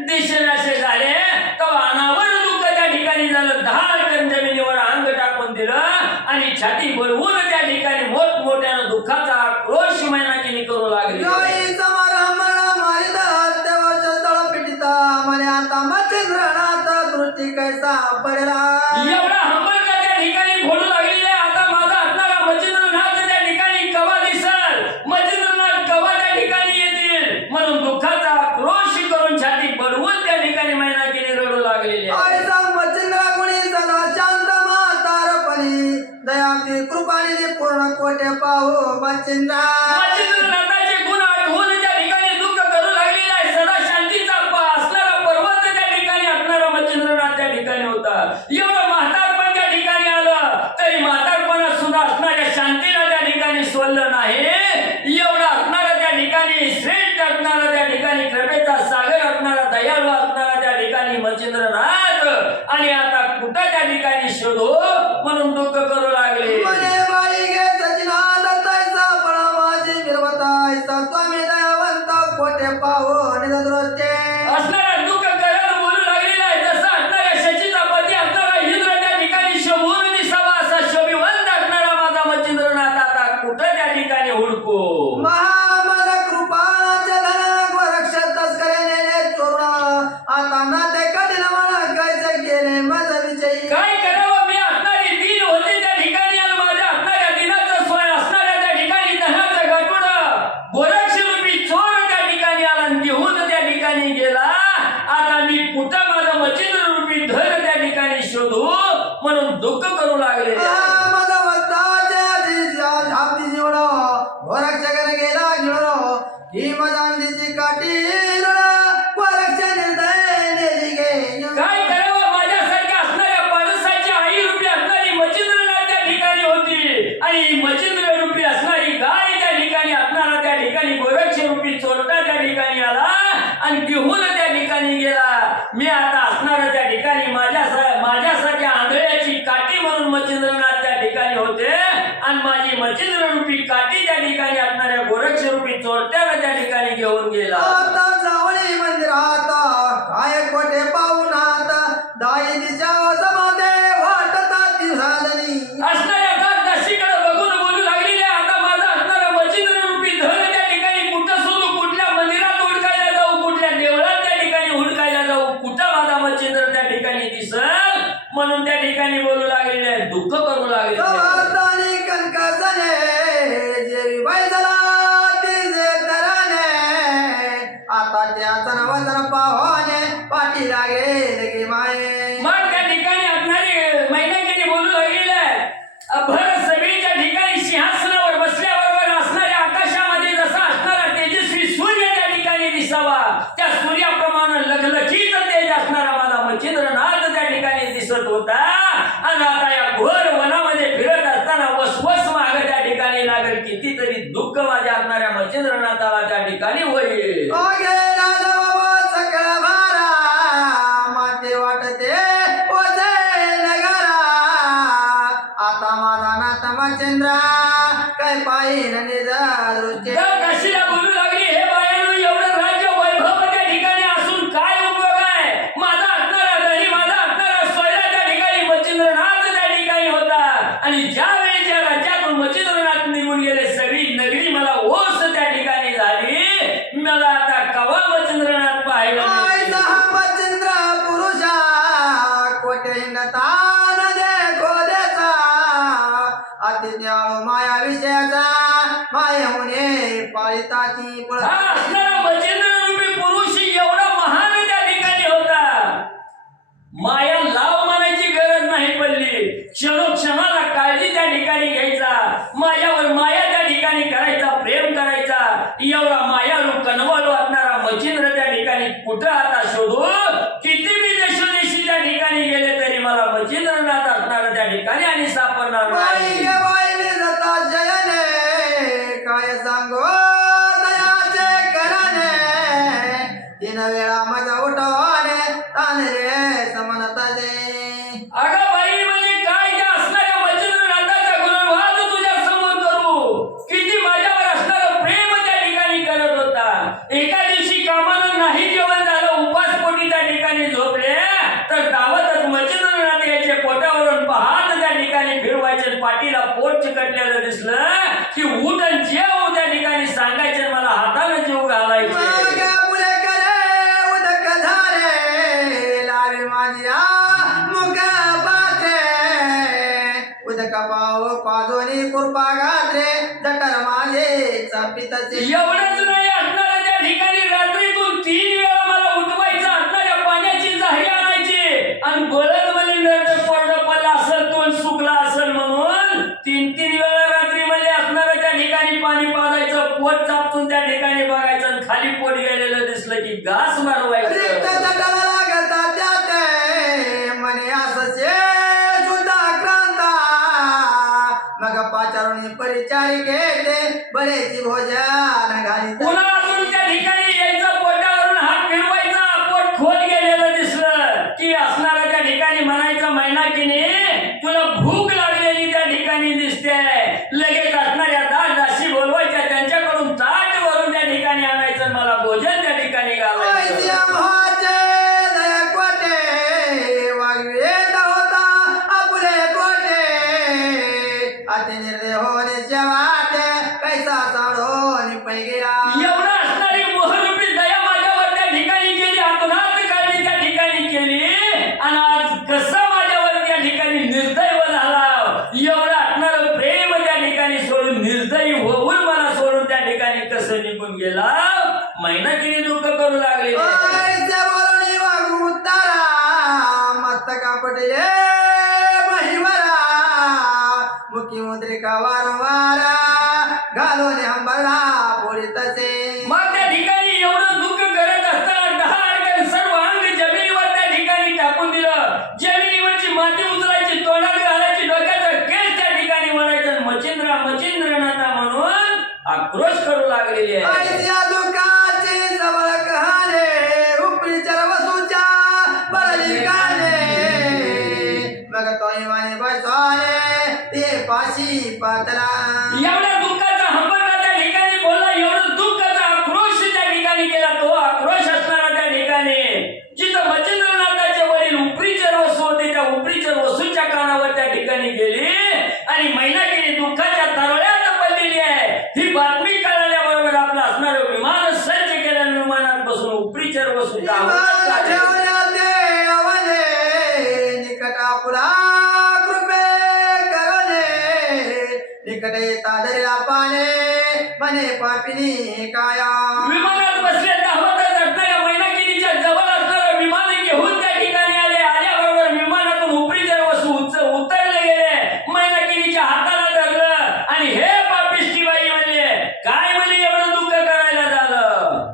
दिसेनासे झाले तेव्हा अनावर दुःख त्या ठिकाणी झालं धाडकन जमिनीवर अंग टाकून दिलं आणि छाती बळवून त्या ठिकाणी मोठमोठ्यानं दुःखाचा आक्रोश मैनाकिनी करू लागली गाई समारंभला मारित हत्यावश तळ पिटिता म्हणे आता मच्छिंद्रनाथ दृष्टी कैसा पडला एवढा हंबरता त्या ठिकाणी फोडू लागलेले आहे. आता माझा असणारा मच्छिंद्रनाथ त्या ठिकाणी कवा दिसल मच्छिंद्रनाथ कवा त्या ठिकाणी येतील म्हणून दुःखाचा आक्रोश करून छाती बडवून त्या ठिकाणी मैनाकिनी रडू लागलेली आहे. आईचा मच्छिंद्र गुणी सदा शांत म्हातारपणी दयाती कृपाने पूर्ण कोटे पाहू मच्छिंद्रा मच्छिंद्रनाथाचे गुण आठवून त्या ठिकाणी दुःख करू लागलेला आहे सदा शांतीचा असणारा पर्वत त्या ठिकाणी असणारा मच्छिंद्रनाथ त्या ठिकाणी होता एवढं म्हातारपण त्या ठिकाणी आलं तरी म्हातारपणात सुद्धा असणाऱ्या शांतीला त्या ठिकाणी सोडलं नाही एवढा असणारा त्या ठिकाणी श्रेष्ठ असणारा त्या ठिकाणी कृपेचा सागर असणारा दयाळू असणारा त्या ठिकाणी मच्छिंद्रनाथ आणि आता कुठं त्या ठिकाणी शोधू म्हणून दुःख करू लागले म्हणे बाई गे सचिनाथ तैसा पळा माझी मिळवतायचा स्वामी दयावंत कोटे पाहू निदृष्टे असणारा दुःख करत बोलू लागलेला आहे जसं असणाऱ्या शचीचा पती असणारा इंद्र त्या ठिकाणी शोभून दिसावा असा शोभिवंत असणारा माझा मच्छिंद्रनाथ आता कुठं त्या ठिकाणी हुडकू महामद कृपाचे धन गोरक्ष तस्कऱ्याने चोरून आता नाते कधीला मला कैसे गेले माझा विजयी काय करावं मी असणारी दिन होते त्या ठिकाणी आणि माझ्या असणाऱ्या दिनाचं सोय असणाऱ्या त्या ठिकाणी धनाचं गाठोड गोरक्ष रूपी चोर त्या ठिकाणी आला आणि घेऊन त्या ठिकाणी गेला आता मी कुठं माझं मच्छिंद्र रूपी धन त्या ठिकाणी शोधू म्हणून दुःख करू लागले माझा वस्ताच्या झापती जीवन गोरक्षकडे गेला घेऊन ही माझा अंधीची काठी गोरक्ष निर्दय नेली गे काय करावं माझ्यासारख्या असणाऱ्या पाडसाची आई रूपी असणारी मच्छिंद्रनाथ त्या ठिकाणी होती आणि मच्छिंद्र रूपी असणारी गाय त्या ठिकाणी असणारा त्या ठिकाणी गोरक्ष रूपी चोरटा त्या ठिकाणी आला आणि घेऊन त्या ठिकाणी गेला मी आता असणारा त्या ठिकाणी माझ्यासारख्या आंधळ्याची काठी म्हणून मच्छिंद्रनाथ त्या ठिकाणी होते आणि माझी मच्छिंद्र रूपी काठी त्या ठिकाणी असणाऱ्या गोरक्ष रूपी चोरट्याला त्या ठिकाणी घेऊन गेला आता जावळी मंदिरात काय कोठे पाहुणात दाई दिशा समाधे वाटता ती साधनी असणाऱ्या दासीकडे बघून बोलू लागलेले आता माझा असणारा मच्छिंद्र रूपी धन त्या ठिकाणी कुठं शोधू कुठल्या मंदिरात हुडकायला जाऊ कुठल्या देवळात त्या ठिकाणी हुडकायला जाऊ कुठं माझा मच्छिंद्र त्या ठिकाणी दिसल म्हणून त्या ठिकाणी बोलू लागलेले दुःख करू लागलेले सवार्तानी कनकसने जेवी बैजला तिजे तराने आता त्याचं नवसन पाहोने पाठी लागेल गे माये मग त्या ठिकाणी असणारी मैनाकिनी बोलू लागलेले भर सभेच्या ठिकाणी सिंहासनावर बसल्याबरोबर असणाऱ्या आकाशामध्ये जसा असणारा तेजस्वी सूर्य त्या ठिकाणी दिसावा त्या सूर्याप्रमाणे लखलखीत तेज असणारा माझा मच्छिंद्रनाथ त्या ठिकाणी दिसत होता आणि आता या घोर वनामध्ये फिरत असताना वसवस माग त्या ठिकाणी लागेल कितीतरी दुःख माझ्या असणाऱ्या मच्छिंद्रनाथाला त्या ठिकाणी होईल ओगे राजा बाबा सकळ भारा माते वाटते ओझे नगरा आता माझा नाथ मच्छिंद्रा काय पाहिन निजादृष्टी तर काशीला बोलू लागली हे बायानो एवढं राज्य वैभव त्या ठिकाणी असून काय उपयोग आहे माझा असणारा धनी माझा असणारा सोयरा त्या ठिकाणी मच्छिंद्रनाथ त्या ठिकाणी होता आणि ज्या वेळेच्या राज्यातून मच्छिंद्रनाथ निघून गेले सगळी नगरी मला ओस त्या ठिकाणी झाली मला आता कवा मच्छिंद्रनाथ पाहायला आईचा मिळतील? हा मच्छिंद्र पुरुषा कोटे हिंडतान देखो देचा अति न्याळू माया विषयाचा मायेहुने पाळिताची पळ हा असणारा मच्छिंद्र रूपी पुरुष एवढा महान त्या ठिकाणी होता. माया लाव मानायची गरज नाही पडली. क्षणोक्षणाला काळजी त्या ठिकाणी घ्यायचा, माझ्यावर माया त्या ठिकाणी करायचा, प्रेम करायचा. एवढा मायाळू कनवाळू असणारा मच्छिंद्र त्या ठिकाणी कुठं आता शोधू? किती मी देशोदेशी त्या ठिकाणी गेले तरी मला मच्छिंद्रनाथ असणार त्या ठिकाणी आणि सापडणार नाही. बाईने जाता जयने काय सांगो दयाचे कराने 3 वेळा माझा उठवाने तान रे समानता दे. अगं बाई म्हणजे काय त्या असणाऱ्या मच्छिंद्रनाथाचा गुणवाद तुझ्या समोर करू? किती माझ्यावर असणारं प्रेम त्या ठिकाणी करत होता. एका दिवशी कामानं नाही जेवण झालं, उपासपोटी त्या ठिकाणी झोपले तर धावतच मच्छिंद्रनाथ याचे पोटावरून पाहत त्या ठिकाणी फिरवायचे. पाठीला पोट चिकटलेलं दिसलं की उठ आणि जेव त्या ठिकाणी सांगायचे, मला हाताने जीव घालायचे. मागे पुढे करे उदक धारे लावे माझ्या मुख पात्रे उदक पाव पाजोनी कृपा घात्रे जटर माझे चापितचे. एवढंच नाही असणाऱ्या त्या ठिकाणी रात्रीतून 3 वेळा मला उठवायचं, असणाऱ्या पाण्याची जाही आणायची आणि बळद म्हणजे नरड पडलं असेल, तोंड सुकला असेल म्हणून 3-3 वेळा रात्री म्हणजे असणाऱ्या त्या ठिकाणी पाणी पाजायचं, पोट चापतून त्या ठिकाणी बघायचं आणि खाली पोट गेलेलं दिसलं की घास रिक्त मारवायचं. जटाला लागतात त्याते मने असचे सुद्धा क्रांता मग पाचारुणी परिचारी घेते बरेची भोजन घाली. पुन्हा अजून त्या ठिकाणी यायचं, पोटावरून हात फिरवायचा, पोट खोल गेलेलं दिसलं की असणाऱ्या त्या ठिकाणी म्हणायचं, मैनाकीने तुला भूक लागलेली त्या ठिकाणी दिसते. लगेच असणाऱ्या दासी बोलवायच्या, त्यांच्याकडून ताट भरून त्या ठिकाणी आणायचं, मला भोजन त्या ठिकाणी घालायचं. वैद्य मोहाचे दयकोटे वागवेद होता आपुले कोटे अति निर्दय होणे शेवाटे कैसा चाळून पैगेला. एवढं असणारी मोहरूपी दया माझ्यावर त्या ठिकाणी केली, हातोनात काळजी त्या ठिकाणी केली आणि आज कसा माझ्यावर त्या ठिकाणी निर्दय झाला. एवढं असणारं प्रेम त्या ठिकाणी सोडून निर्दयी होऊन मला सोडून त्या ठिकाणी कसं निघून गेला. मैनाकीने दुःख करू लागले. ऐसे बोलणी वागू तारा मस्तका पटले महिवरा मुखी मुद्रिका वारंवार घालून हंबरला पोळी तसे. मग त्या ठिकाणी एवढं दुःख करत असताना 10 अडकन सर्व अंग जमिनीवर त्या ठिकाणी टाकून दिलं. जमिनीवरची माती उचलायची, तोंडात घालायची, डोक्याचा केस त्या ठिकाणी म्हणायचं, मच्छिंद्रनाथा म्हणून आक्रोश करू लागलेली आहे. ऐसिया दुःखाची सबळ कहाणे उपरी चरवसूच्या बळली गाणे मग तो इमाने बसवाने ते पाशी पातला. एवढ्या दुःखाचा हंबरला त्या ठिकाणी बोलला, एवढं दुःखाचा आक्रोश त्या ठिकाणी केला. तो आक्रोश असणारा त्या ठिकाणी जिथं मच्छिंद्रनाथाचे वडील उपरीचर वसू होते, त्या उपरीचर वसूच्या कानावर त्या ठिकाणी गेली आणि मैनाकीने दुःखाच्या तरळ्यात पडलेली आहे. ही बातमी कळाल्याबरोबर आपलं असणारं विमान सज्ज केलं, विमानात बसून उपरीचर वसू निकटापुरा कृपे करणे निकट येता दरिया पाने मने पापिनी काया. विमानात बसले, धावतच असणाऱ्या मैनाकिनीच्या जवळ असणारं विमान घेऊन त्या ठिकाणी आले. आल्याबरोबर विमानातून उपरीचर वसू उतरले गेले, मैनाकिनीच्या हाताला धरलं आणि हे पापिष्टी बाई म्हणजे काय म्हणजे एवढं दुःख करायला झालं.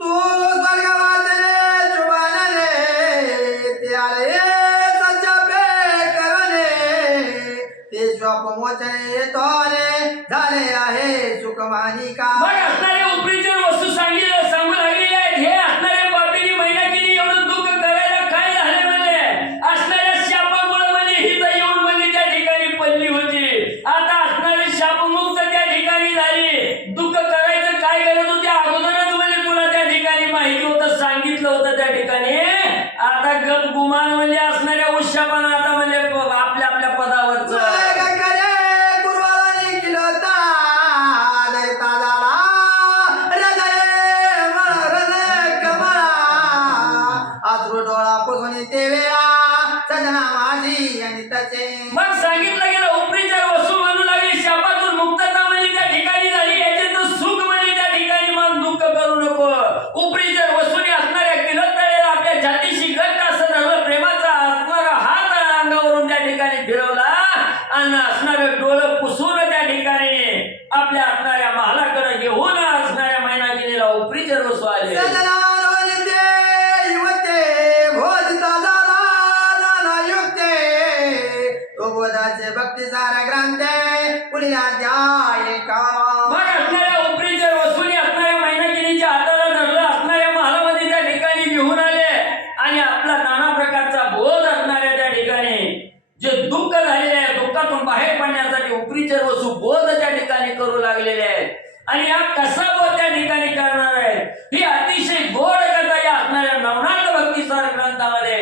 तू स्वर्गवासने जुबानने ते आले सच्चापे करणे ते श्वाप मोचने येतोने झाले आहे सुखमानी का. मग असणारे उपरीचर वस्तू सांगू लागलेले आहेत, हे असणारे पापीनी मैनाकिनी एवढं दुःख करायला काय झाले म्हणजे असणाऱ्या शापामुळे म्हणजे ही तर येऊन म्हणजे त्या ठिकाणी पडली होती. आता असणारी शापमुक्त त्या ठिकाणी झाली. दुःख करायचं काय गरज होती? अगोदरच म्हणजे तुला त्या ठिकाणी माहिती होतं, सांगितलं होतं त्या ठिकाणी. आता गप गुमान म्हणजे असणाऱ्या उशापाना आता म्हणजे आपल्या आपल्या पदावरच डोळा पुसून ते वेळा सजना माझी आणि त्याचे मग सांगितलं गेलं उपरीचर वस्तू म्हणू लागली शापातून मुक्तता म्हणे त्या ठिकाणी झाली याच्यात सुख म्हणे त्या ठिकाणी मन दुःख करू नको उपरीचर वस्तूने असणाऱ्या किलत तळेला आपल्या जातीशी गट असं धरलं प्रेमाचा असणारा हात अंगावरून त्या ठिकाणी फिरवला आणि असणारं डोळं पुसून त्या ठिकाणी आपल्या असणाऱ्या महालाकडे घेऊन असणाऱ्या महिना गेलेला उपरीचर वस्तू आले भक्ती सारा ग्रंथ पुढील अध्याय का मग असणाऱ्या उपरीचर वस्तूने असणाऱ्या मैनाकिनीच्या हाताला धरलं असणाऱ्या महालामध्ये त्या ठिकाणी घेऊन आले आणि आपला नाना प्रकारचा बोध असणाऱ्या त्या ठिकाणी जे दुःख झालेले आहे दुःखातून बाहेर पडण्यासाठी उपरीचर वस्तू बोध त्या ठिकाणी करू लागलेले आहेत आणि या कसा बोध त्या ठिकाणी करणार आहेत ही अतिशय गोड कथा या असणाऱ्या नवनाथ भक्तीसार ग्रंथामध्ये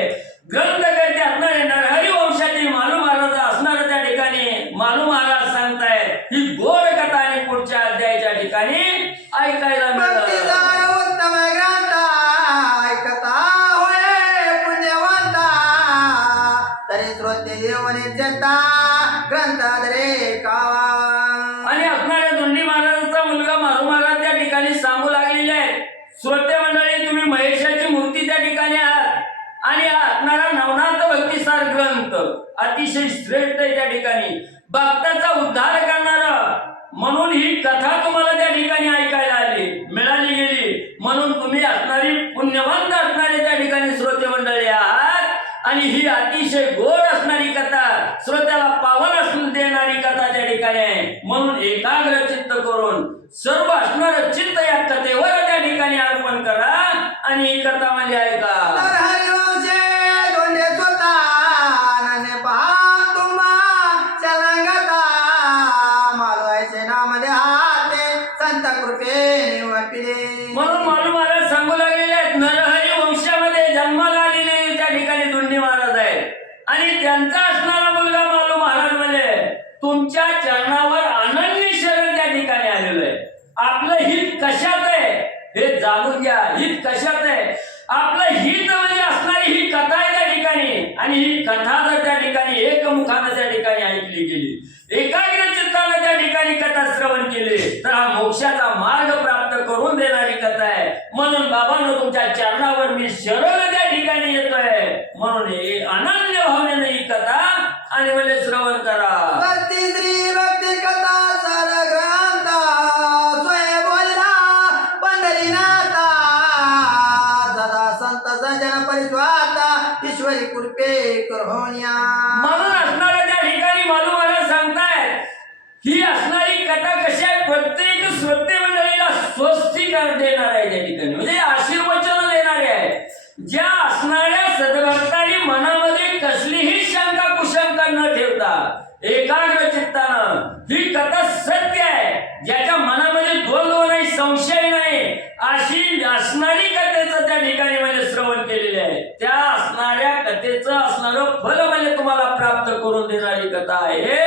ग्रंथकर्ते असणारे नरहरी वंशातील मालू महाराज असणार त्या ठिकाणी मालू महाराज सांगतायत ही गोड कथा आणि पुढच्या अध्यायाच्या ठिकाणी ऐकायला भक्ती मिळतं सारा उत्तम ग्रंथ ऐकता होय पुण्यवंता तरी श्रोते येऊन जता ग्रंथ रे कावा आणि असणाऱ्या दोंडी महाराजांचा मुलगा मारू महाराज त्या ठिकाणी सांगू लागलेले आहेत श्रोते मंडळी तुम्ही महेशाची मूर्ती त्या ठिकाणी आहात आणि हा असणारा नवनाथ भक्तिसार ग्रंथ अतिशय श्रेष्ठ आहे त्या ठिकाणी भक्ताचा उद्धार करणारा म्हणून ही कथा तुम्हाला त्या ठिकाणी ऐकायला आली मिळाली गेली म्हणून तुम्ही असणारी पुण्यवंत असणारे त्या ठिकाणी श्रोते मंडळी आहात आणि ही अतिशय गोड असणारी कथा श्रोत्याला पावन असून देणारी कथा त्या ठिकाणी आहे म्हणून एकाग्र चित्त करून सर्व असणारं चित्त या कथेवर त्या ठिकाणी अर्पण करा आणि ही कथा म्हणजे ऐका हरिवंशे दोंडे स्वता नने पहा तुम्हा चलंगता मालवायचे नाम दे हाते संत कृपे निवपिले म्हणून मालू महाराज सांगू लागलेले आहेत नरहरी वंशामध्ये जन्माला आलेले त्या ठिकाणी दोंडी महाराज आहेत आणि त्यांचा असणारा मुलगा मालू महाराज म्हणजे तुमच्या चरणावर अनन्य शरण त्या ठिकाणी आलेलं आहे आपलं हित कशात आहे हे जाणून घ्या हित कशात आहे आपलं हित म्हणजे असणारी ही कथा आहे त्या ठिकाणी आणि ही कथा जर त्या ठिकाणी एकमुखानं त्या ठिकाणी ऐकली गेली एकाग्र चित्तानं त्या ठिकाणी कथा श्रवण केली तर हा मोक्षाचा मार्ग प्राप्त करून देणारी कथा आहे म्हणून बाबांनो तुमच्या चरणावर मी शरण त्या ठिकाणी येतोय म्हणून हे अनन्य भावनेनं ही कथा आणि मला श्रवण करा भक्ती श्री भक्ती कथा सार ग्रंथ स्वय बोलला पंढरीनाथा सदा संत सजन परिस्वाता ईश्वरी कृपे करोनिया म्हणून असणाऱ्या त्या ठिकाणी मालू महाराज सांगतायत ही असणारी कथा कशी आहे प्रत्येक श्रोते मंडळीला स्वस्तिकार देणार आहे त्या ठिकाणी म्हणजे आशीर्वचन देणारे आहे ज्या असणाऱ्या सद्भक्तांनी मनामध्ये कसलीही शंका कुशंका न ठेवता एकाग्र चित्तानं ही कथा सत्य आहे ज्याच्या मनामध्ये द्वंद्व नाही संशय नाही अशी असणारी कथेचं त्या ठिकाणी म्हणजे श्रवण केलेले आहे त्या असणाऱ्या कथेचं असणारं फल म्हणजे तुम्हाला प्राप्त करून देणारी कथा आहे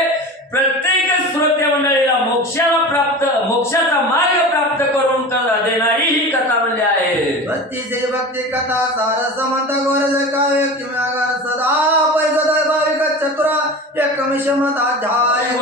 प्रत्येक श्रोते मंडळीला मोक्षाचा मार्ग प्राप्त करून देणारी ही कथा म्हणजे आहे भक्ती श्री भक्ती कथा सार समंत गोरज काव्य किम्यागार सदा पैसदा भाविक चतुरा एकमिषमत अध्याय